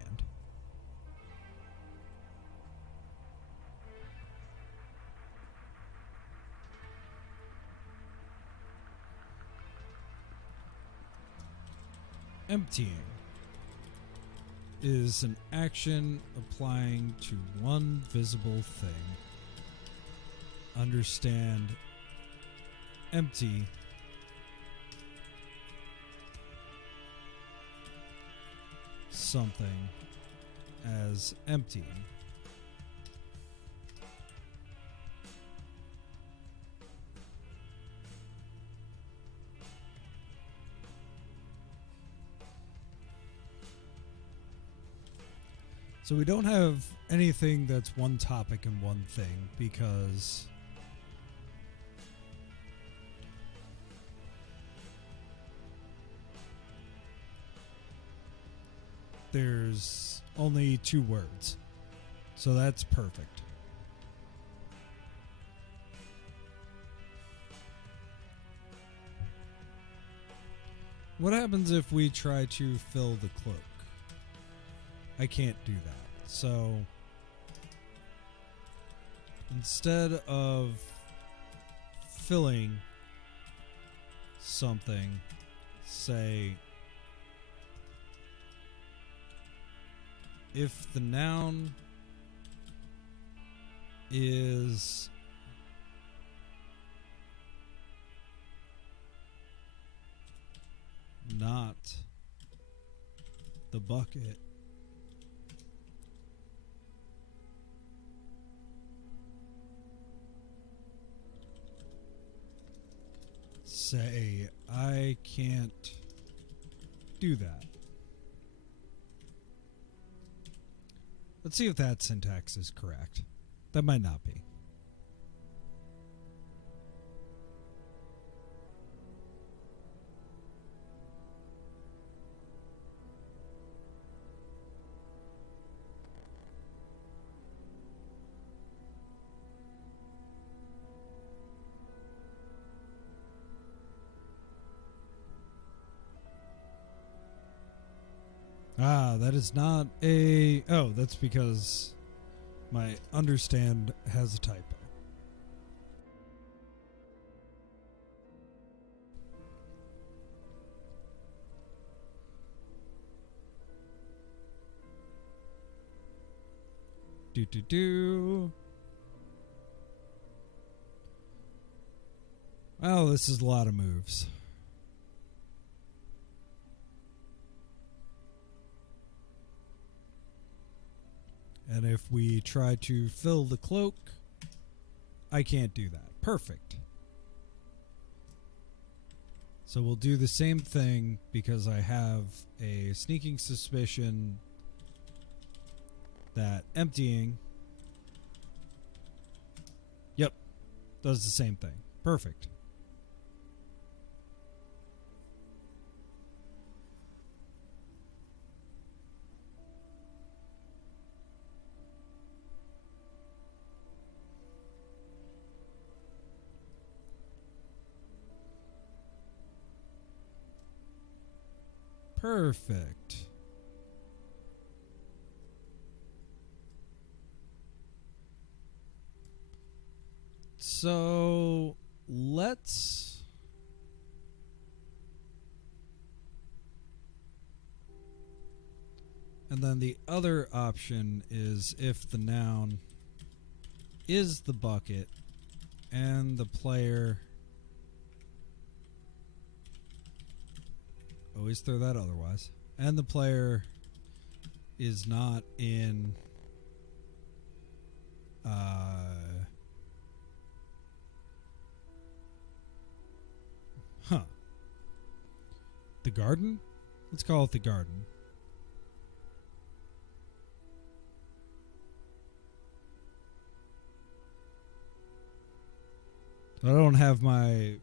Emptying is an action applying to one visible thing. Understand empty something as emptying. So we don't have anything that's one topic and one thing because there's only 2 words. So that's perfect. What happens if we try to fill the cloak? I can't do that. So instead of filling something, say if the noun is not the bucket, say I can't do that. Let's see if that syntax is correct. That might not be. Ah, that is not a... Oh, that's because my understand has a typo. Do. Oh, this is a lot of moves. And if we try to fill the cloak, I can't do that. Perfect. So we'll do the same thing because I have a sneaking suspicion that emptying, yep, does the same thing. Perfect. Perfect. So let's and then the other option is if the noun is the bucket and the player, always throw that otherwise, and the player is not in the garden? Let's call it the garden. I don't have my...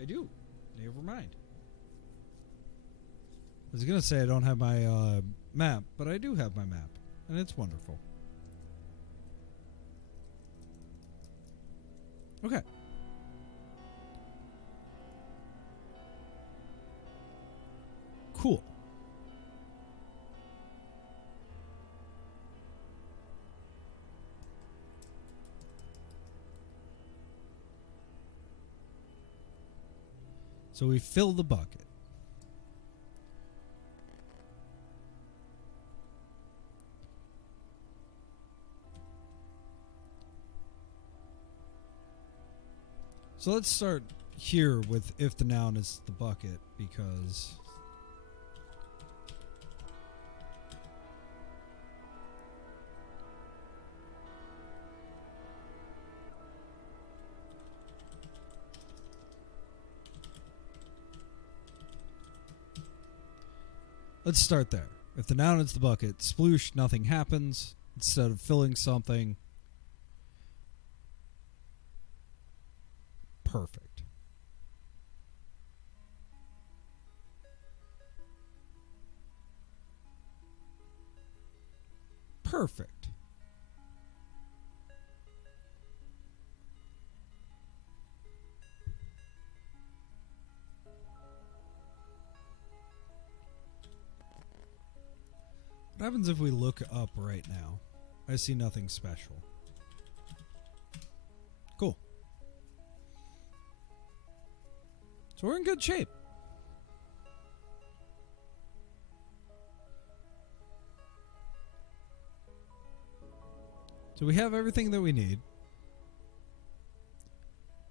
I do. Never mind. I was going to say I don't have my map, but I do have my map, and it's wonderful. Okay. Cool. So we fill the bucket. So let's start here with if the noun is the bucket, because let's start there. If the noun is the bucket, sploosh, nothing happens. Instead of filling something, perfect. Perfect. What happens if we look up right now? I see nothing special. Cool. So we're in good shape. So we have everything that we need.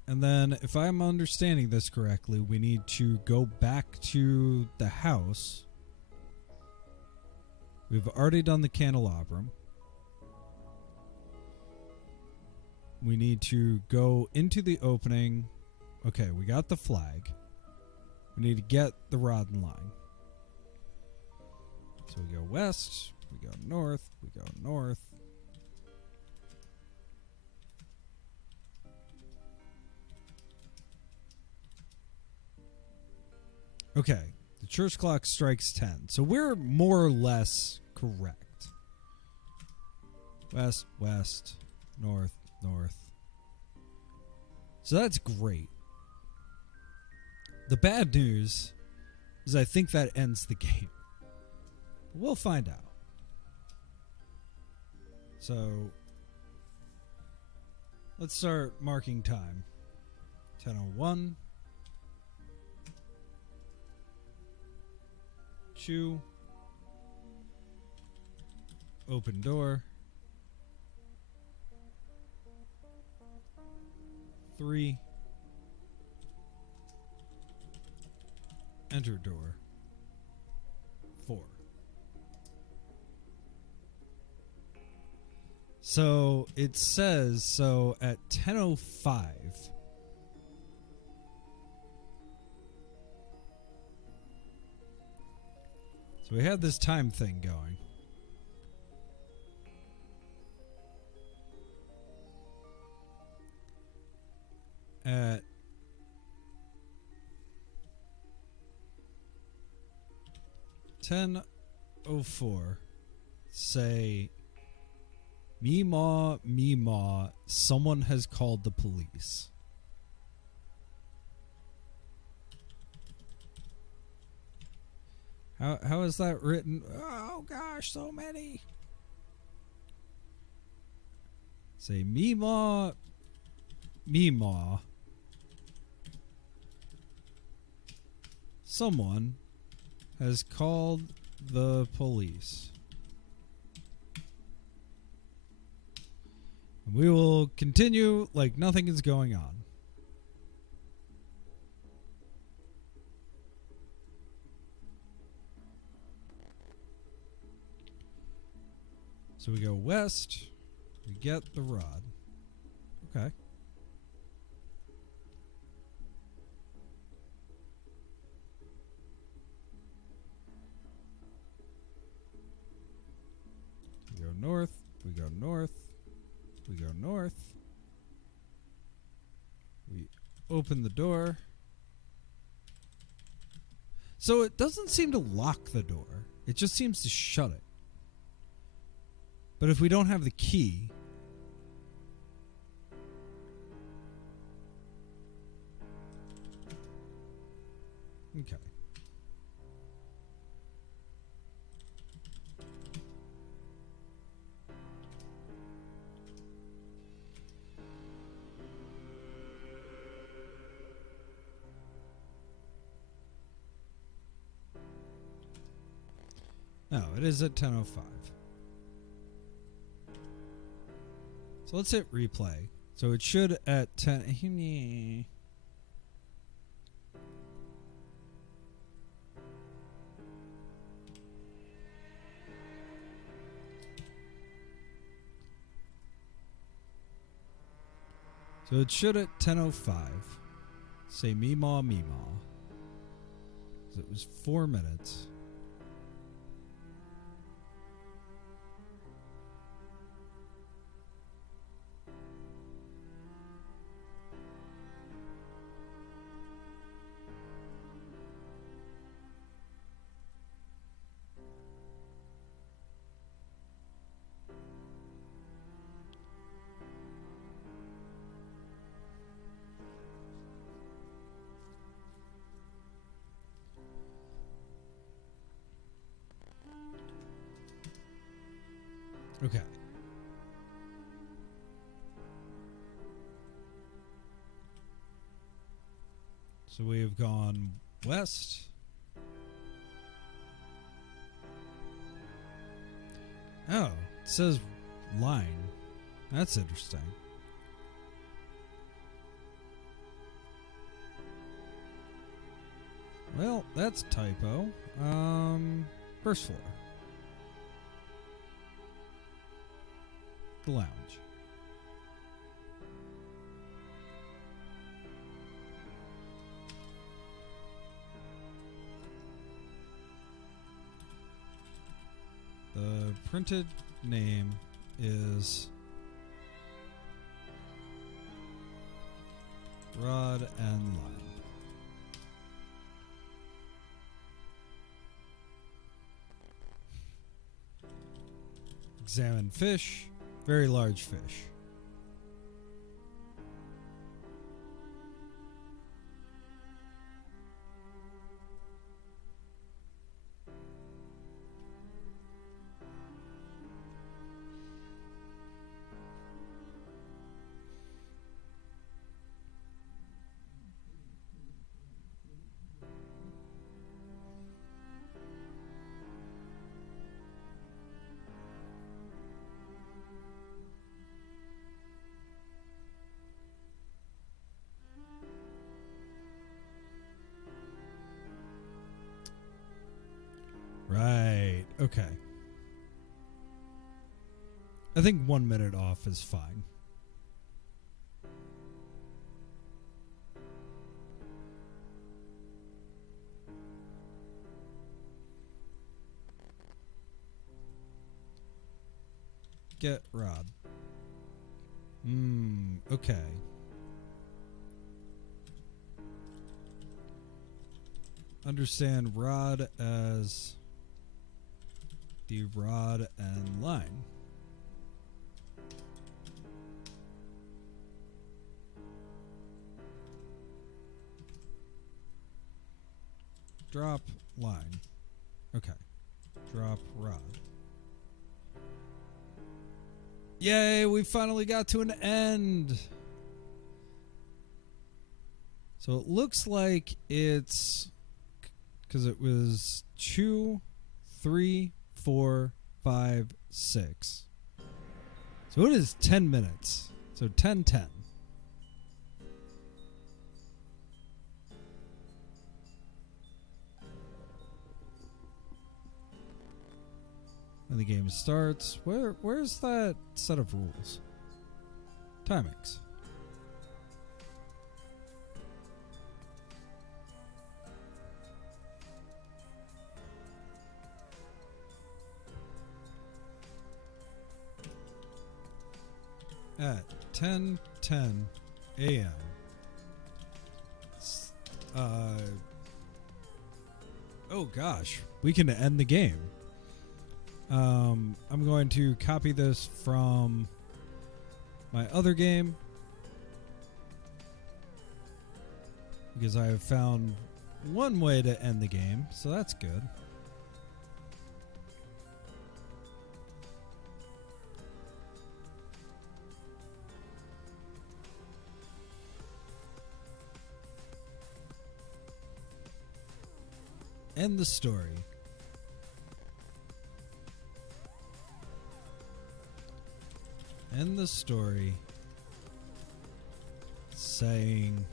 And then, if I'm understanding this correctly, we need to go back to the house. We've already done the candelabrum. We need to go into the opening. Okay, we got the flag. We need to get the rod and line. So we go west, we go north, we go north. Okay, the church clock strikes 10. So we're more or less correct. West, west, north, north. So that's great. The bad news Because I think that ends the game. We'll find out. So, let's start marking time. 10:01. Chew. Open door. 3. Enter door. 4. So it says at 10:05. So we have this time thing going. At 10:04, say, Meemaw, someone has called the police. How is that written? Oh gosh, so many. Say, Meemaw, someone has called the police. And we will continue like nothing is going on. So we go west. We get the rod. Okay. We go north. We go north. We go north. We open the door. So it doesn't seem to lock the door. It just seems to shut it. But if we don't have the key... Okay. No, it is at 10:05. So let's hit replay. So it should at 10... So it should at 10:05 say Meemaw. So it was 4 minutes. Okay. So we have gone west. Oh, it says line. That's interesting. Well, that's typo. First floor. The lounge. The printed name is Rod and Line. Examine fish. Very large fish. Okay. I think 1 minute off is fine. Get Rod. Okay. Understand rod as the rod and line. Drop line. Okay. Drop rod. Yay, we finally got to an end. So it looks like it's because it was 2, 3, 4, 5, 6. So it is 10 minutes. So 10, 10. When the game starts, where's that set of rules? Timings. At 10:10 a.m. Oh gosh, we can end the game. I'm going to copy this from my other game because I have found one way to end the game, so that's good. End the story. End the story saying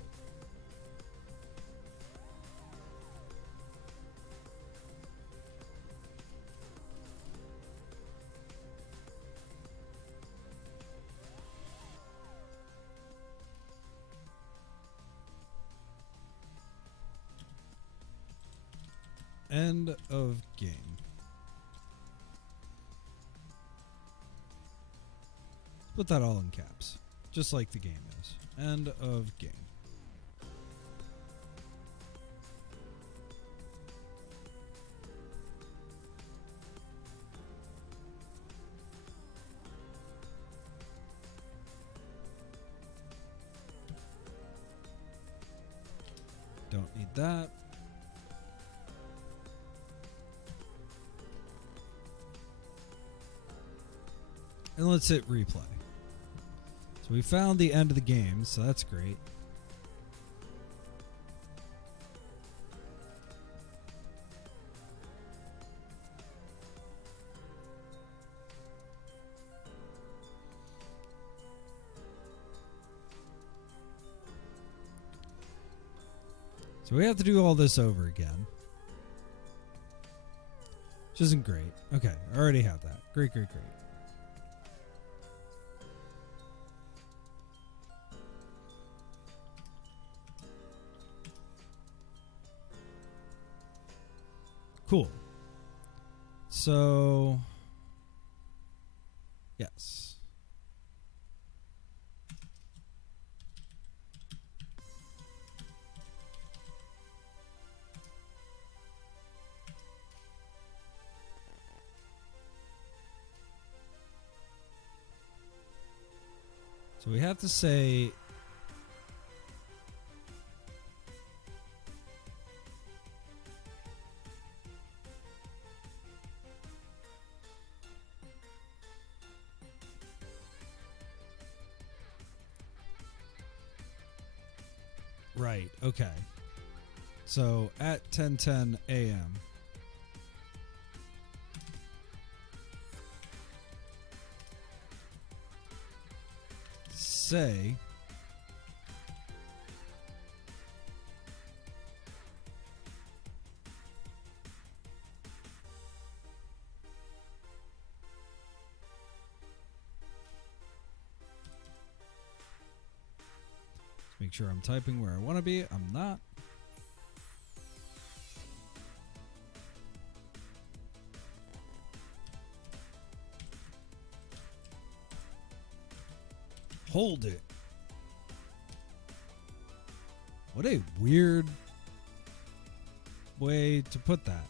end of game. Put that all in caps, just like the game is. End of game. Don't need that. And let's hit replay. So we found the end of the game, so that's great. So we have to do all this over again. Which isn't great. Okay, I already have that. Great, great, great. Cool. So, yes. So we have to say right, okay. So at 10:10 a.m. say sure I'm typing where I want to be. I'm not. Hold it. What a weird way to put that.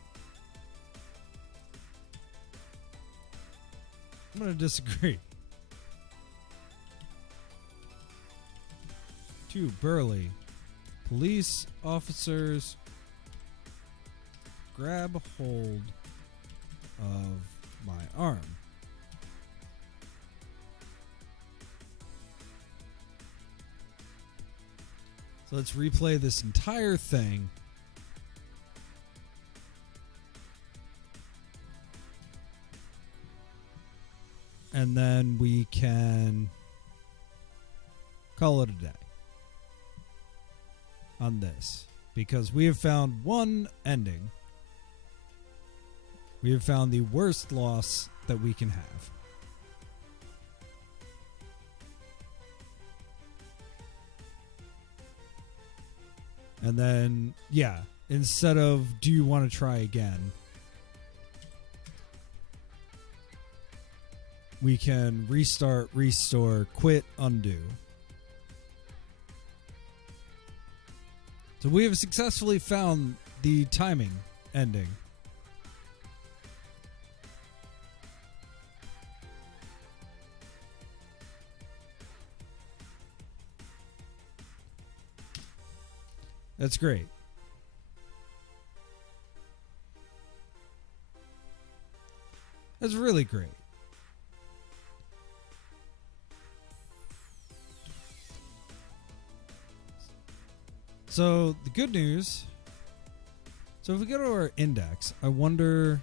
I'm going to disagree. Two burly police officers grab hold of my arm. So let's replay this entire thing. And then we can call it a day on this, because we have found one ending. We have found the worst loss that we can have. And then, yeah, instead of do you want to try again, we can restart, restore, quit, undo. So we have successfully found the timing ending. That's great. That's really great. So the good news, so if we go to our index, I wonder,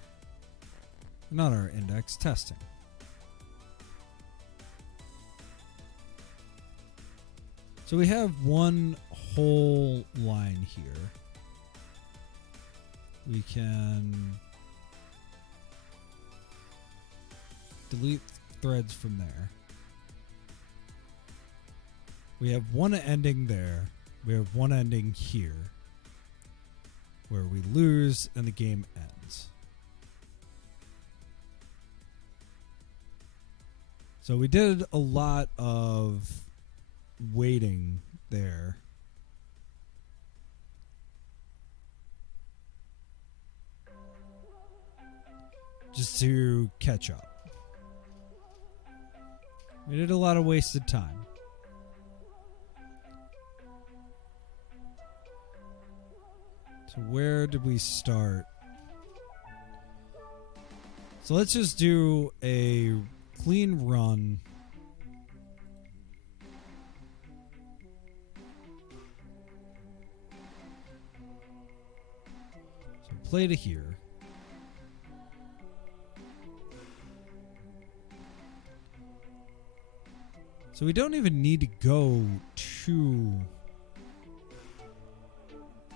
not our index, testing. So we have one whole line here. We can delete threads from there. We have one ending there. We have one ending here where we lose and the game ends. So we did a lot of waiting there. Just to catch up. We did a lot of wasted time. So where did we start? So let's just do a clean run. So play to here. So we don't even need to go to...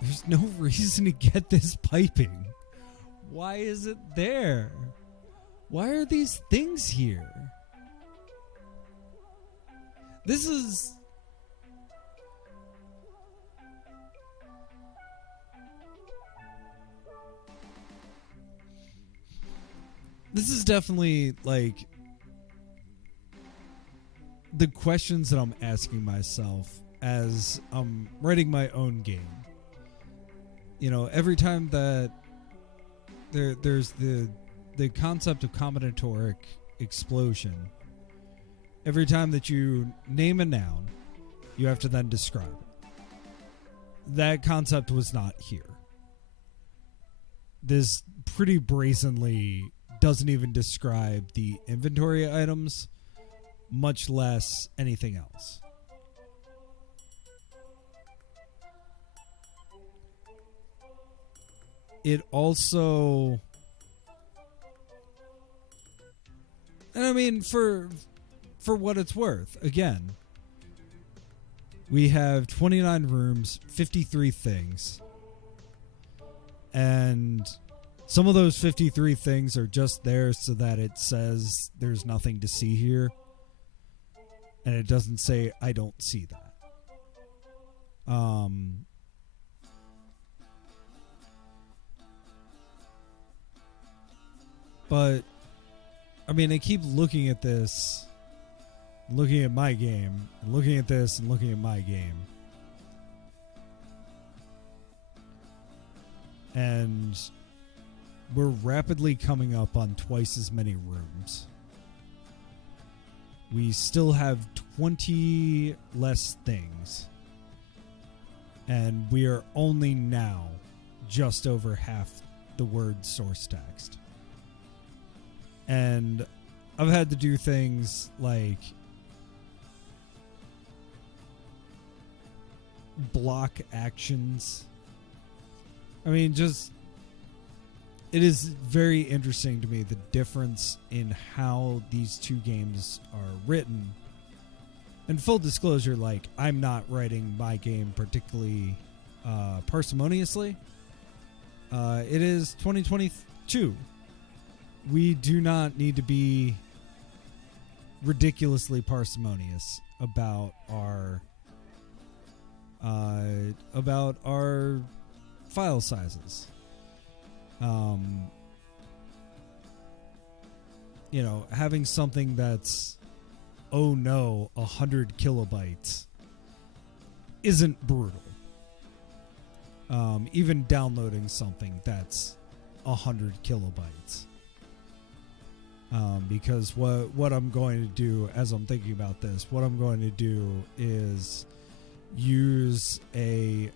There's no reason to get this piping. Why is it there? Why are these things here? This is... This is definitely, like, the questions that I'm asking myself as I'm writing my own game. You know, every time that there's the concept of combinatoric explosion, every time that you name a noun, you have to then describe it. That concept was not here. This pretty brazenly doesn't even describe the inventory items, much less anything else. It also, and I mean, for what it's worth, again, we have 29 rooms, 53 things, and some of those 53 things are just there so that it says there's nothing to see here, and it doesn't say I don't see that. But I mean, I keep looking at this, looking at my game, and looking at this and looking at my game. And we're rapidly coming up on twice as many rooms. We still have 20 less things. And we are only now just over half the word source text. And I've had to do things like block actions. I mean, just, it is very interesting to me the difference in how these two games are written. And full disclosure, like, I'm not writing my game particularly parsimoniously. It is 2022. We do not need to be ridiculously parsimonious about our file sizes. You know, having something that's 100 kilobytes isn't brutal. Even downloading something that's 100 kilobytes. Because what I'm going to do as I'm thinking about this, what I'm going to do is use a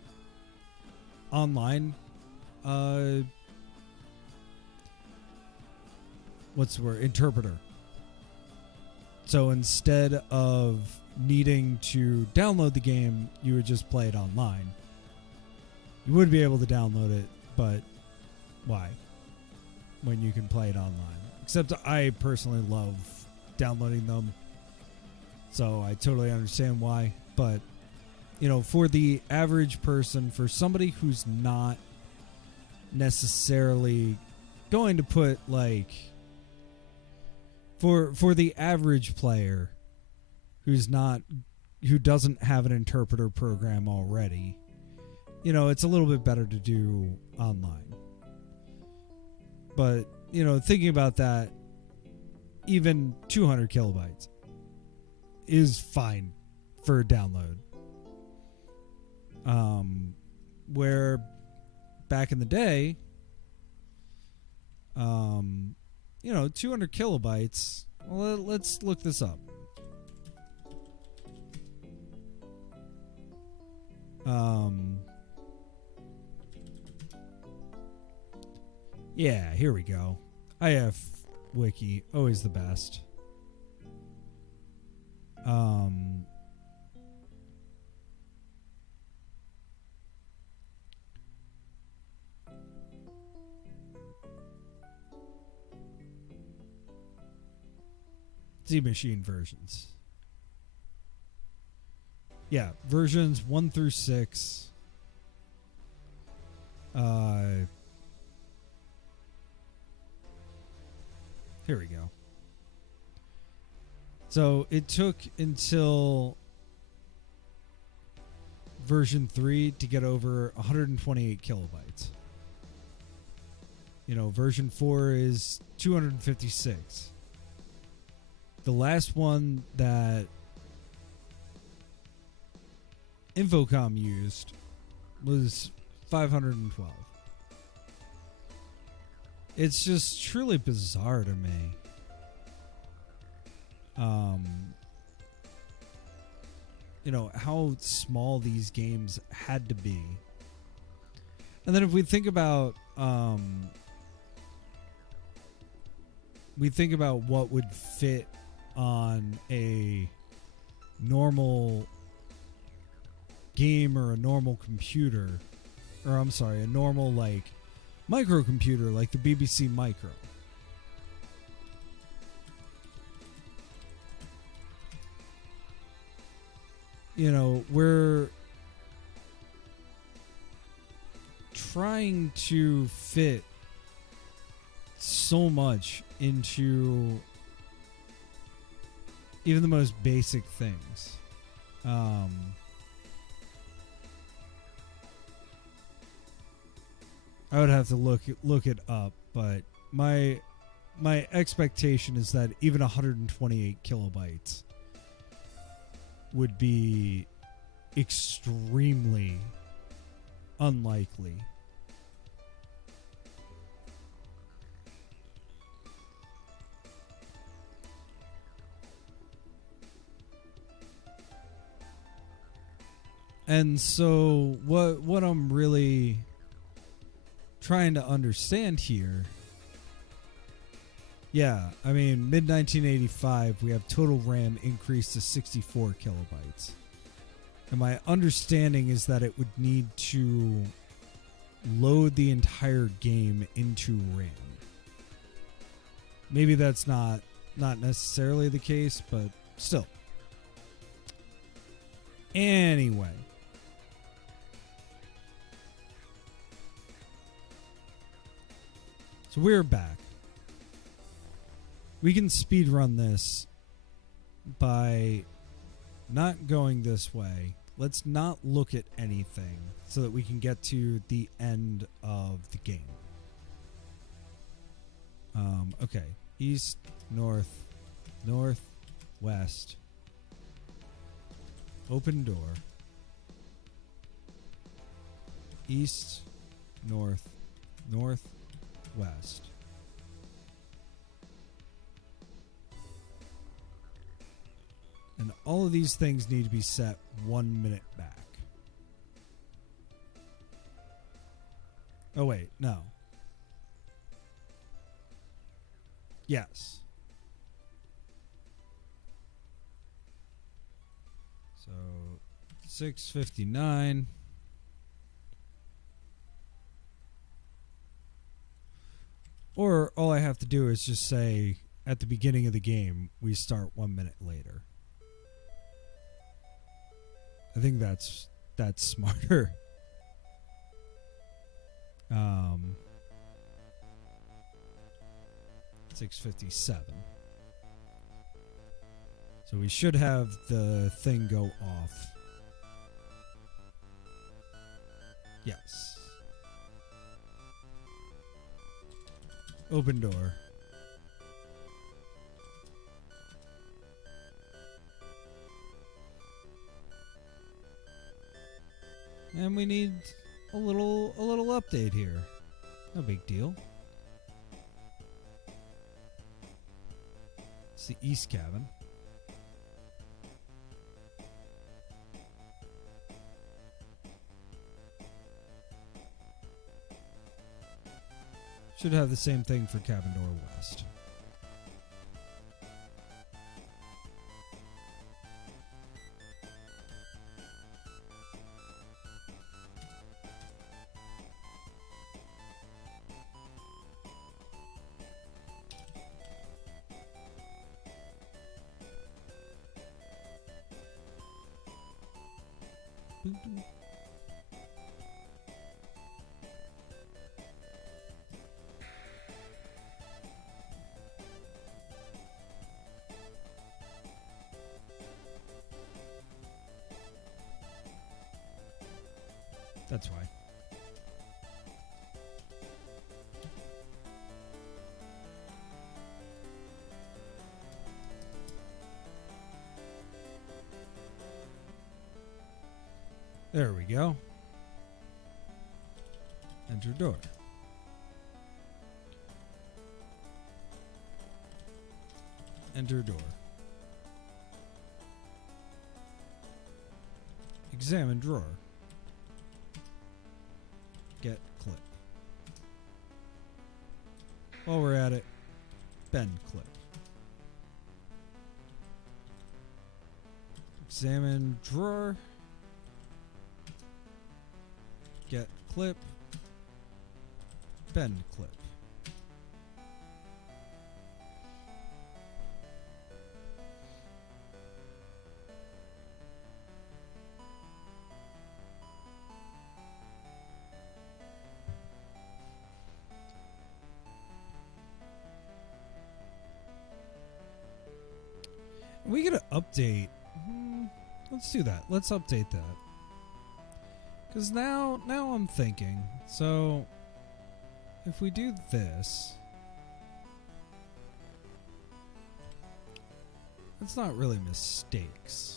online what's the word? Interpreter. So instead of needing to download the game, you would just play it online. You would be able to download it, but why? When you can play it online. Except I personally love downloading them, so I totally understand why. But, you know, for the average person, for somebody who's not necessarily going to put, like, for the average player who doesn't have an interpreter program already, you know, it's a little bit better to do online. But, you know, thinking about that, even 200 kilobytes is fine for a download. Where back in the day, you know, 200 kilobytes, well, let's look this up. Yeah, here we go. IF Wiki, always the best. Z Machine versions. Yeah, versions 1 through 6. Here we go. So it took until version 3 to get over 128 kilobytes. You know, version 4 is 256. The last one that Infocom used was 512. It's just truly bizarre to me. You know, how small these games had to be. And then if we think about what would fit on a normal game or a normal computer, or I'm sorry, a normal like microcomputer like the BBC Micro. You know, we're trying to fit so much into even the most basic things. I would have to look it up, but my expectation is that even 128 kilobytes would be extremely unlikely. And so what I'm really trying to understand here, yeah, I mean, mid-1985, we have total RAM increased to 64 kilobytes. And my understanding is that it would need to load the entire game into RAM. Maybe that's not necessarily the case, but still. Anyway. So we're back. We can speedrun this by not going this way. Let's not look at anything so that we can get to the end of the game. Okay. East, north, north, west. Open door. East, north, north, west. And all of these things need to be set 1 minute back. Oh, wait, no. Yes. So, 6:59. Or all I have to do is just say, at the beginning of the game, we start 1 minute later. I think that's smarter. 6:57. So we should have the thing go off. Yes. Open door. And we need a little update here. No big deal. It's the east cabin. Should have the same thing for cabin door west. That's why. There we go. Enter door. Enter door. Examine drawer. Get clip. While we're at it, bend clip. Examine drawer. Get clip. Bend clip. We get an update. Let's do that. Let's update that. Because now I'm thinking. So, if we do this, it's not really mistakes.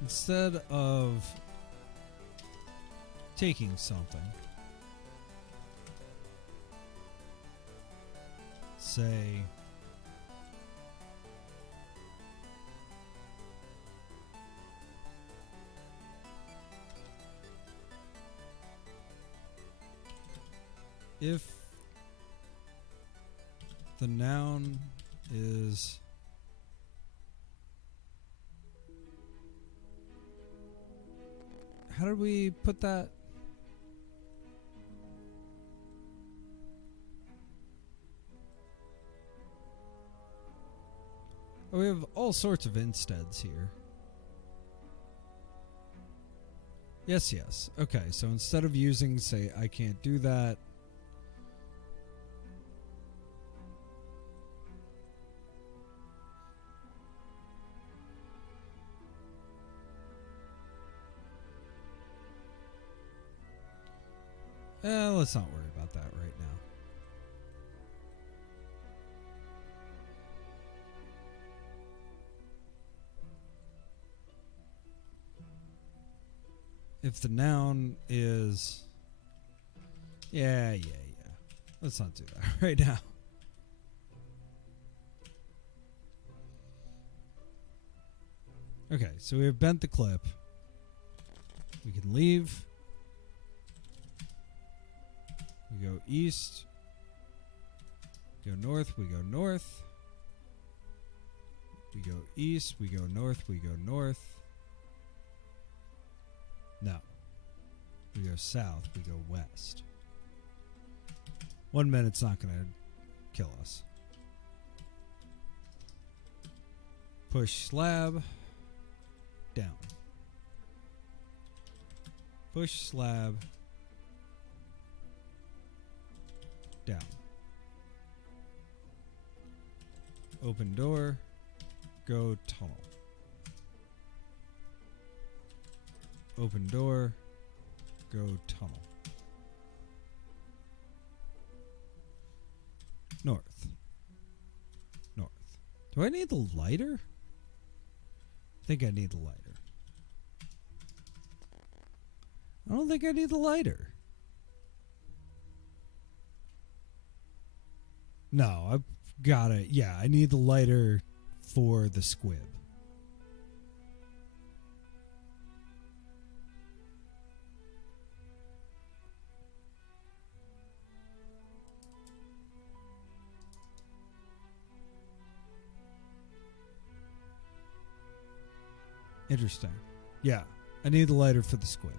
Instead of taking something, say if the noun is how did we put that? Oh, we have all sorts of insteads here. Yes, yes. Okay, so instead of using, say, I can't do that, let's not worry about that right now. If the noun is... Yeah. Let's not do that right now. Okay, so we have bent the clip. We can leave. We go east. Go north. We go north. We go east. We go north. We go north. No. We go south. We go west. 1 minute's not going to kill us. Push slab. Down. Push slab. Down. Open door. Go tunnel. Open door. Go tunnel. North. North. Do I need the lighter? I think I need the lighter. I don't think I need the lighter. No, I've got it. Yeah, I need the lighter for the squib. Interesting. Yeah, I need the lighter for the squib.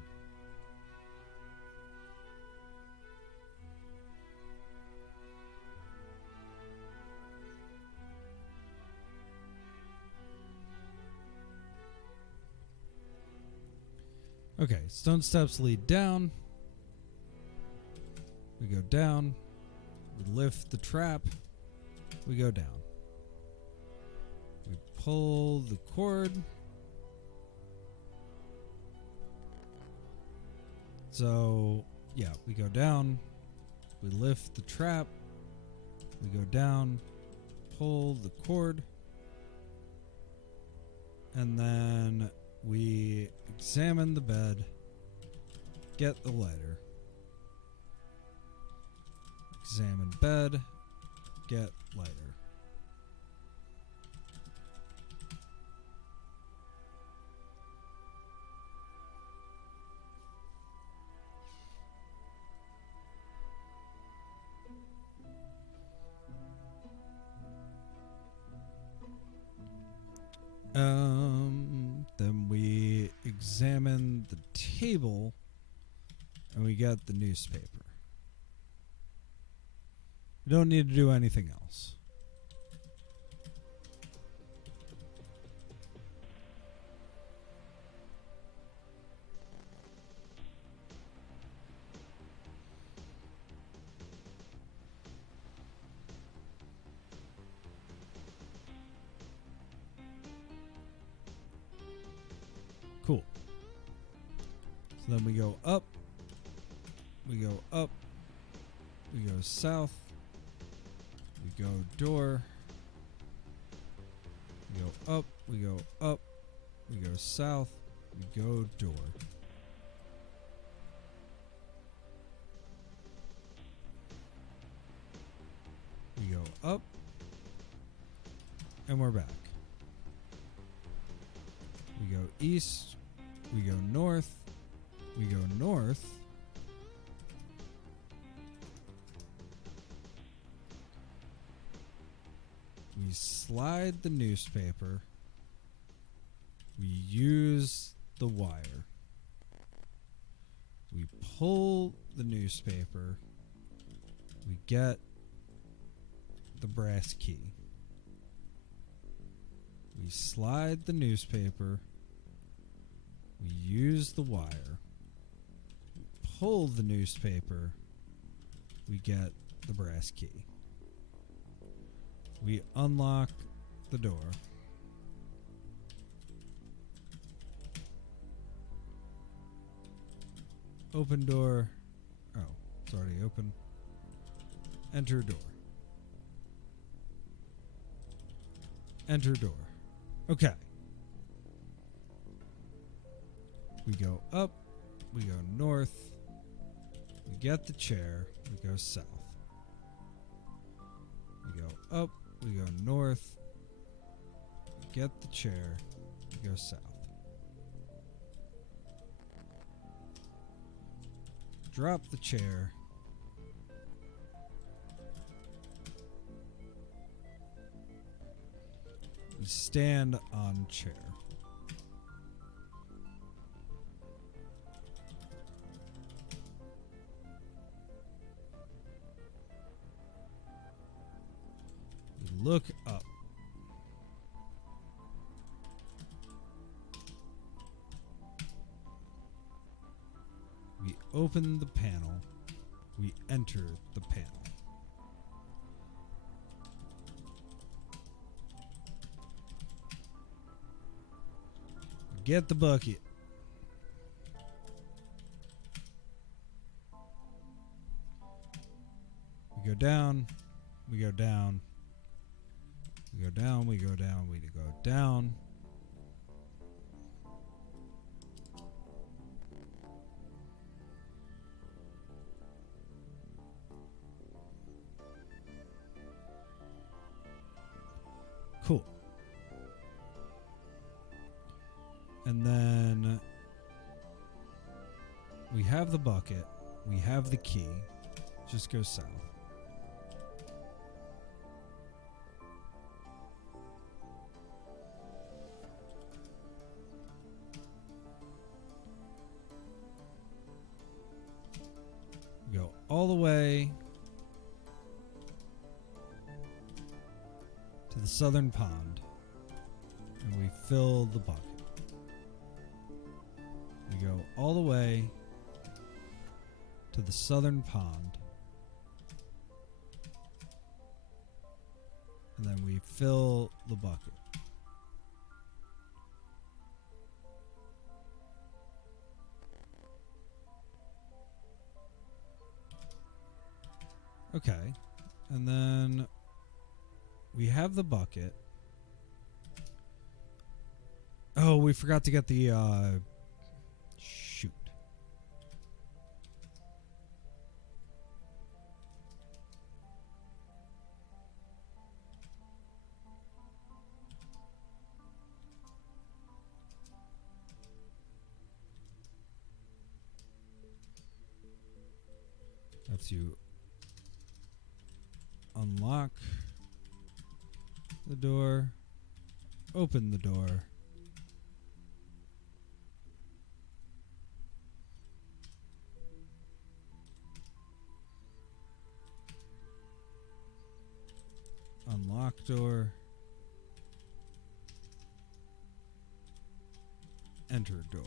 Okay, stone steps lead down. We go down. We lift the trap. We go down. We pull the cord. So, yeah, we go down. We lift the trap. We go down. Pull the cord. And then we examine the bed, get the lighter. Examine bed, get lighter. Then we examine the table and we get the newspaper. We don't need to do anything else. Cool. So then we go up. We go up. We go south. We go door. We go up. We go up. We go south. We go door. We go up. And we're back. We go east. We go north. We go north. We slide the newspaper. We use the wire. We pull the newspaper. We get the brass key. We slide the newspaper. We use the wire. Pull the newspaper. We get the brass key. We unlock the door. Open door. Oh, it's already open. Enter door. Enter door. Okay. We go up. We go north. We get the chair. We go south. We go up. We go north. We get the chair. We go south. Drop the chair. We stand on chair. We look up. We open the panel. We enter the panel. Get the bucket. We go down. We go down. We go down. We go down. We go down. Cool. And then we have the bucket. We have the key. Just go south. We go all the way to the southern pond. And we fill the bucket. We go all the way to the southern pond. And then we fill the bucket. Okay. And then we have the bucket. Oh, we forgot to get the shoot. That's you unlock the door, open the door, unlock door, enter door.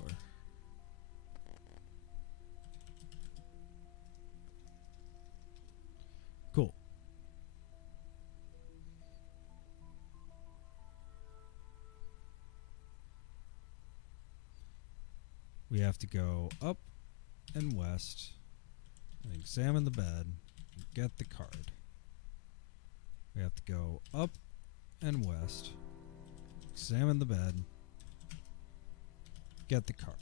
Cool. We have to go up and west and examine the bed and get the card. We have to go up and west, examine the bed, get the card.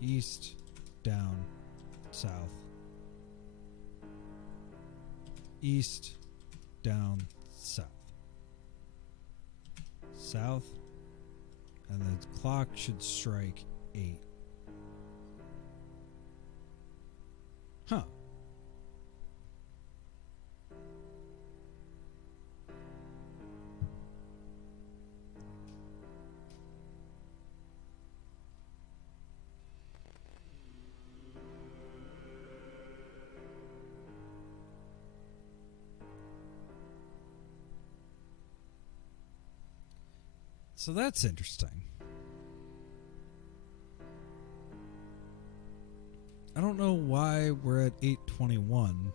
East, down, south. East, down, south. South, and the clock should strike 8. Huh. So that's interesting. I don't know why we're at 8:21.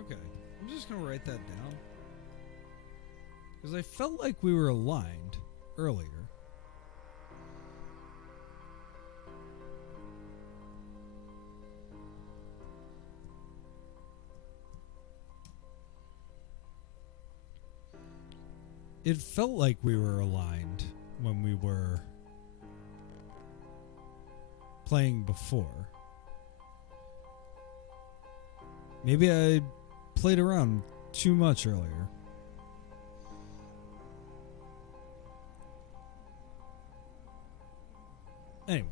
Okay, I'm just going to write that down. Because I felt like we were aligned earlier. It felt like we were aligned when we were playing before. Maybe I played around too much earlier. Anyway.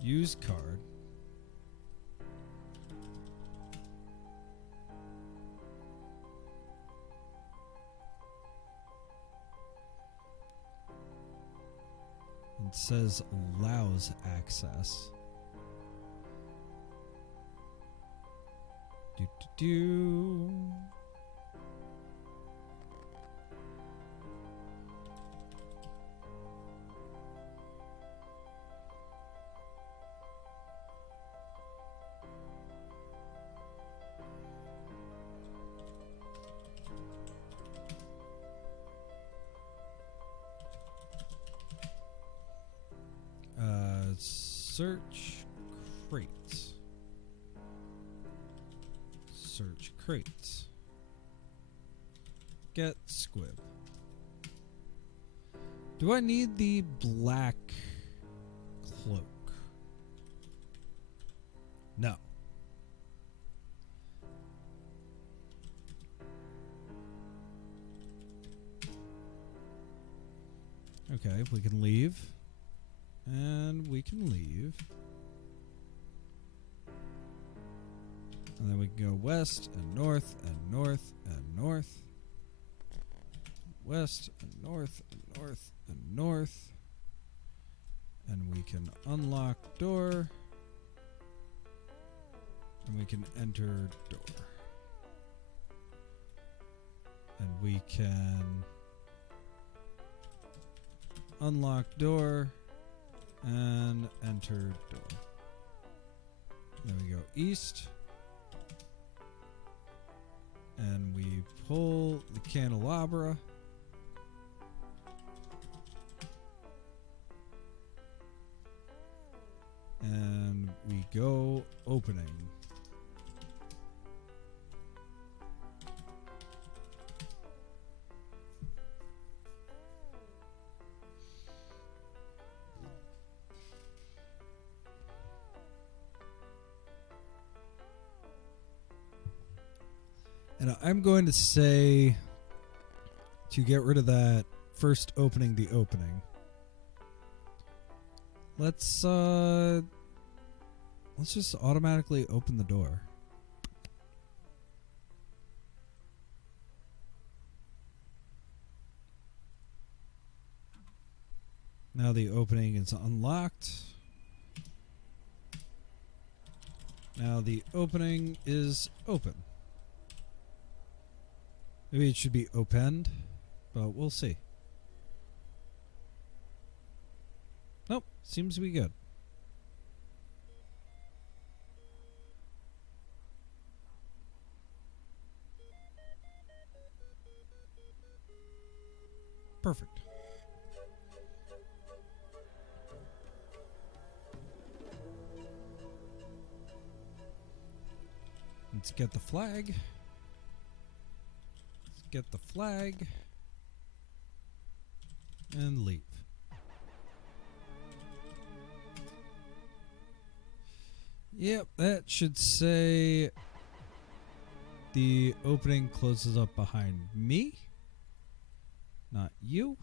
Use card. It says allows access. Do. Search crates. Search crates. Get squib. Do I need the black cloak? No. Okay, we can leave. And we can leave. And then we can go west and north and north and north. West and north and north and north. And we can unlock door. And we can enter door. And we can unlock door. And enter door. Then we go east. And we pull the candelabra. And we go opening. And I'm going to say to get rid of that first opening the opening. Let's just automatically open the door. Now the opening is unlocked. Now the opening is open. Maybe it should be opened, but we'll see. Nope, seems to be good. Perfect. Let's get the flag. Let's get the flag. And leave. Yep, that should say the opening closes up behind me, not you.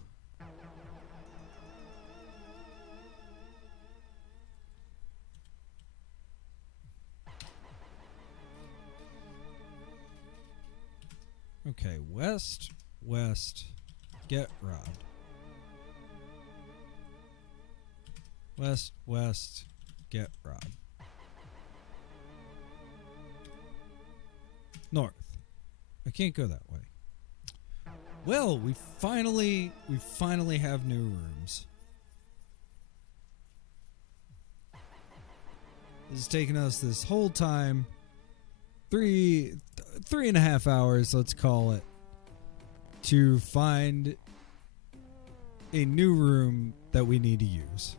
Okay, west, west, get robbed. West, west, get robbed. North. I can't go that way. Well, we finally have new rooms. This has taken us this whole time, three and a half hours, let's call it, to find a new room that we need to use.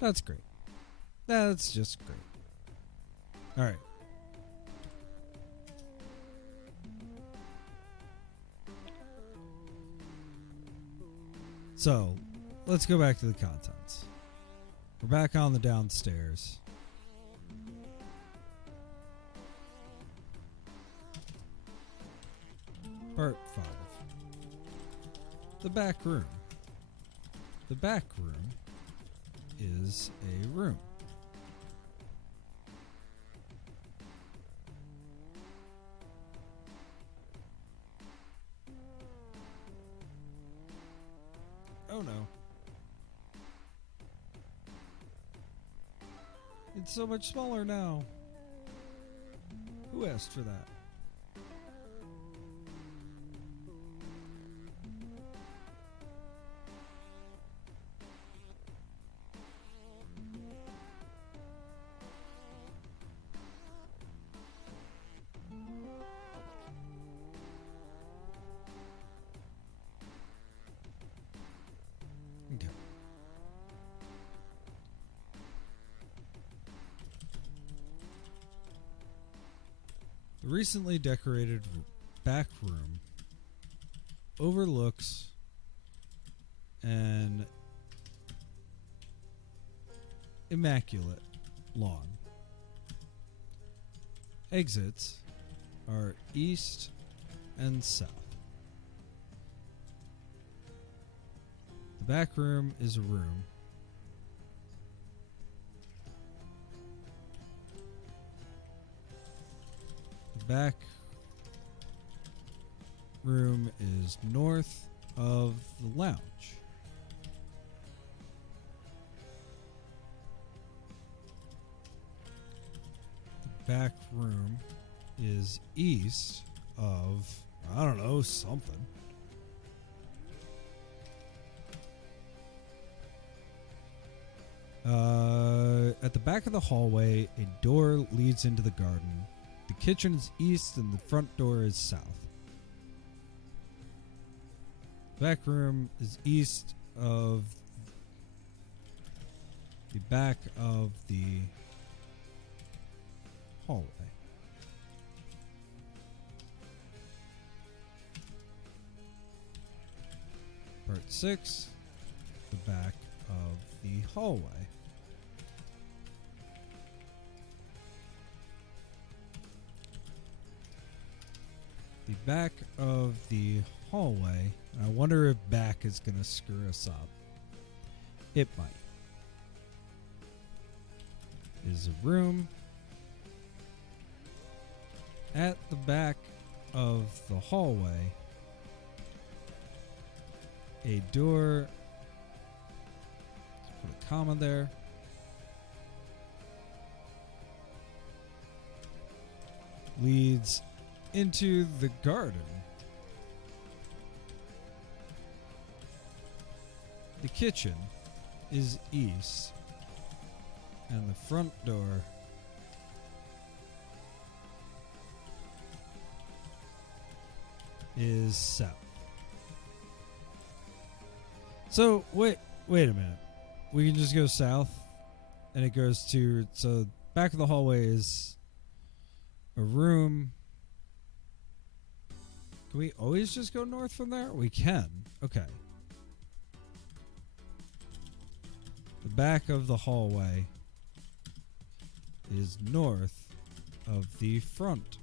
That's great. That's just great. All right. So, let's go back to the contents. We're back on the downstairs. Part 5. The back room. The back room is a room. Oh no. It's so much smaller now. Who asked for that? Okay. The recently decorated back room overlooks an immaculate lawn. Exits are east and south. The back room is a room. The back room is north of the lounge. The back room is east of, I don't know, something. At the back of the hallway, a door leads into the garden. The kitchen is east and the front door is south. The back room is east of the back of the hallway. Part 6, the back of the hallway. The back of the hallway. I wonder if back is going to screw us up. It might. Is a room at the back of the hallway. A door comma there. Leads into the garden. The kitchen is east, and the front door is south. So wait a minute. We can just go south, and it goes to, so back of the hallway is a room. Can we always just go north from there? We can. Okay. The back of the hallway is north of the front.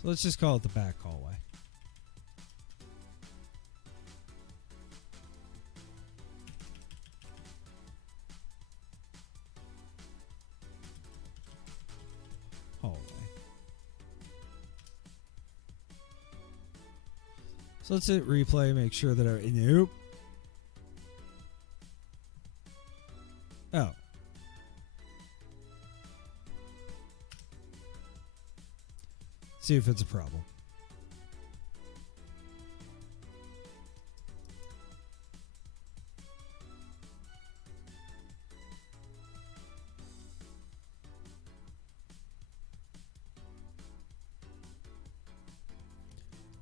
So let's just call it the back hallway. So let's hit replay, make sure that our... Nope. Oh. See if it's a problem.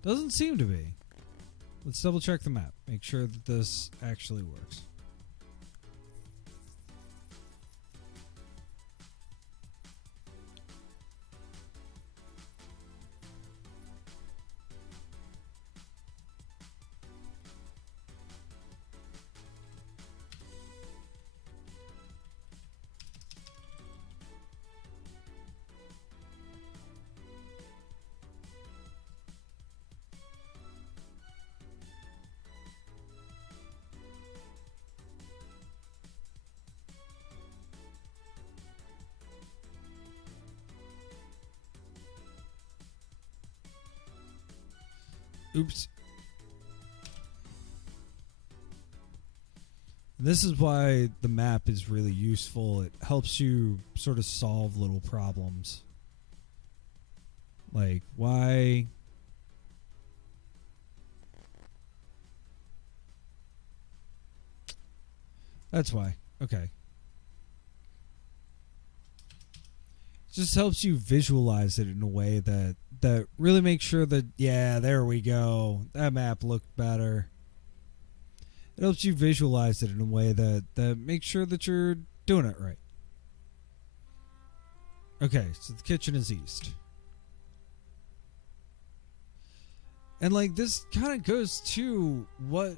Doesn't seem to be. Let's double check the map. Make sure that this actually works. Oops. This is why the map is really useful. It helps you sort of solve little problems. Like, why... That's why. Okay. Just helps you visualize it in a way that really makes sure that, yeah, there we go. That map looked better. It helps you visualize it in a way that makes sure that you're doing it right. Okay, so the kitchen is east. And like this kind of goes to what...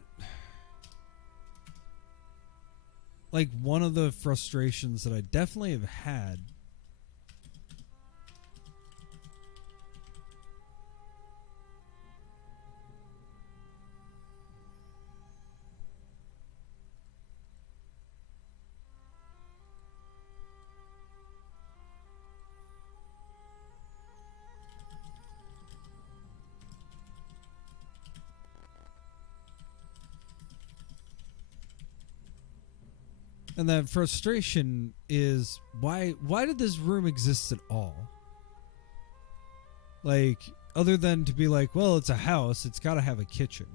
Like one of the frustrations that I definitely have had and that frustration is why did this room exist at all? Like, other than to be like, well, it's a house, it's got to have a kitchen.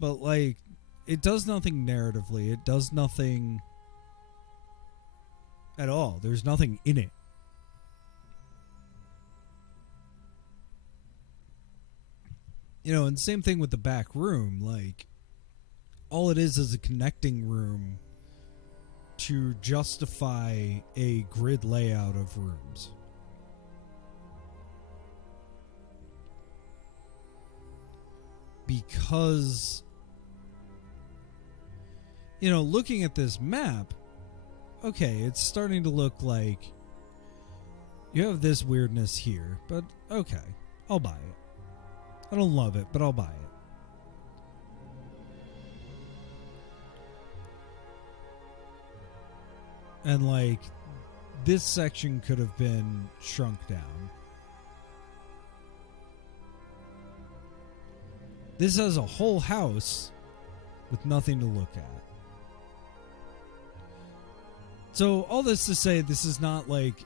But like, it does nothing narratively. It does nothing at all. There's nothing in it. You know, and same thing with the back room. Like, all it is a connecting room to justify a grid layout of rooms. Because, you know, looking at this map, okay, it's starting to look like you have this weirdness here, but okay, I'll buy it. I don't love it, but I'll buy it. And like, this section could have been shrunk down. This has a whole house with nothing to look at. So all this to say, this is not like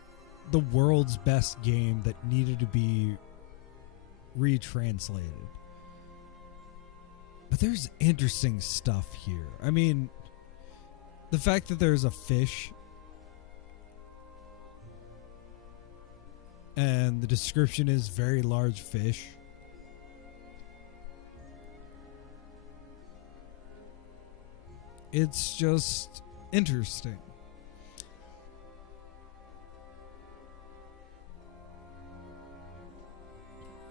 the world's best game that needed to be retranslated. But there's interesting stuff here. I mean, the fact that there's a fish and the description is very large fish. It's just interesting.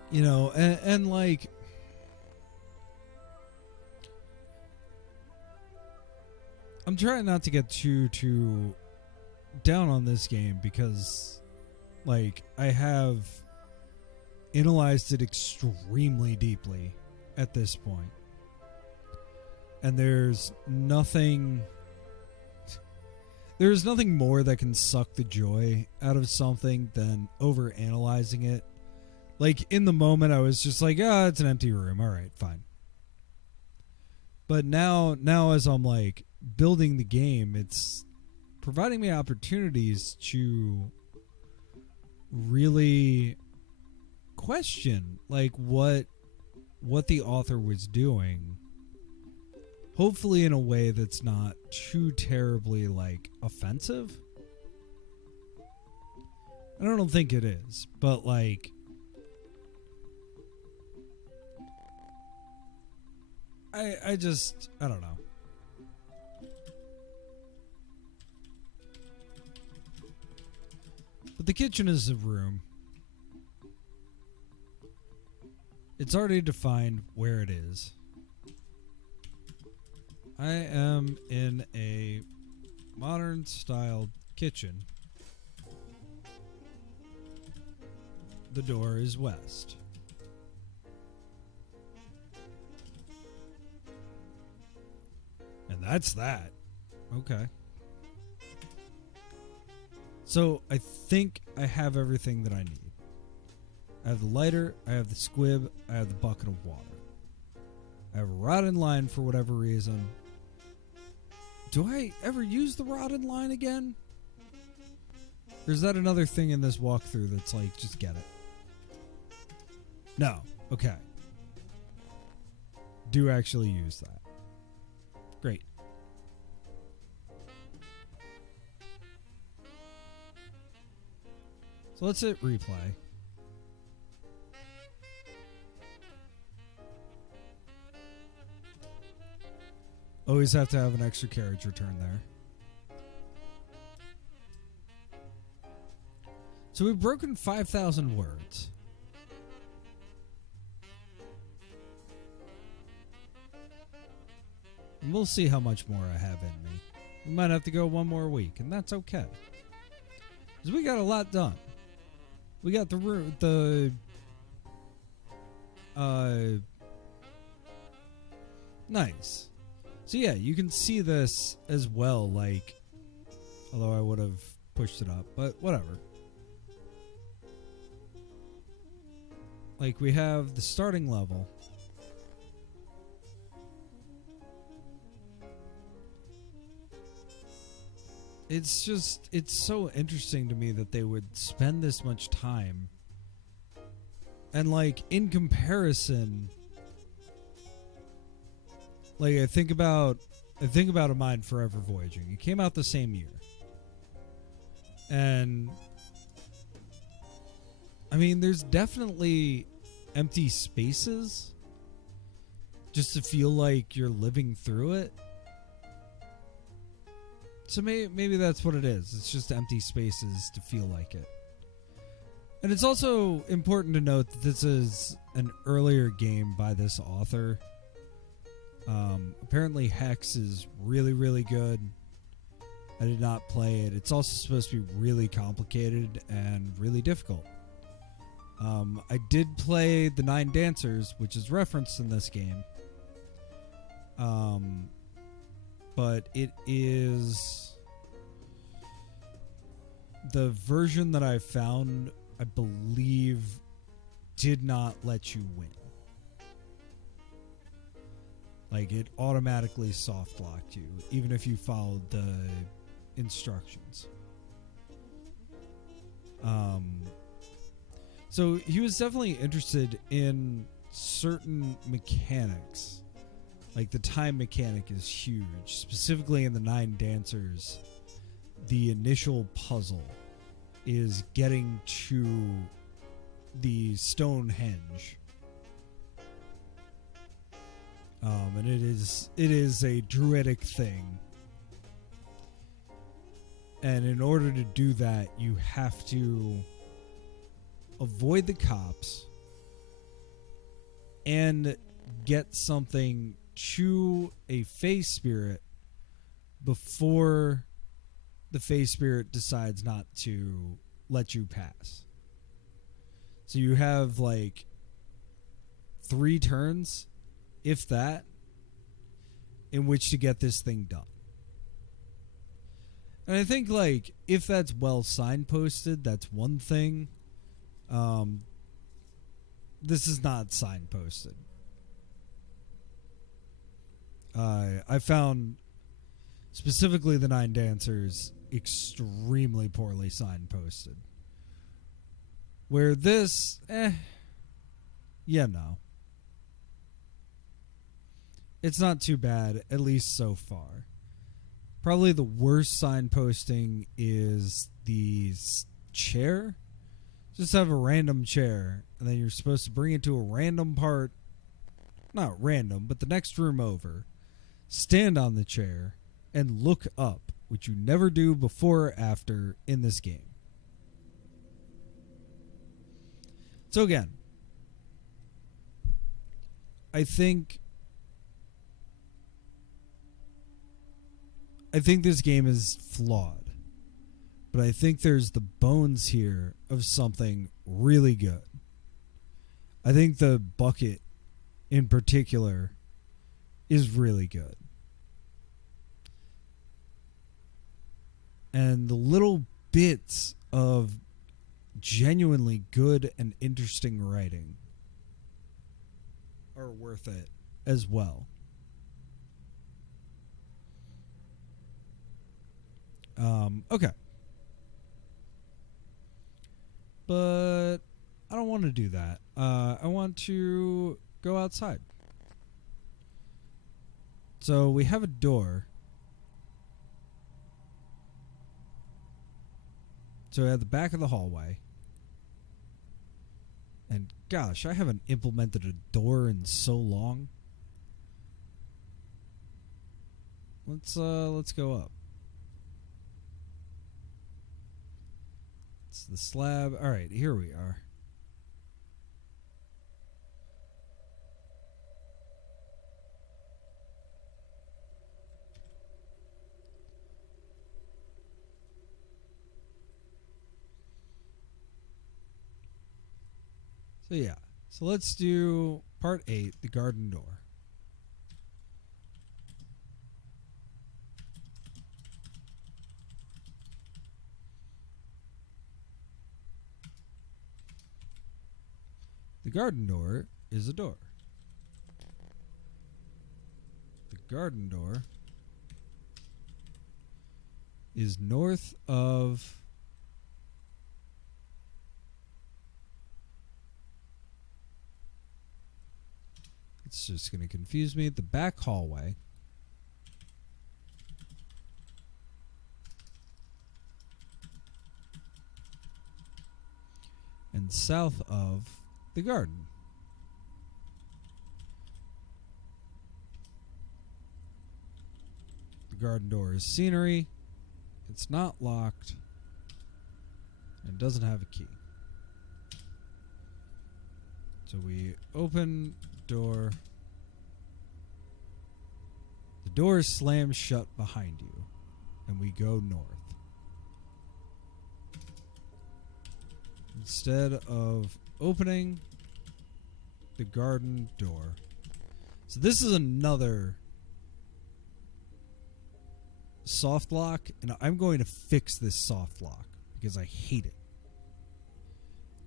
You know, and like, I'm trying not to get too down on this game because, like, I have analyzed it extremely deeply at this point. And there's nothing more that can suck the joy out of something than over analyzing it. Like, in the moment, I was just like, it's an empty room. All right, fine. But now as I'm, like, building the game, it's providing me opportunities to really question, like, what the author was doing. Hopefully in a way that's not too terribly, like, offensive. I don't think it is, but, like, I don't know. But the kitchen is a room. It's already defined where it is. I am in a modern style kitchen. The door is west. And that's that. Okay. So I think I have everything that I need. I have the lighter, I have the squib, I have the bucket of water. I have a rod and line for whatever reason. Do I ever use the rod and line again? Or is that another thing in this walkthrough that's like, just get it? No. Okay. Do actually use that. Great. So let's hit replay. Always have to have an extra carriage return there. So we've broken 5,000 words. And we'll see how much more I have in me. We might have to go one more week, and that's okay. Because we got a lot done. We got nice. So yeah, you can see this as well, like, although I would have pushed it up, but whatever. Like, we have the starting level. It's just, it's so interesting to me that they would spend this much time. And, like, in comparison, like, I think about A Mind Forever Voyaging. It came out the same year. And, I mean, there's definitely empty spaces just to feel like you're living through it. So maybe that's what it is. It's just empty spaces to feel like it. And it's also important to note that this is an earlier game by this author. Apparently Hex is really, really good. I did not play it. It's also supposed to be really complicated and really difficult. I did play the 9 Dancers, which is referenced in this game. But it is the version that I found, I believe, did not let you win. Like, it automatically soft locked you, even if you followed the instructions. So he was definitely interested in certain mechanics. Like the time mechanic is huge. Specifically in the 9 Dancers, the initial puzzle is getting to the Stonehenge. And it is a druidic thing. And in order to do that, you have to avoid the cops and get something to a face spirit before the face spirit decides not to let you pass. So you have like 3 turns, if that, in which to get this thing done. And I think, like, if that's well signposted, that's one thing. This is not signposted. I found specifically the 9 Dancers extremely poorly signposted. Where this, no. It's not too bad, at least so far. Probably the worst signposting is the chair. Just have a random chair, and then you're supposed to bring it to a random part. Not random, but the next room over. Stand on the chair and look up, which you never do before or after in this game. So again, I think this game is flawed, but I think there's the bones here of something really good. I think the bucket in particular is really good. And the little bits of genuinely good and interesting writing are worth it as well. Okay. But I don't want to do that. I want to go outside. So we have a door. So at the back of the hallway. And gosh, I haven't implemented a door in so long. Let's go up. It's the slab. All right, here we are. So yeah, so let's do part 8, the garden door. The garden door is a door. The garden door is north of it's just going to confuse me. The back hallway and south of the garden. The garden door is scenery. It's not locked. And doesn't have a key. So we open door. The door slams shut behind you. And we go north. Instead of opening the garden door. So this is another soft lock, and I'm going to fix this soft lock because I hate it.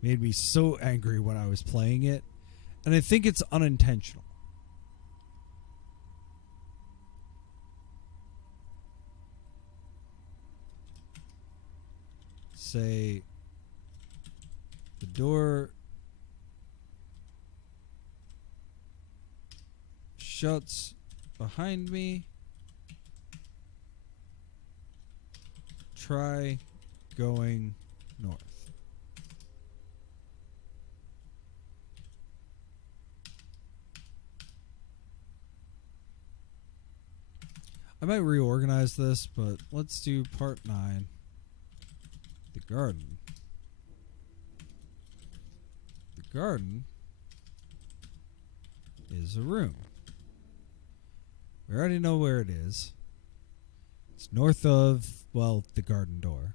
Made me so angry when I was playing it, and I think it's unintentional. say the door shuts behind me. Try going north. I might reorganize this, but let's do part 9. The garden. The garden is a room. We already know where it is. It's north of, well, the garden door.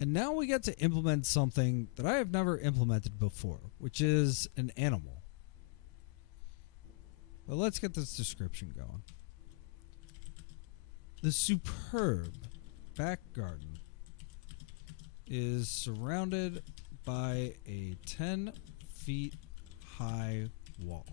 And now we get to implement something that I have never implemented before, which is an animal. But let's get this description going. The superb back garden is surrounded by a 10 feet high wall.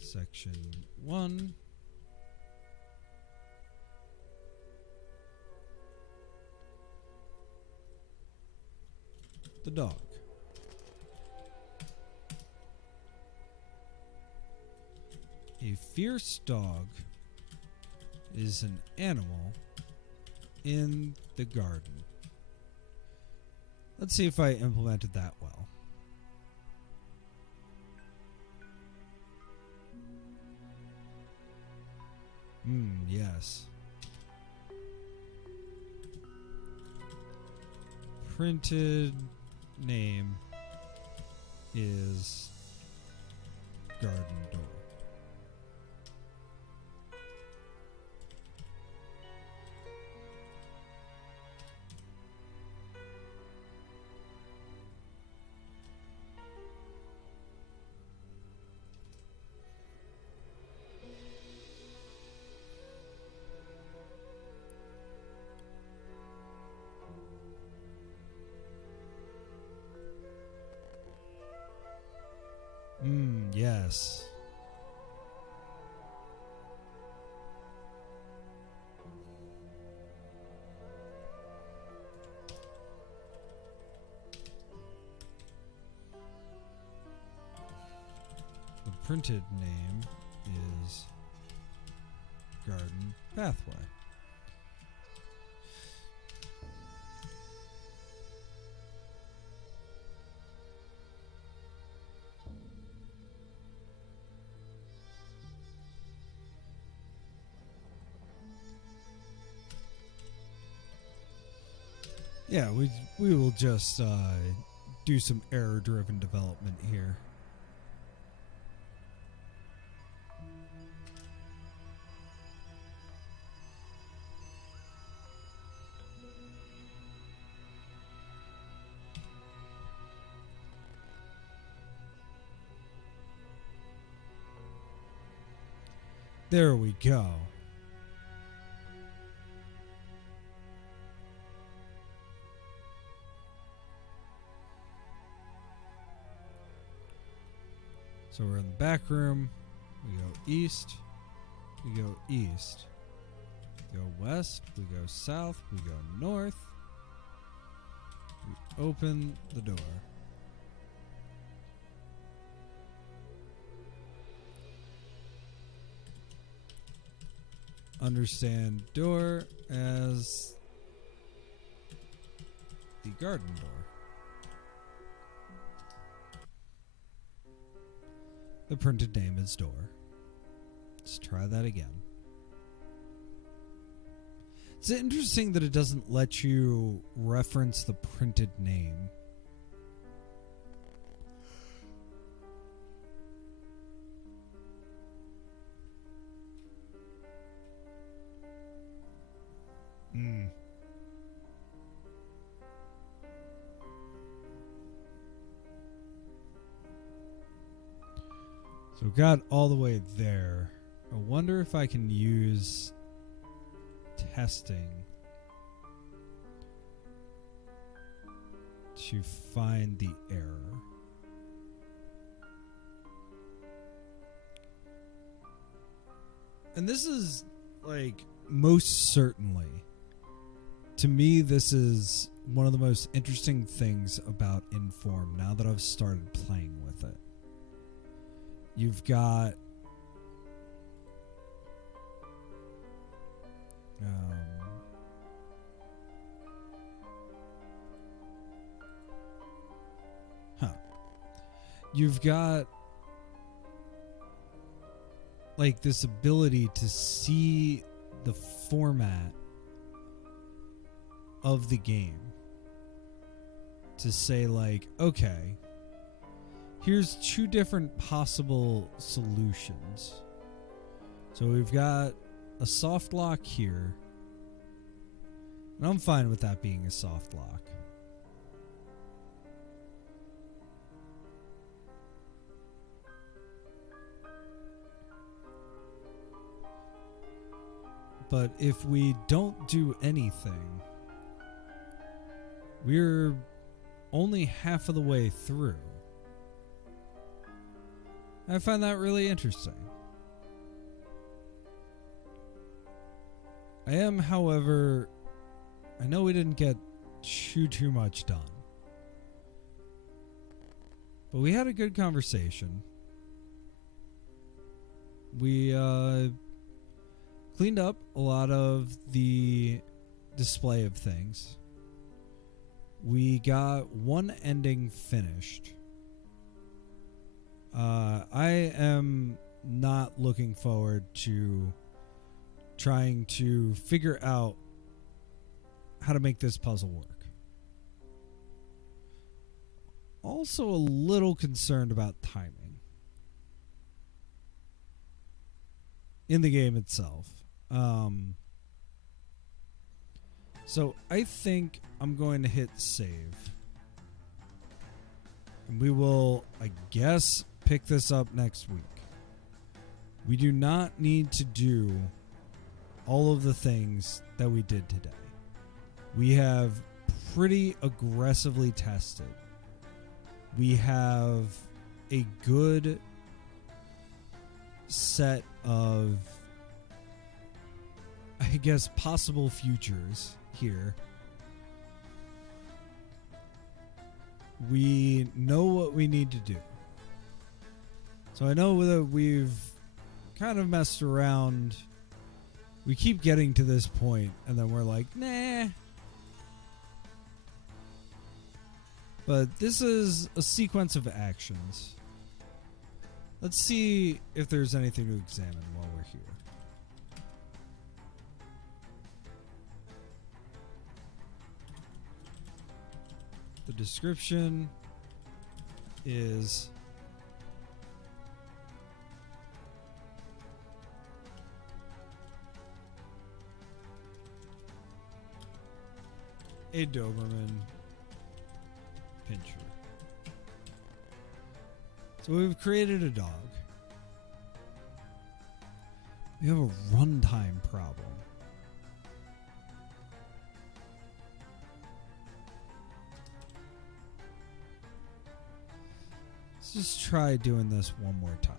Section 1. The dog. A fierce dog is an animal in the garden. Let's see if I implemented that well. Yes. Printed name is garden door. Yes. The printed name is garden pathway. Yeah, we will just do some error-driven development here. There we go. So we're in the back room. We go east. We go east. We go west. We go south. We go north. We open the door. Understand door as the garden door. The printed name is door. Let's try that again. It's interesting that it doesn't let you reference the printed name. So we got all the way there. I wonder if I can use testing to find the error. And this is, like, most certainly, to me, this is one of the most interesting things about Inform now that I've started playing with it. You've got you've got like this ability to see the format of the game, to say like, okay, here's two different possible solutions. So we've got a soft lock here, and I'm fine with that being a soft lock. But if we don't do anything, we're only half of the way through. I find that really interesting. I am, however, I know we didn't get too much done. But we had a good conversation. We cleaned up a lot of the display of things. We got one ending finished. I am not looking forward to trying to figure out how to make this puzzle work. Also a little concerned about timing in the game itself. So I think I'm going to hit save. And we will, I guess, pick this up next week. We do not need to do all of the things that we did today. We have pretty aggressively tested. We have a good set of, I guess, possible futures here. We know what we need to do. So I know that we've kind of messed around. We keep getting to this point, and then we're like, nah. But this is a sequence of actions. Let's see if there's anything to examine while we're here. The description is a Doberman Pinscher. So we've created a dog. We have a runtime problem. Let's just try doing this one more time.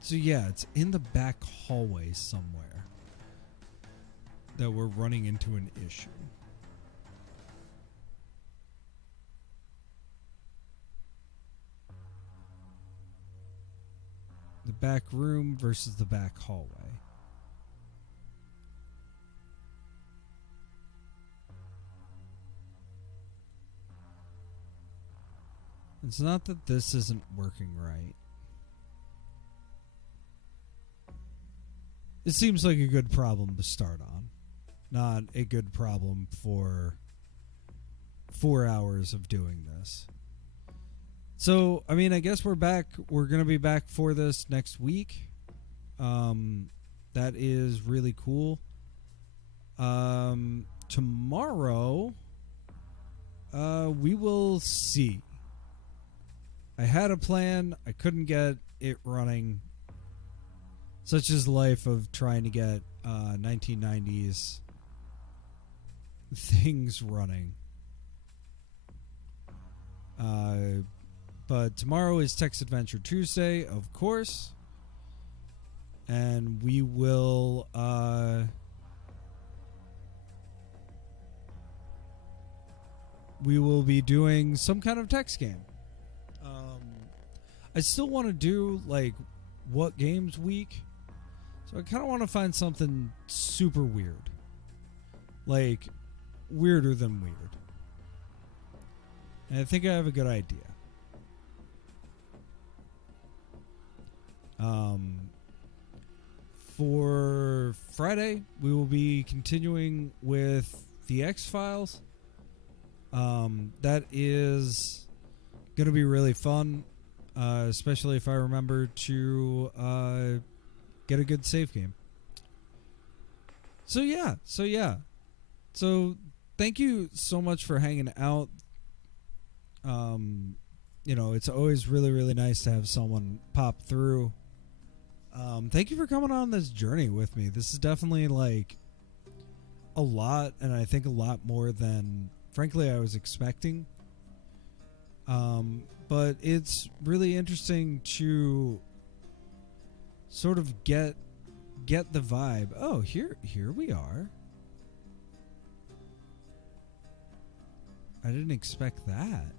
So yeah, it's in the back hallway somewhere that we're running into an issue. The back room versus the back hallway. It's not that this isn't working right. It seems like a good problem to start on. Not a good problem for 4 hours of doing this. So, I mean, I guess we're back. We're going to be back for this next week. That is really cool. Tomorrow, we will see. I had a plan. I couldn't get it running. Such is life of trying to get 1990s things running. But tomorrow is Text Adventure Tuesday, of course. And we will be doing some kind of text game. I still want to do like what games week, so I kind of want to find something super weird, like weirder than weird. And I think I have a good idea. For Friday, we will be continuing with the X-Files. That is going to be really fun, especially if I remember to get a good save game. So thank you so much for hanging out. It's always really, really nice to have someone pop through. Thank you for coming on this journey with me. This is definitely like a lot, and I think a lot more than frankly I was expecting. But it's really interesting to sort of get the vibe. Oh, here we are. I didn't expect that.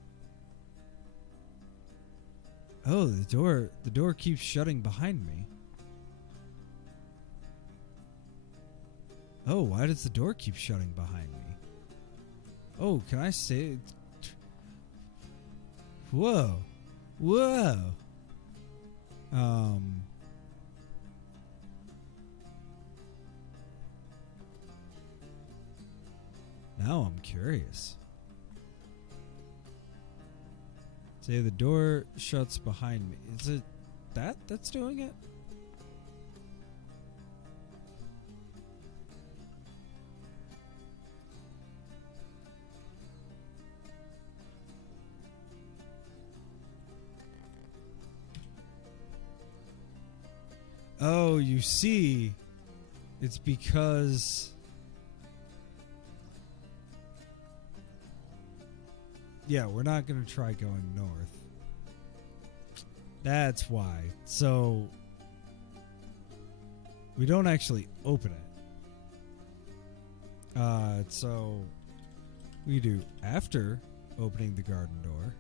Oh, the door keeps shutting behind me. Oh, why does the door keep shutting behind me? Oh, can I say... Whoa. Now I'm curious. Say the door shuts behind me. Is it that's doing it? Oh, you see, it's because... Yeah, we're not going to try going north. That's why. So, we don't actually open it. So, we do after opening the garden door.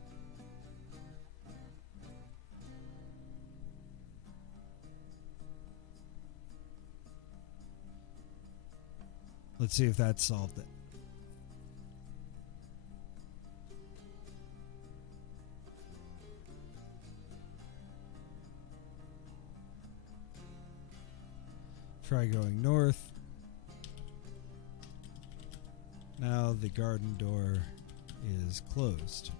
Let's see if that solved it. Try going north. Now the garden door is closed.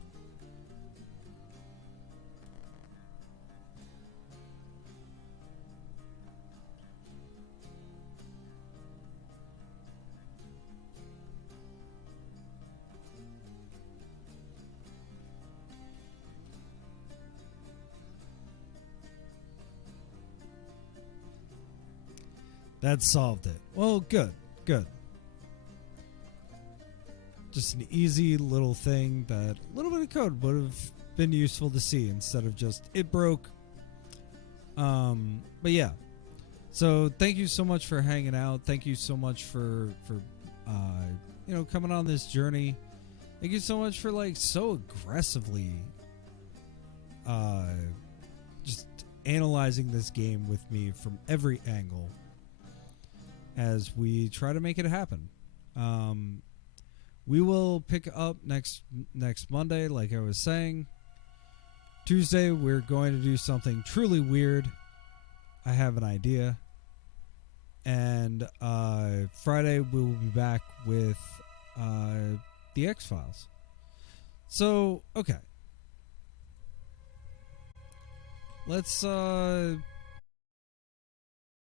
That solved it. Well, good. Just an easy little thing that a little bit of code would have been useful to see instead of just it broke. But yeah. So thank you so much for hanging out. Thank you so much for coming on this journey. Thank you so much for like so aggressively just analyzing this game with me from every angle as we try to make it happen. We will pick up next Monday, like I was saying. Tuesday, we're going to do something truly weird. I have an idea. And Friday, we will be back with the X-Files. So, okay. Let's